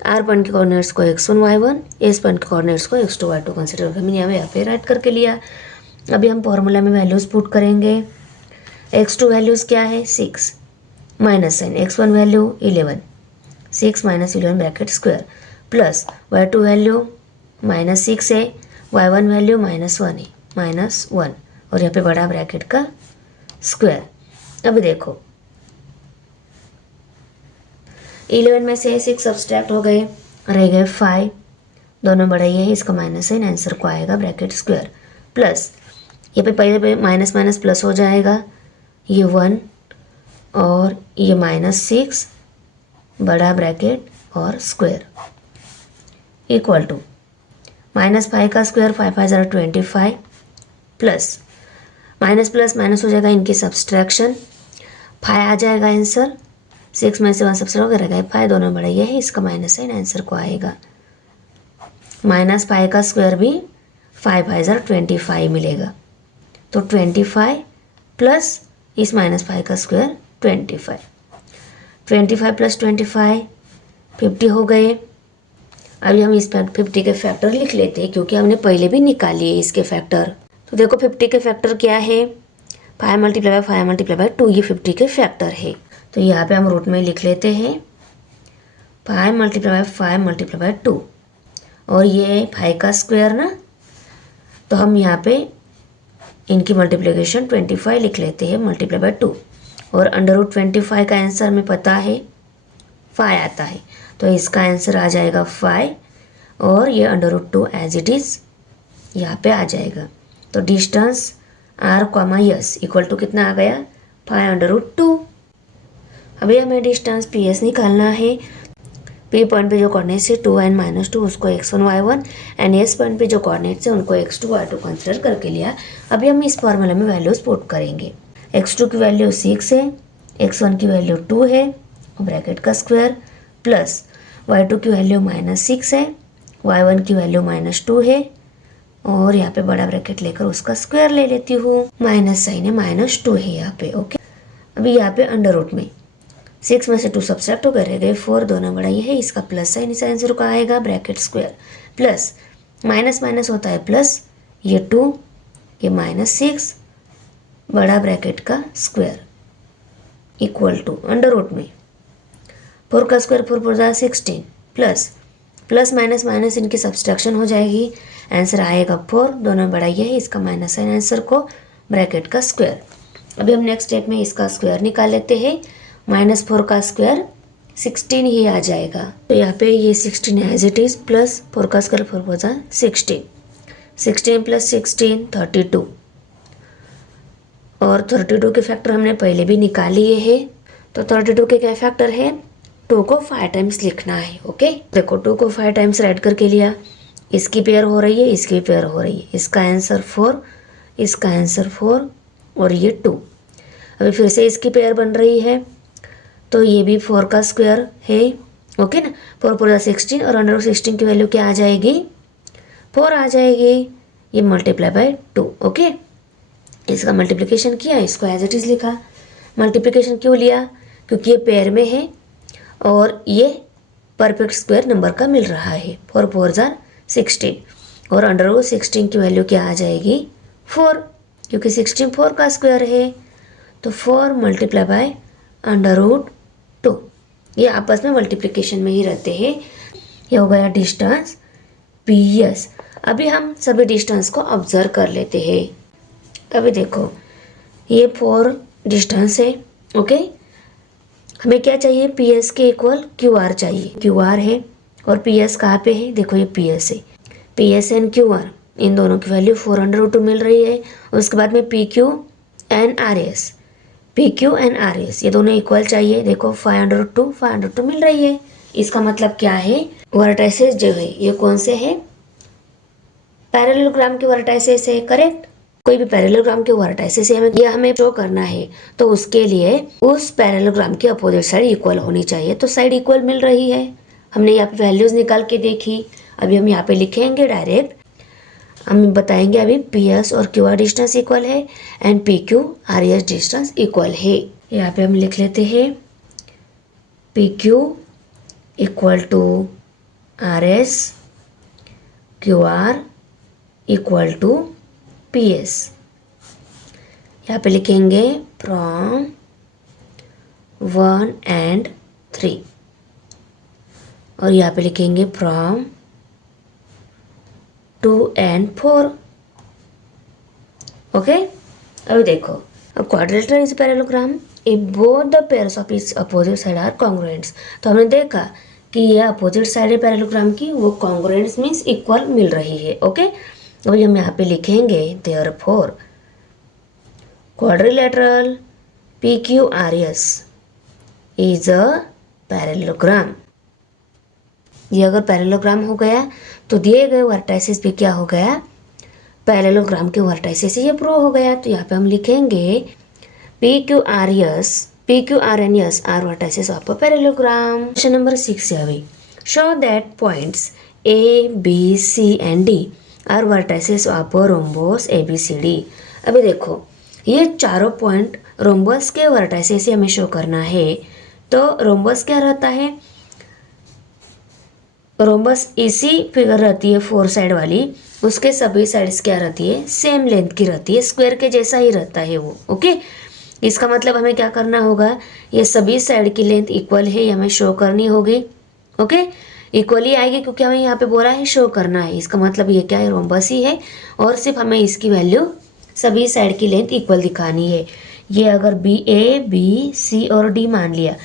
R पॉइंट के कोऑर्डिनेट्स को x1 y1, S पॉइंट के कोऑर्डिनेट्स को x2 y2 कंसीडर करके मैंने यहाँ पे राइट करके लिया। अभी हम फॉर्मूला में वैल्यूज पुट करेंगे। x2 वैल्यूज़ क्या है 6 minus sign, x1 value 11 6 - 11 bracket square plus y2 value -6 है, y1 वैल्यू -1 है -1 और यहाँ पे बड़ा ब्रैकेट का स्क्वायर। अभी देखो 11 में से 6 सब्सट्रैक्ट हो गए, रह गए 5, दोनों बड़ा ये है, इसका माइनस है, आंसर को आएगा ब्रैकेट स्क्वायर प्लस ये पे पहले माइनस माइनस प्लस हो जाएगा, ये 1 और ये -6 बड़ा ब्रैकेट और स्क्वायर इक्वल टू -5 का square 5 5 = 25 plus minus plus minus हो जाएगा, इनकी सब्सट्रैक्शन 5 आ जाएगा आंसर, 6 में से 1 सब्सट्रैक्ट हो गया 5, दोनों बड़ा ये है, इसका माइनस साइन आंसर को आएगा। -5 का स्क्वायर भी 5 5 = 25 मिलेगा, तो 25 प्लस इस -5 का स्क्वायर 25 + 25 50 हो गए। अभी हम इस 50 के फैक्टर लिख लेते हैं क्योंकि हमने पहले भी निकाली है इसके फैक्टर। तो देखो 50 के फैक्टर क्या है 5 × 5 × 2, ये 50 के फैक्टर है। तो यहाँ पे हम रूट में लिख लेते हैं 5 × 5 × 2 और ये 5 का स्क्वायर ना, तो हम यहाँ पे इनकी मल्टीप्लिकेशन 25 लिख लेते हैं × 2 और अंडर रूट 25 का आंसर हमें पता है 5 आता है, तो इसका आंसर आ जाएगा 5 और ये under root 2 as it is यहाँ पे आ जाएगा। तो डिस्टेंस R, इक्वल टू कितना आ गया 5 √ 2। अभी हमें डिस्टेंस PS निकालना है। P पॉइंट पे जो कोऑर्डिनेट्स है 2 and -2 उसको x1 y1 and S point पे जो कोऑर्डिनेट्स है उनको x2 y2 कंसिडर करके लिया। अभी हम इस फॉर्मूला में वैल्यूज पुट करेंगे। x2 की वैल्यू 6 है, x1 की वैल्यू 2 है, ब्रैकेट का स्क्वायर प्लस y2 की वैल्यू -6 है, y1 की वैल्यू -2 है और यहाँ पे बड़ा ब्रैकेट लेकर उसका स्क्वायर ले लेती हूँ। माइनस साइन है, -2 है यहाँ पे। ओके, अभी यहाँ पे अंडर रूट में 6 में से 2 सब्सट्रैक्ट हो गए, रह गए 4, दोनों बड़ा ये है, इसका प्लस साइन इस आंसर का आएगा, bracket square plus minus minus होता है प्लस, ये 2 ये -6 बड़ा ब्रैकेट का square equal to under root में 4 का square 4 4 16 plus plus minus minus इनकी सब्सट्रैक्शन हो जाएगी, आंसर आएगा 4, दोनों बड़ा ये है, इसका माइनस साइन आंसर को ब्रैकेट का स्क्वायर। अभी हम नेक्स्ट स्टेप में इसका स्क्वायर निकाल लेते हैं। -4 का स्क्वायर 16 ही आ जाएगा, तो यहाँ पे ये 16 एज इट इज प्लस 4 का स्क्वायर 4 4 16, 16 प्लस 16 32 और 32 के फैक्टर हमने पहले भी निकाल लिए हैं, तो 32 के क्या फैक्टर है, 2 को 5 टाइम्स लिखना है। ओके, देखो 2 को 5 टाइम्स राइट करके लिया, इसकी पेयर हो रही है, इसकी पेयर हो रही है, इसका आंसर 4, इसका आंसर 4 और ये 2। अभी फिर से इसकी पेयर बन रही है, तो ये भी 4 का स्क्वायर है। ओके ना, 4 4 16 और अंडर 16 की वैल्यू क्या आ जाएगी, 4 आ जाएगी, ये मल्टीप्लाई बाय 2। ओके, इसका मल्टीप्लिकेशन किया, इसको एज इट इज़ लिखा। मल्टीप्लिकेशन क्यों लिया, क्योंकि ये पेयर में है और ये परफेक्ट स्क्वायर नंबर का मिल रहा है। 4 4 16 और अंडर रूट 16 की वैल्यू क्या आ जाएगी, 4, क्योंकि 16 4 का स्क्वायर है, तो 4 मल्टीप्लाई बाय अंडर रूट 2, ये आपस में मल्टीप्लिकेशन में ही रहते हैं। ये हो गया डिस्टेंस PS। अभी हम सभी डिस्टेंस को ऑब्जर्व कर लेते हैं। अभी देखो ये 4 डिस्टेंस है। ओके, हमें क्या चाहिए, PS के इक्वल QR चाहिए, QR है और PS कहाँ पे है, देखो ये PS है, PS एंड QR इन दोनों की वैल्यू 4√2 मिल रही है। उसके बाद में PQ and RS, PQ and RS ये दोनों इक्वल चाहिए, देखो 502 मिल रही है। इसका मतलब क्या है, वर्टाइसेस जो है ये कौन से है, पैरेललोग्राम के वर्टाइसेस है। करेक्ट, कोई भी पैरेललोग्राम के वर्टाइसेस है, हमें शो करना है, तो उसके लिए उस पैरेललोग्राम की अपोजिट साइड इक्वल होनी चाहिए, तो साइड इक्वल मिल रही है। हमने यहाँ पे वैल्यूज निकाल के देखी, अभी हम यहाँ पे लिखेंगे डायरेक्ट, हम बताएंगे अभी PS और QR डिस्टेंस इक्वल है and PQ RS distance equal है। यहाँ पे हम लिख लेते हैं PQ equal to RS, QR equal to PS। यहाँ पे लिखेंगे फ्रॉम 1 and 3 और यहाँ पे लिखेंगे फ्रॉम 2 and 4। ओके, अभी देखो, अब quadrilateral is parallelogram if both the pairs of its opposite side are congruents. तो हमने देखा कि ये अपोजिट साइड है पैरेललोग्राम की, वो कॉन्ग्रुएंट्स मीन्स इक्वल मिल रही है। ओके, अभी हम यहाँ पे लिखेंगे therefore quadrilateral PQRS is a parallelogram. ये अगर पैरेललोग्राम हो गया तो दिए गए वर्टाइसेस भी क्या हो गया, पैरेललोग्राम के वर्टाइसेस से ये प्रूव हो गया। तो यहाँ पे हम लिखेंगे PQRNS are vertices of a parallelogram. Question number 6 है अभी, show that points A, B, C and D are vertices of a rhombus ABCD। अभी देखो ये चारों पॉइंट रोम्बस के वर्टाइसेस से हमें शो करना है। तो रोम्बस क्या रहता है, रोम्बस इसी फिगर रहती है 4 साइड वाली, उसके सभी साइड्स क्या रहती है, सेम लेंथ की रहती है, स्क्वायर के जैसा ही रहता है वो। ओके, इसका मतलब हमें क्या करना होगा, ये सभी साइड की लेंथ इक्वल है, ये हमें शो करनी होगी। ओके, इक्वली आएगी क्योंकि हमें यहाँ पे बोला है शो करना है, इसका मतलब ये क्या है, रोम्बस ही है और सिर्फ हमें इसकी वैल्यू सभी साइड की लेंथ इक्वल दिखानी है। ये अगर B और D मान लिया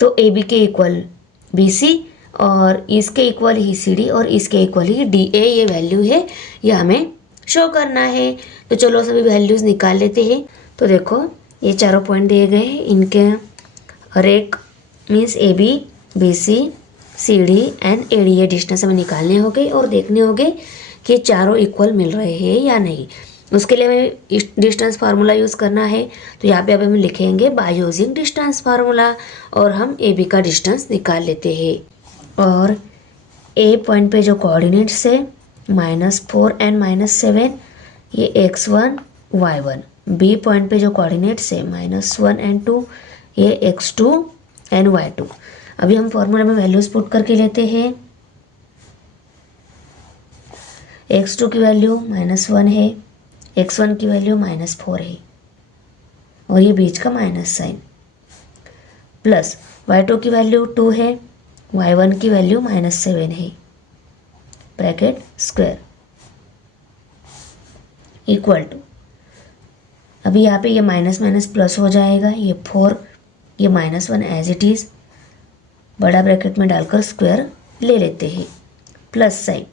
तो AB के इक्वल BC और इसके इक्वल ही CD और इसके इक्वल ही DA ये वैल्यू है, ये हमें शो करना है। तो चलो सभी वैल्यूज़ निकाल लेते हैं। तो देखो ये चारों पॉइंट दिए गए हैं, इनके हर एक means AB, BC, CD and AD ये डिस्टेंस हमें निकालने होंगे और देखने होंगे कि चारों इक्वल मिल रहे हैं या नहीं। उसके लिए हमें डिस्टेंस फार्मूला यूज़ करना है। तो यहाँ पे अब हम लिखेंगे बाय यूजिंग डिस्टेंस फार्मूला, और हम ए बी का डिस्टेंस निकाल लेते हैं। और ए पॉइंट पे जो कोऑर्डिनेट्स है -4 एंड -7, ये x1 y1। बी पॉइंट पे जो कोऑर्डिनेट्स है -1 एंड 2, ये x2 एंड y2। अभी हम फॉर्मूला में वैल्यूज पुट करके लेते हैं। x2 की वैल्यू -1 है, x1 की वैल्यू -4 है, और ये बीच का माइनस साइन, प्लस y2 की वैल्यू 2 है, y1 की वैल्यू -7 है, ब्रैकेट स्क्वायर, इक्वल टू, अभी यहाँ पे ये माइनस माइनस प्लस हो जाएगा, ये 4, ये -1 एज इट इज़, बड़ा ब्रैकेट में डालकर स्क्वायर ले लेते हैं, प्लस साइन,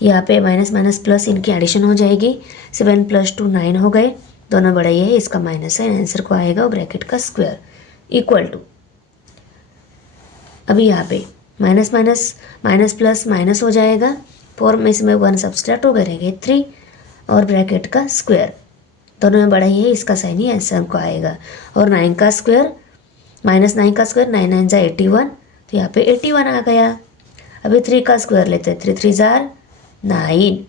यहाँ पे माइनस माइनस प्लस इनकी एडिशन हो जाएगी, 7 + 2 9 हो गए, दोनों बड़ा ही है, इसका माइनस साइन आंसर को आएगा, और ब्रैकेट का स्क्वायर, इक्वल टू, अभी यहाँ पे minus minus minus plus minus हो जाएगा, 4 में इसमें 1 सब्सट्रैक्ट हो गए 3, और ब्रैकेट का स्क्वायर, दोनों में बड़ा ही है, इसका साइन ही आंसर को आएगा, और 9 का स्क्वायर -9 का स्क्वायर 9 9 जा 81, तो यहाँ पे 81 आ गया। अभी 3 का स्क्वायर लेते हैं, 3 3 जार 9,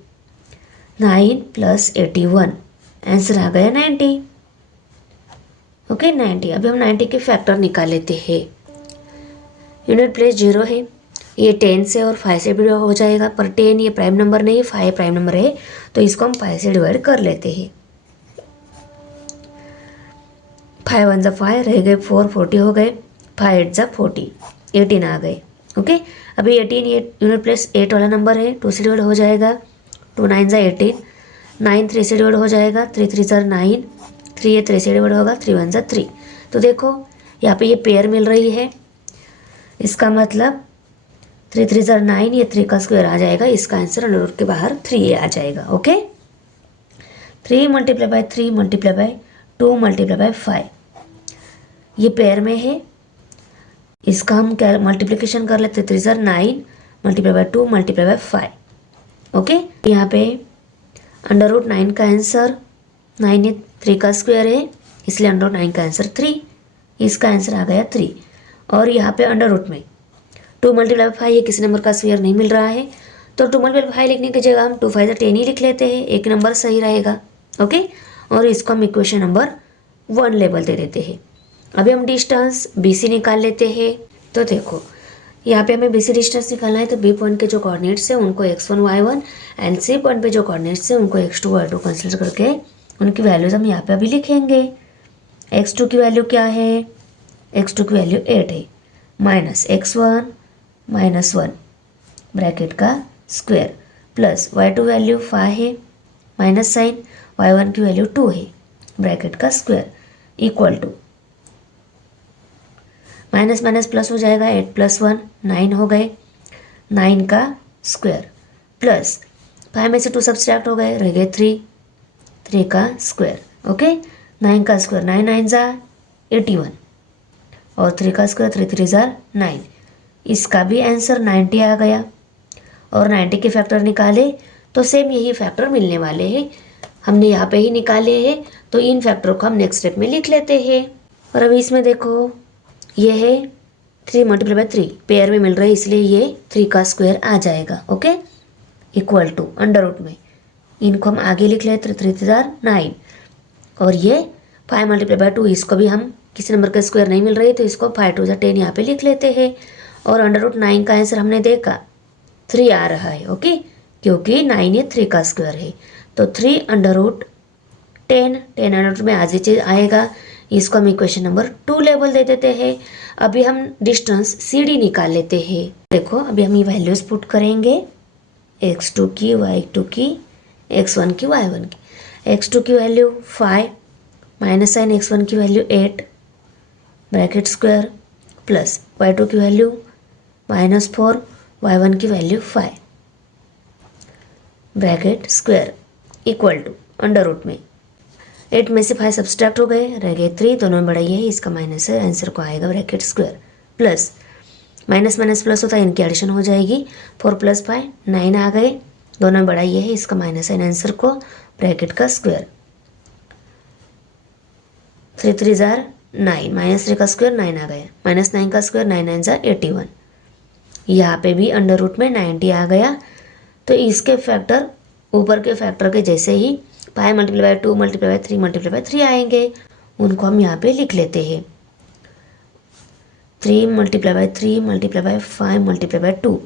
9 + 81, आंसर आ गया 90। ओके 90। अभी हम 90 के फैक्टर निकाल लेते हैं। यूनिट प्लेस 0 है, ये 10 से और 5 से भी हो जाएगा, पर 10 ये प्राइम नंबर नहीं है, 5 प्राइम नंबर है, तो इसको हम 5 से डिवाइड कर लेते हैं। 5 1 जा 5 रह गए, 4 40 हो गए, 5 8 जा 40, 18 आ गए। ओके अभी 18 ये यूनिट प्लेस 8 वाला नंबर है, 2 से डिवाइड हो जाएगा, 2 9 जा 18, 9 3 से डिवाइड हो जाएगा, 3 3 जा 9, 3 ये 3 से डिवाइड होगा, 3 1 जा 3। तो देखो यहाँ पे ये पेयर मिल रही है, इसका मतलब 3 3 जा 9, ये 3 का स्क्वायर आ जाएगा, इसका आंसर अंडर रूट के बाहर 3 आ जाएगा। ओके 3 × 3 × 2 × 5, ये पेयर में है, इसका हम क्या मल्टीप्लिकेशन कर लेते हैं, 3 × 9 × 2 × 5। ओके यहाँ पे अंडर रूट 9 का आंसर 9 ये 3 का स्क्वायर है, इसलिए अंडर रूट 9 का आंसर 3, इसका आंसर आ गया 3। और यहाँ पे अंडर रूट में 2 × 5, ये किसी नंबर का स्क्वायर नहीं मिल रहा है, तो 2 × 5 लिखने की जगह हम 2 5 10 ही लिख लेते हैं, एक नंबर सही रहेगा। ओके और इसको हम इक्वेशन नंबर 1 लेबल दे देते हैं। अभी हम डिस्टेंस BC निकाल लेते हैं। तो देखो यहाँ पे हमें BC डिस्टेंस निकालना है, तो B पॉइंट के जो कोऑर्डिनेट्स है उनको x1 y1 and C point पे जो कोऑर्डिनेट्स है उनको x2 y2 कंसीडर करके उनकी वैल्यूज हम यहाँ पे अभी लिखेंगे। x2 की वैल्यू क्या है, x2 की वैल्यू 8 है, -x1 -1 ब्रैकेट का स्क्वायर, प्लस y2 वैल्यू 5 है, माइनस साइन, y1 की वैल्यू 2 है, ब्रैकेट का square, equal to, minus minus plus हो जाएगा, 8 + 1 9 हो गए, 9 का स्क्वायर, प्लस 5 में से 2 सब्सट्रैक्ट हो गए, रह गए 3 का स्क्वायर। ओके 9 का स्क्वायर 9 9 जा 81, और 3 का स्क्वायर 3 3 जा 9, इसका भी आंसर 90 आ गया। और 90 के फैक्टर निकाले तो सेम यही फैक्टर मिलने वाले हैं, हमने यहाँ पे ही निकाले हैं, तो इन फैक्टर को हम नेक्स्ट स्टेप में लिख लेते हैं। और अभी इसमें देखो ये है 3 × 3 पेयर में मिल रहा है, इसलिए ये 3 का स्क्वायर आ जाएगा। Okay equal to under root में इनको हम आगे लिख लेते 3 3 जा 9, और ये 5 × 2, इसको भी हम किसी नंबर का स्क्वायर नहीं मिल रही, तो इसको 5 2 जा 10 यहाँ पे लिख लेते हैं। और अंडर रूट 9 का आंसर हमने देखा 3 आ रहा है। ओके क्योंकि 9 ये 3 का स्क्वायर है, तो 3 अंडर रूट 10 अंडर रूट में आज ही चीज आएगा, इसको हम इक्वेशन नंबर 2 लेवल दे देते हैं। अभी हम डिस्टेंस CD निकाल लेते हैं। देखो अभी हम ये वैल्यूज पुट करेंगे, x2 की, y2 की, x1 की, y1 की। x2 की वैल्यू 5, माइनस साइन, x1 की value 8 bracket square, plus y2 की वैल्यू -4, y1 की value 5 bracket square, equal to under root में 8 में से 5 सब्सट्रैक्ट हो गए, रह गए 3, दोनों में बड़ा ही है, इसका माइनस है, आंसर को आएगा bracket square, plus minus minus plus होता है, इनकी एडिशन हो जाएगी, 4 + 5 9 आ गए, दोनों में बड़ा ये है, इसका माइनस साइन आंसर को, ब्रैकेट का स्क्वायर, 3 3 जार 9, -3 का स्क्वायर 9 आ गया, -9 का स्क्वायर 9 9 जार 81। यहाँ पे भी अंडर रूट में 90 आ गया। तो इसके फैक्टर ऊपर के फैक्टर के जैसे ही पाई multiply by 2 multiply by 3 multiply by 3 आएंगे, उनको हम यहाँ पे लिख लेते हैं। 3 multiply by 3 multiply by 5 multiply by 2।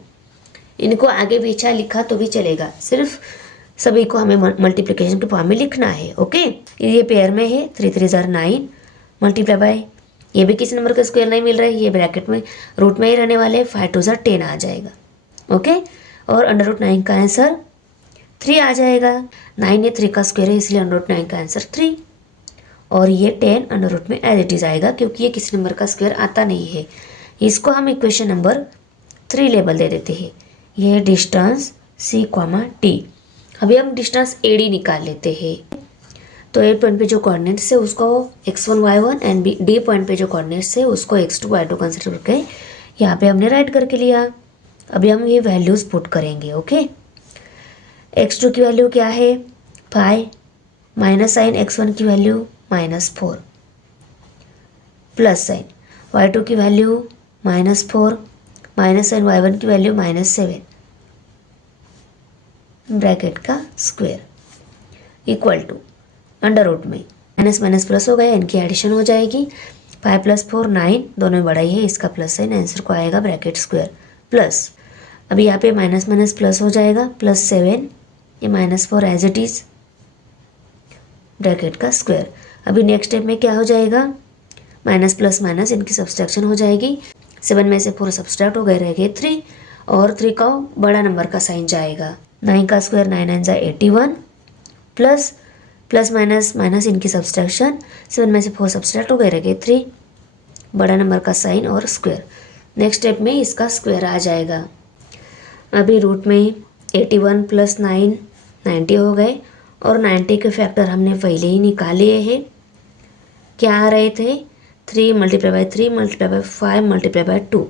इनको आगे पीछे लिखा तो भी चलेगा, सिर्फ सभी को हमें मल्टीप्लिकेशन के फॉर्म में लिखना है। ओके, ये पेयर में है, 3 3 जार 9 मल्टीप्लाई बाय, ये भी किसी नंबर का स्क्वायर नहीं मिल रहा है, ये ब्रैकेट में रूट में ही रहने वाले, 5 2 जार 10 आ जाएगा। ओके, और अंडर रूट 9 का आंसर 3 आ जाएगा। 9 ये 3 का स्क्वायर है, इसलिए अंडर रूट 9 का आंसर 3, और ये 10 अंडर रूट में एज इट इज आएगा, क्योंकि ये किसी नंबर का स्क्वायर आता नहीं है। इसको हम इक्वेशन नंबर 3 लेबल दे देते हैं। ये डिस्टेंस C, D। अभी हम डिस्टेंस AD निकाल लेते हैं। तो A पॉइंट पे जो कोऑर्डिनेट्स है उसको x1 y1 and D point पे जो कोऑर्डिनेट्स है उसको x2 y2 कंसिडर करके यहाँ पे हमने राइट करके लिया। अभी हम ये वैल्यूज पुट करेंगे। ओके, x2 की वैल्यू क्या है 5, माइनस साइन x1 की वैल्यू -4, प्लस साइन y2 की वैल्यू -4, माइनस साइन y1 की वैल्यू -7, ब्रैकेट का square equal to under root में माइनस माइनस प्लस हो गया, इनकी एडिशन हो जाएगी। 5 + 4 9, दोनों में बड़ा ही है, इसका प्लस साइन आंसर को आएगा ब्रैकेट स्क्वायर प्लस। अभी यहाँ पे माइनस माइनस प्लस हो जाएगा, +7, ये -4 एज इट इज, ब्रैकेट का स्क्वायर। अभी नेक्स्ट स्टेप में क्या हो जाएगा, माइनस प्लस माइनस इनकी सब्सट्रैक्शन हो जाएगी। 7 में से 4 सब्सट्रैक्ट हो गए, रह गए 3, और 3 का बड़ा नंबर का साइन जाएगा। 9 का square 9 9 = 81, plus plus minus minus इनकी सब्सट्रैक्शन, 7 में से 4 सब्सट्रैक्ट हो गए, रह गए 3, बड़ा नंबर का साइन और स्क्वायर। नेक्स्ट स्टेप में इसका स्क्वायर आ जाएगा। अभी रूट में 81 + 9 90 हो गए, और 90 के फैक्टर हमने पहले ही निकाले हैं। क्या आ रहे थे, 3 × 3 × 5 × 2।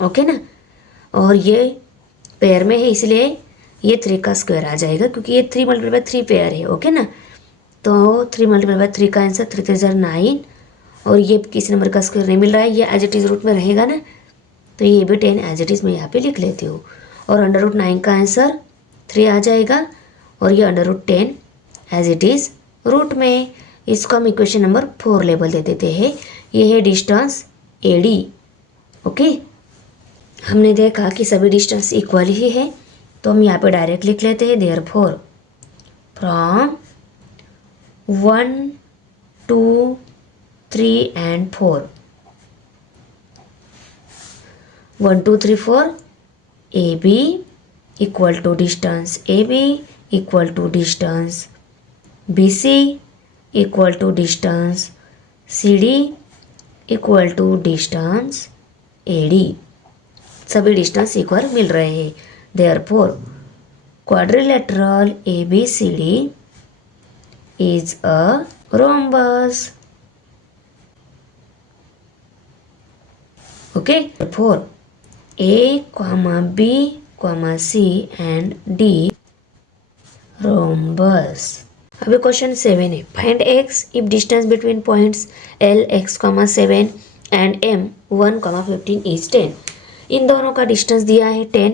ओके ना, और ये पेयर में है इसलिए ये 3 का स्क्वायर आ जाएगा, क्योंकि ये 3 × 3 पेयर है। ओके ना, तो 3 × 3 का आंसर 3 3 = 9, और ये किसी नंबर का स्क्वायर नहीं मिल रहा है, ये एज इट इज रूट में रहेगा ना, तो ये भी 10 एज इट इज मैं यहाँ पे लिख लेती हूँ। और अंडर रूट 9 का आंसर 3 आ जाएगा, और ये under root 10 as it is root में। इसको हम इक्वेशन नंबर 4 लेबल दे देते हैं। ये है डिस्टेंस AD। ओके, हमने देखा कि सभी डिस्टेंस इक्वल ही है, तो हम यहाँ पे डायरेक्ट लिख लेते हैं, therefore from 1 2 3 and 4, 1 2 3 4, AB equal to distance AB equal to distance BC equal to distance CD equal to distance AD। सभी डिस्टेंस इक्वल मिल रहे हैं, therefore quadrilateral ABCD is a rhombus। Okay, therefore A, B, C and D rhombus। अभी क्वेश्चन 7 है, find x if distance between points L x, 7 and M 1, 15 is 10। इन दोनों का डिस्टेंस दिया है 10,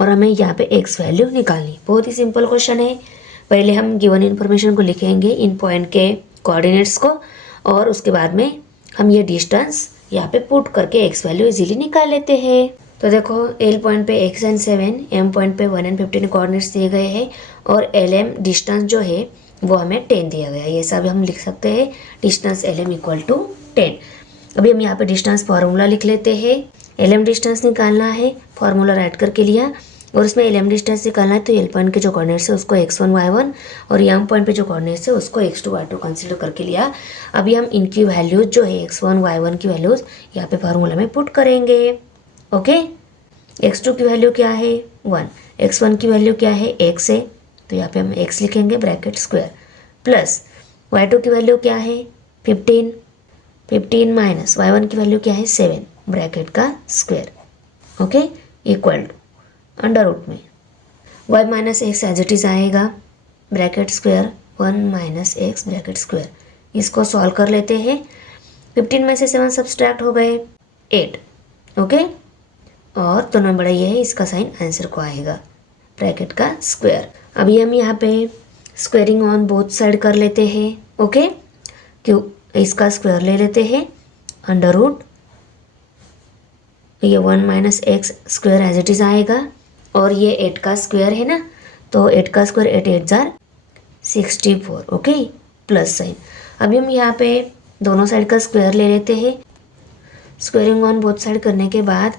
और हमें यहाँ पे x वैल्यू निकालनी। बहुत ही सिंपल क्वेश्चन है। पहले हम गिवन इन्फॉर्मेशन को लिखेंगे, इन पॉइंट के कोऑर्डिनेट्स को, और उसके बाद में हम ये डिस्टेंस यहाँ पे पुट करके x वैल्यू इजीली निकाल लेते हैं। तो देखो, L पॉइंट पे x एंड 7, M पॉइंट पे 1 and 15 कोऑर्डिनेट्स दिए गए हैं, और LM डिस्टेंस जो है वो हमें 10 दिया गया है। ये सब हम लिख सकते हैं, डिस्टेंस LM = 10। अभी हम यहाँ पे डिस्टेंस फार्मूला लिख लेते हैं। LM डिस्टेंस निकालना है, फार्मूला राइट करके लिया, और इसमें LM डिस्टेंस निकालना है, तो L पॉइंट के जो कोऑर्डिनेट्स है उसको x1 y1, और M पॉइंट पे जो कोऑर्डिनेट्स है उसको x2 y2 कंसीडर करके लिया। अभी हम इनकी वैल्यूज जो है x1 y1 की वैल्यूज यहाँ पे फार्मूला में पुट करेंगे। ओके, x2 की वैल्यू क्या है 1, x1 की वैल्यू क्या है x है, तो यहाँ पे हम x लिखेंगे ब्रैकेट स्क्वायर, प्लस y2 की वैल्यू क्या है 15, 15 माइनस y1 की वैल्यू क्या है 7, ब्रैकेट का square. Okay, equal to under root में y minus x as it is आएगा, bracket square 1 minus x bracket square. इसको सॉल्व कर लेते हैं। 15 में से 7 सब्सट्रैक्ट हो गए 8, ओके। और दोनों बड़ा ये है, इसका साइन आंसर को आएगा ब्रैकेट का स्क्वायर। अभी हम यहाँ पे स्क्वेयरिंग ऑन बोथ साइड कर लेते हैं, ओके। क्यों, इसका स्क्वायर ले लेते हैं, अंडर रूट ये 1 minus x square as it is आएगा, और ये 8 का स्क्वायर है ना, तो 8 का square 8 8 jar 64, okay, plus sign. अभी हम यहाँ पे दोनों साइड का स्क्वायर ले लेते हैं। स्क्वेयरिंग ऑन बोथ साइड करने के बाद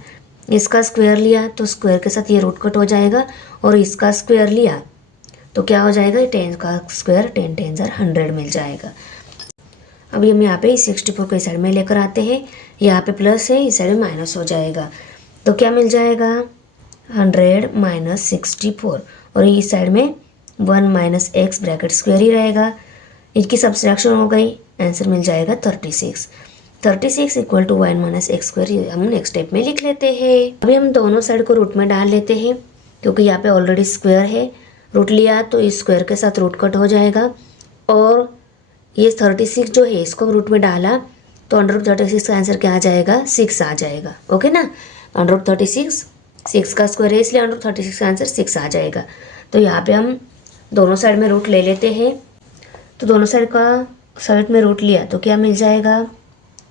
इसका स्क्वायर लिया तो स्क्वायर के साथ ये रूट कट हो जाएगा, और इसका स्क्वायर लिया तो क्या हो जाएगा, 10 का स्क्वायर 10 10 जार 100 मिल जाएगा। अभी हम यहाँ पे 64 को इस साइड में लेकर आते हैं, यहाँ पे प्लस है, इस साइड में माइनस हो जाएगा, तो क्या मिल जाएगा 100 माइनस 64, और इस साइड में 1 माइनस एक्स ब्रैकेट स्क्वायर ही रहेगा। इनकी सब्सट्रैक्शन हो गई, आंसर मिल जाएगा 36। 36 equal to 1 minus x square हम नेक्स्ट स्टेप में लिख लेते हैं। अभी हम दोनों साइड को रूट में डाल लेते हैं, क्योंकि यहाँ पे ऑलरेडी स्क्वायर है, रूट लिया तो इस स्क्वायर के साथ रूट कट हो जाएगा, और ये 36 जो है इसको रूट में डाला तो अंडर रूट 36 का आंसर क्या आ जाएगा, 6 आ जाएगा, ओके ना। अंडर रूट 36 6 का स्क्वायर है, इसलिए अंडर रूट 36 का आंसर 6 आ जाएगा। तो यहाँ पे हम दोनों साइड में रूट ले लेते हैं, तो दोनों साइड में रूट लिया तो क्या मिल जाएगा,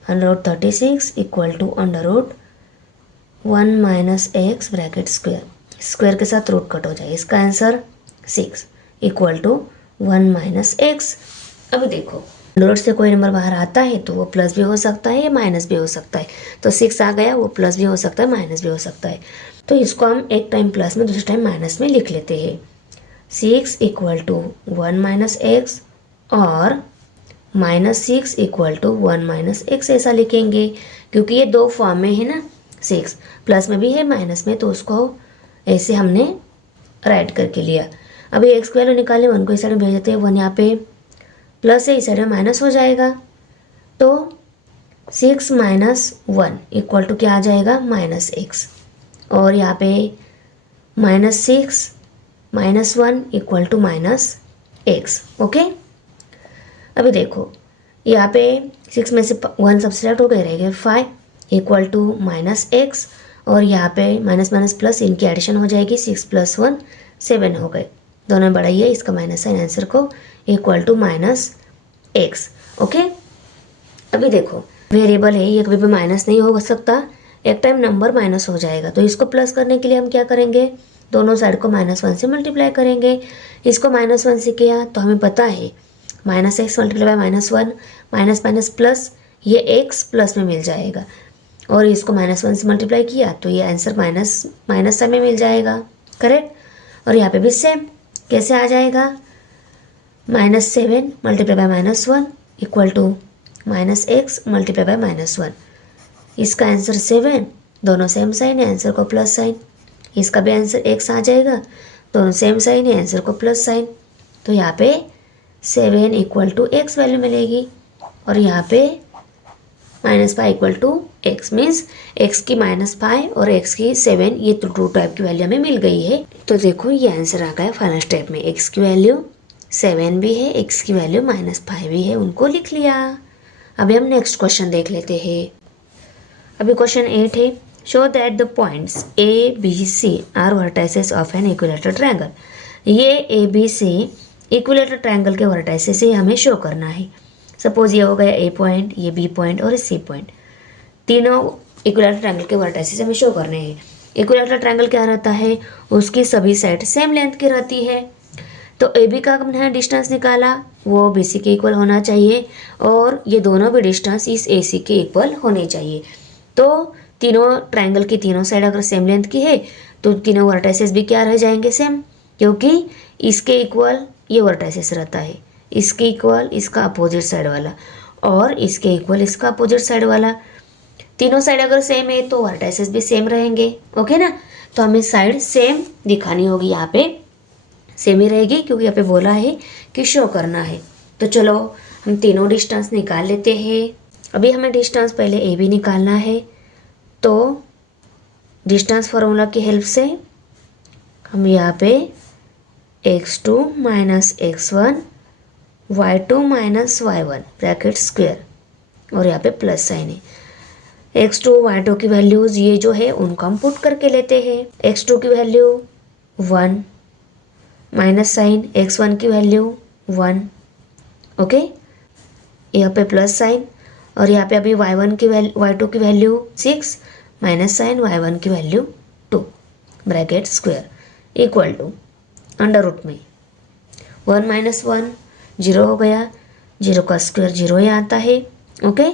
under root 36 equal to under root 1 minus x bracket square, square के साथ रूट कट हो जाए, इसका answer 6 equal to 1 minus x. अभी देखो अंडर रूट से कोई नंबर बाहर आता है तो वो प्लस भी हो सकता है या माइनस भी हो सकता है, तो 6 आ गया, वो प्लस भी हो सकता है माइनस भी हो सकता है, तो इसको हम एक टाइम प्लस में दूसरे टाइम माइनस में लिख लेते हैं। 6 इक्वल टू 1 माइनस एक्स और minus 6 equal to 1 minus x ऐसा लिखेंगे, क्योंकि ये दो फॉर्म में है ना, 6 प्लस में भी है माइनस में, तो उसको ऐसे हमने राइट करके लिया। अभी एक्स की वैल्यू निकालें, 1 को इस साइड में भेज देते हैं, 1 यहाँ पे प्लस है, इस साइड में माइनस हो जाएगा, तो 6 माइनस 1 इक्वल टू क्या आ जाएगा, माइनस एक्स, और यहाँ पे minus 6 minus 1 equal to minus x, okay. अभी देखो यहाँ पे 6 में से 1 सब्सट्रैक्ट हो गए, रह गए 5 इक्वल टू माइनस एक्स, और यहाँ पे माइनस माइनस प्लस इनकी एडिशन हो जाएगी, 6 प्लस 1 7 हो गए, दोनों बढ़ाइए, इसका माइनस साइन आंसर को equal to minus x, okay. अभी देखो वेरिएबल है, ये कभी भी माइनस नहीं हो सकता, एक टाइम नंबर माइनस हो जाएगा, तो इसको प्लस करने के लिए हम क्या करेंगे, दोनों साइड को -1 से मल्टीप्लाई करेंगे। इसको -1 से किया तो हमें पता है minus x multiply by -1, minus minus plus, ये एक्स प्लस में मिल जाएगा, और इसको -1 से मल्टीप्लाई किया तो ये आंसर माइनस में मिल जाएगा, करेक्ट। और यहाँ पे भी सेम, कैसे आ जाएगा, -7 multiply by -1 equal to -x multiply by -1, इसका आंसर 7, दोनों सेम साइन है, आंसर को प्लस साइन, इसका भी आंसर x आ जाएगा, दोनों सेम साइन है, आंसर को प्लस साइन, तो यहाँ पे 7 इक्वल टू x वैल्यू मिलेगी, और यहाँ पे -5 equal to x, means x की -5 और x की 7, ये तो ट्रू टाइप की वैल्यू हमें मिल गई है। तो देखो ये आंसर आ गया फाइनल स्टेप में, x की वैल्यू 7 भी है, x की वैल्यू -5 भी है, उनको लिख लिया। अभी हम नेक्स्ट क्वेश्चन देख लेते हैं। अभी क्वेश्चन 8 है, show that the points A B C are vertices of an equilateral triangle. ये A B C equilateral triangle के वर्टाइसेस से हमें शो करना है। सपोज ये हो गया ए पॉइंट, ये बी पॉइंट और सी पॉइंट, तीनों इक्विलेटरल ट्रायंगल के वर्टाइसेस हमें शो करने हैं। इक्विलेटरल ट्रायंगल क्या रहता है, उसकी सभी साइड सेम लेंथ की रहती है, तो ए बी का हमने डिस्टेंस निकाला, वो बी सी के इक्वल होना चाहिए, और ये दोनों भी डिस्टेंस इस ए सी के इक्वल होने चाहिए। तो तीनों ट्रायंगल की तीनों साइड अगर सेम लेंथ की है तो तीनों वर्टाइसेस भी क्या रह जाएंगे, सेम, क्योंकि इसके इक्वल ये वर्टाइसेस रहता है, इसके इक्वल इसका अपोजिट साइड वाला, और इसके इक्वल इसका अपोजिट साइड वाला। तीनों साइड अगर सेम है तो वर्टाइसेस भी सेम रहेंगे, ओके ना। तो हमें साइड सेम दिखानी होगी, यहाँ पे सेम ही रहेगी, क्योंकि यहाँ पे बोला है कि शो करना है। तो चलो हम तीनों डिस्टेंस निकाल लेते हैं। अभी हमें डिस्टेंस पहले ए बी निकालना है, तो डिस्टेंस फार्मूला की हेल्प से हम यहाँ पे x2 minus x1 y2 minus y1 bracket square और यहाँ पे प्लस साइन है। x2 y2 की वैल्यूज़ ये जो है उनको हम पुट करके लेते हैं। x2 की वैल्यू 1 माइनस साइन x1 की वैल्यू 1, ओके, यहाँ पे प्लस साइन और यहाँ पे अभी y1 की वैल्यू y2 की वैल्यू 6 माइनस साइन y1 की value 2 bracket square equal to under root में 1 माइनस 1 0 हो गया, 0 का स्क्वायर 0 ही आता है, ओके।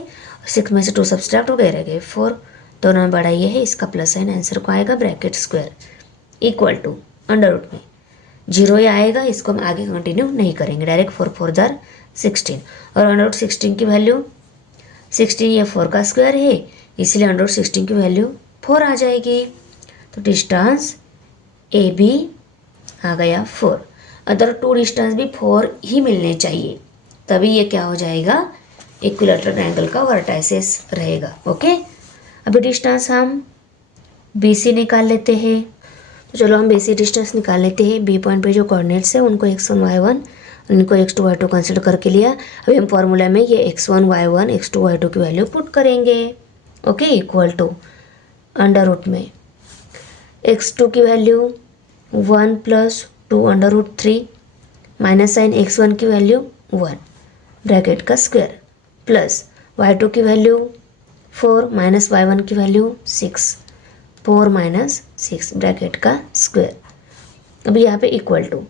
6 में से 2 सब्सट्रैक्ट हो गए, रह गए 4, दोनों में बड़ा ये है, इसका प्लस साइन आंसर को आएगा bracket square equal to under root में 0 ही आएगा। इसको हम आगे कंटिन्यू नहीं करेंगे, डायरेक्ट 4 4 जार 16 और अंडर रूट 16 की वैल्यू 16 ये 4 का स्क्वायर है, इसलिए अंडर रूट 16 की वैल्यू 4 आ जाएगी। तो डिस्टेंस ए बी आ गया 4। अदर 2 डिस्टेंस भी 4 ही मिलने चाहिए, तभी ये क्या हो जाएगा, इक्विलैटरल ट्रायंगल का वर्टाइसेस रहेगा, ओके। अभी डिस्टेंस हम बी सी निकाल लेते हैं। तो चलो हम बी सी डिस्टेंस निकाल लेते हैं। बी पॉइंट पे जो कोऑर्डिनेट्स है उनको x1 y1 और इनको x2 y2 कंसिडर करके लिया। अभी हम फॉर्मूला में ये x1 y1 x2 y2 की वैल्यू पुट करेंगे, okay, equal to under root में x2 की value 1 plus 2 under root 3 minus sign x1 की वैल्यू 1 ब्रैकेट का स्क्वायर प्लस y2 की वैल्यू 4 माइनस y1 की वैल्यू 6 4 माइनस 6 ब्रैकेट का स्क्वायर। अभी यहाँ पे इक्वल टू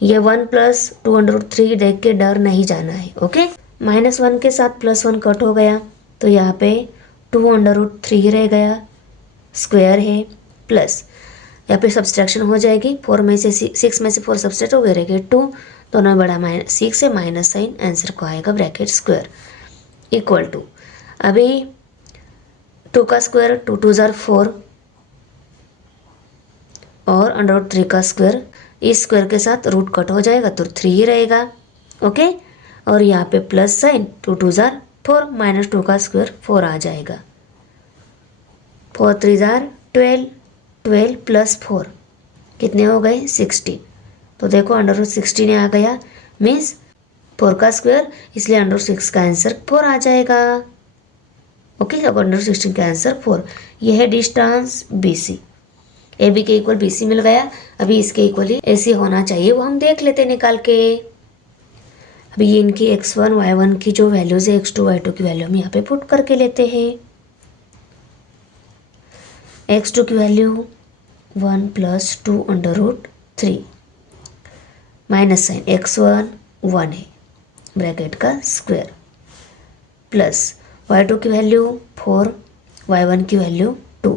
ये 1 प्लस 2 अंडर रूट 3 देख के डर नहीं जाना है, ओके। माइनस 1 के साथ प्लस 1 कट हो गया तो यहाँ पे 2 अंडर रूट 3 रह गया, स्क्वायर है, प्लस यहाँ पे सब्सट्रैक्शन हो जाएगी, 4 में से 6 में से 4 सब्सट्रैक्ट हो गए, रह गए 2, दोनों बड़ा माइनस 6 है, माइनस साइन आंसर को आएगा ब्रैकेट स्क्वायर इक्वल टू अभी 2 का स्क्वायर 2 2 जार 4 और अंडर रूट 3 का स्क्वायर, इस स्क्वायर के साथ रूट कट हो जाएगा तो 3 ही रहेगा, ओके। और यहाँ पे प्लस साइन 2 2 जार 4 माइनस 2 का स्क्वायर 4 आ जाएगा, 4 3 जार 12 12 प्लस 4 कितने हो गए 16। तो देखो अंडर रूट 16 आ गया, मीन्स 4 का स्क्वायर, इसलिए अंडर रूट 6 का आंसर 4 आ जाएगा, ओके। अब अंडर रूट 16 का आंसर 4। यह है distance B C. A B के इक्वल बी सी मिल गया, अभी इसके इक्वल ही ए सी होना चाहिए, वो हम देख लेते निकाल के। अभी ये इनकी x1 y1 की जो वैल्यूज़ है x2 y2 की वैल्यू हम यहाँ पे पुट करके लेते हैं। x2 की value 1 plus 2 under root 3 minus sign x1 1 है ब्रैकेट का स्क्वायर प्लस y2 की वैल्यू 4 y1 की value 2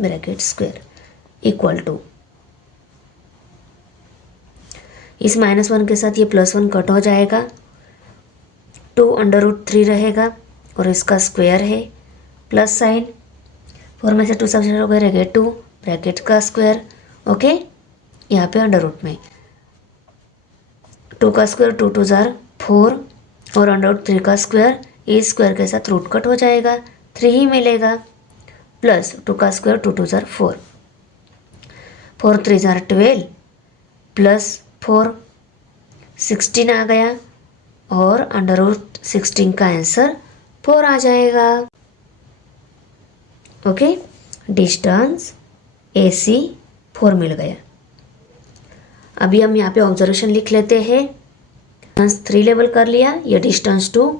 bracket square equal to इस माइनस 1 के साथ ये प्लस 1 कट हो जाएगा, 2 अंडर रूट 3 रहेगा और इसका स्क्वायर है, प्लस साइन 4 में से 2 सब्सट्रैक्ट हो गए, रह गए 2 ब्रैकेट का स्क्वायर, ओके। यहाँ पे अंडर रूट में 2 का स्क्वायर 2 2 जार 4 और अंडर रूट 3 का स्क्वायर, इस स्क्वायर के साथ रूट कट हो जाएगा, 3 ही मिलेगा, प्लस 2 का स्क्वायर 2 2 जार 4 4 3 जार 12 प्लस 4 16 आ गया और अंडर रूट 16 का आंसर 4 आ जाएगा, ओके। डिस्टेंस ए सी 4 मिल गया। अभी हम यहाँ पे ऑब्जर्वेशन लिख लेते हैं। डिस्टेंस 3 लेवल कर लिया, ये डिस्टेंस 2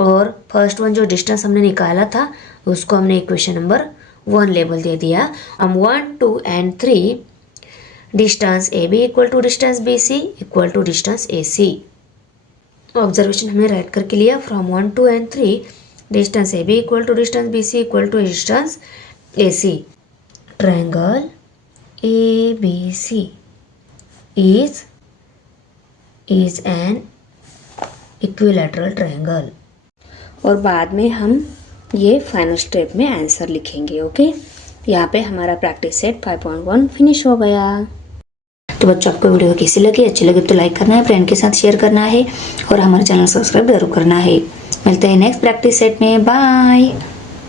और फर्स्ट वन जो डिस्टेंस हमने निकाला था उसको हमने इक्वेशन नंबर 1 लेबल दे दिया। हम 1 2 and 3 distance A B equal to distance B C equal to distance A C. Observation हमने राइट करके लिया from 1 2 and 3 distance A B equal to distance B C equal to distance A C. Triangle A B C is an equilateral triangle। और बाद में हम ये फाइनल स्टेप में आंसर लिखेंगे, ओके। यहाँ पे हमारा प्रैक्टिस सेट 5.1 फिनिश हो गया। तो बच्चों आपको वीडियो कैसी लगी, अच्छी लगी तो लाइक करना है, फ्रेंड के साथ शेयर करना है और हमारे चैनल सब्सक्राइब जरूर करना है। मिलते हैं नेक्स्ट प्रैक्टिस सेट में, बाय।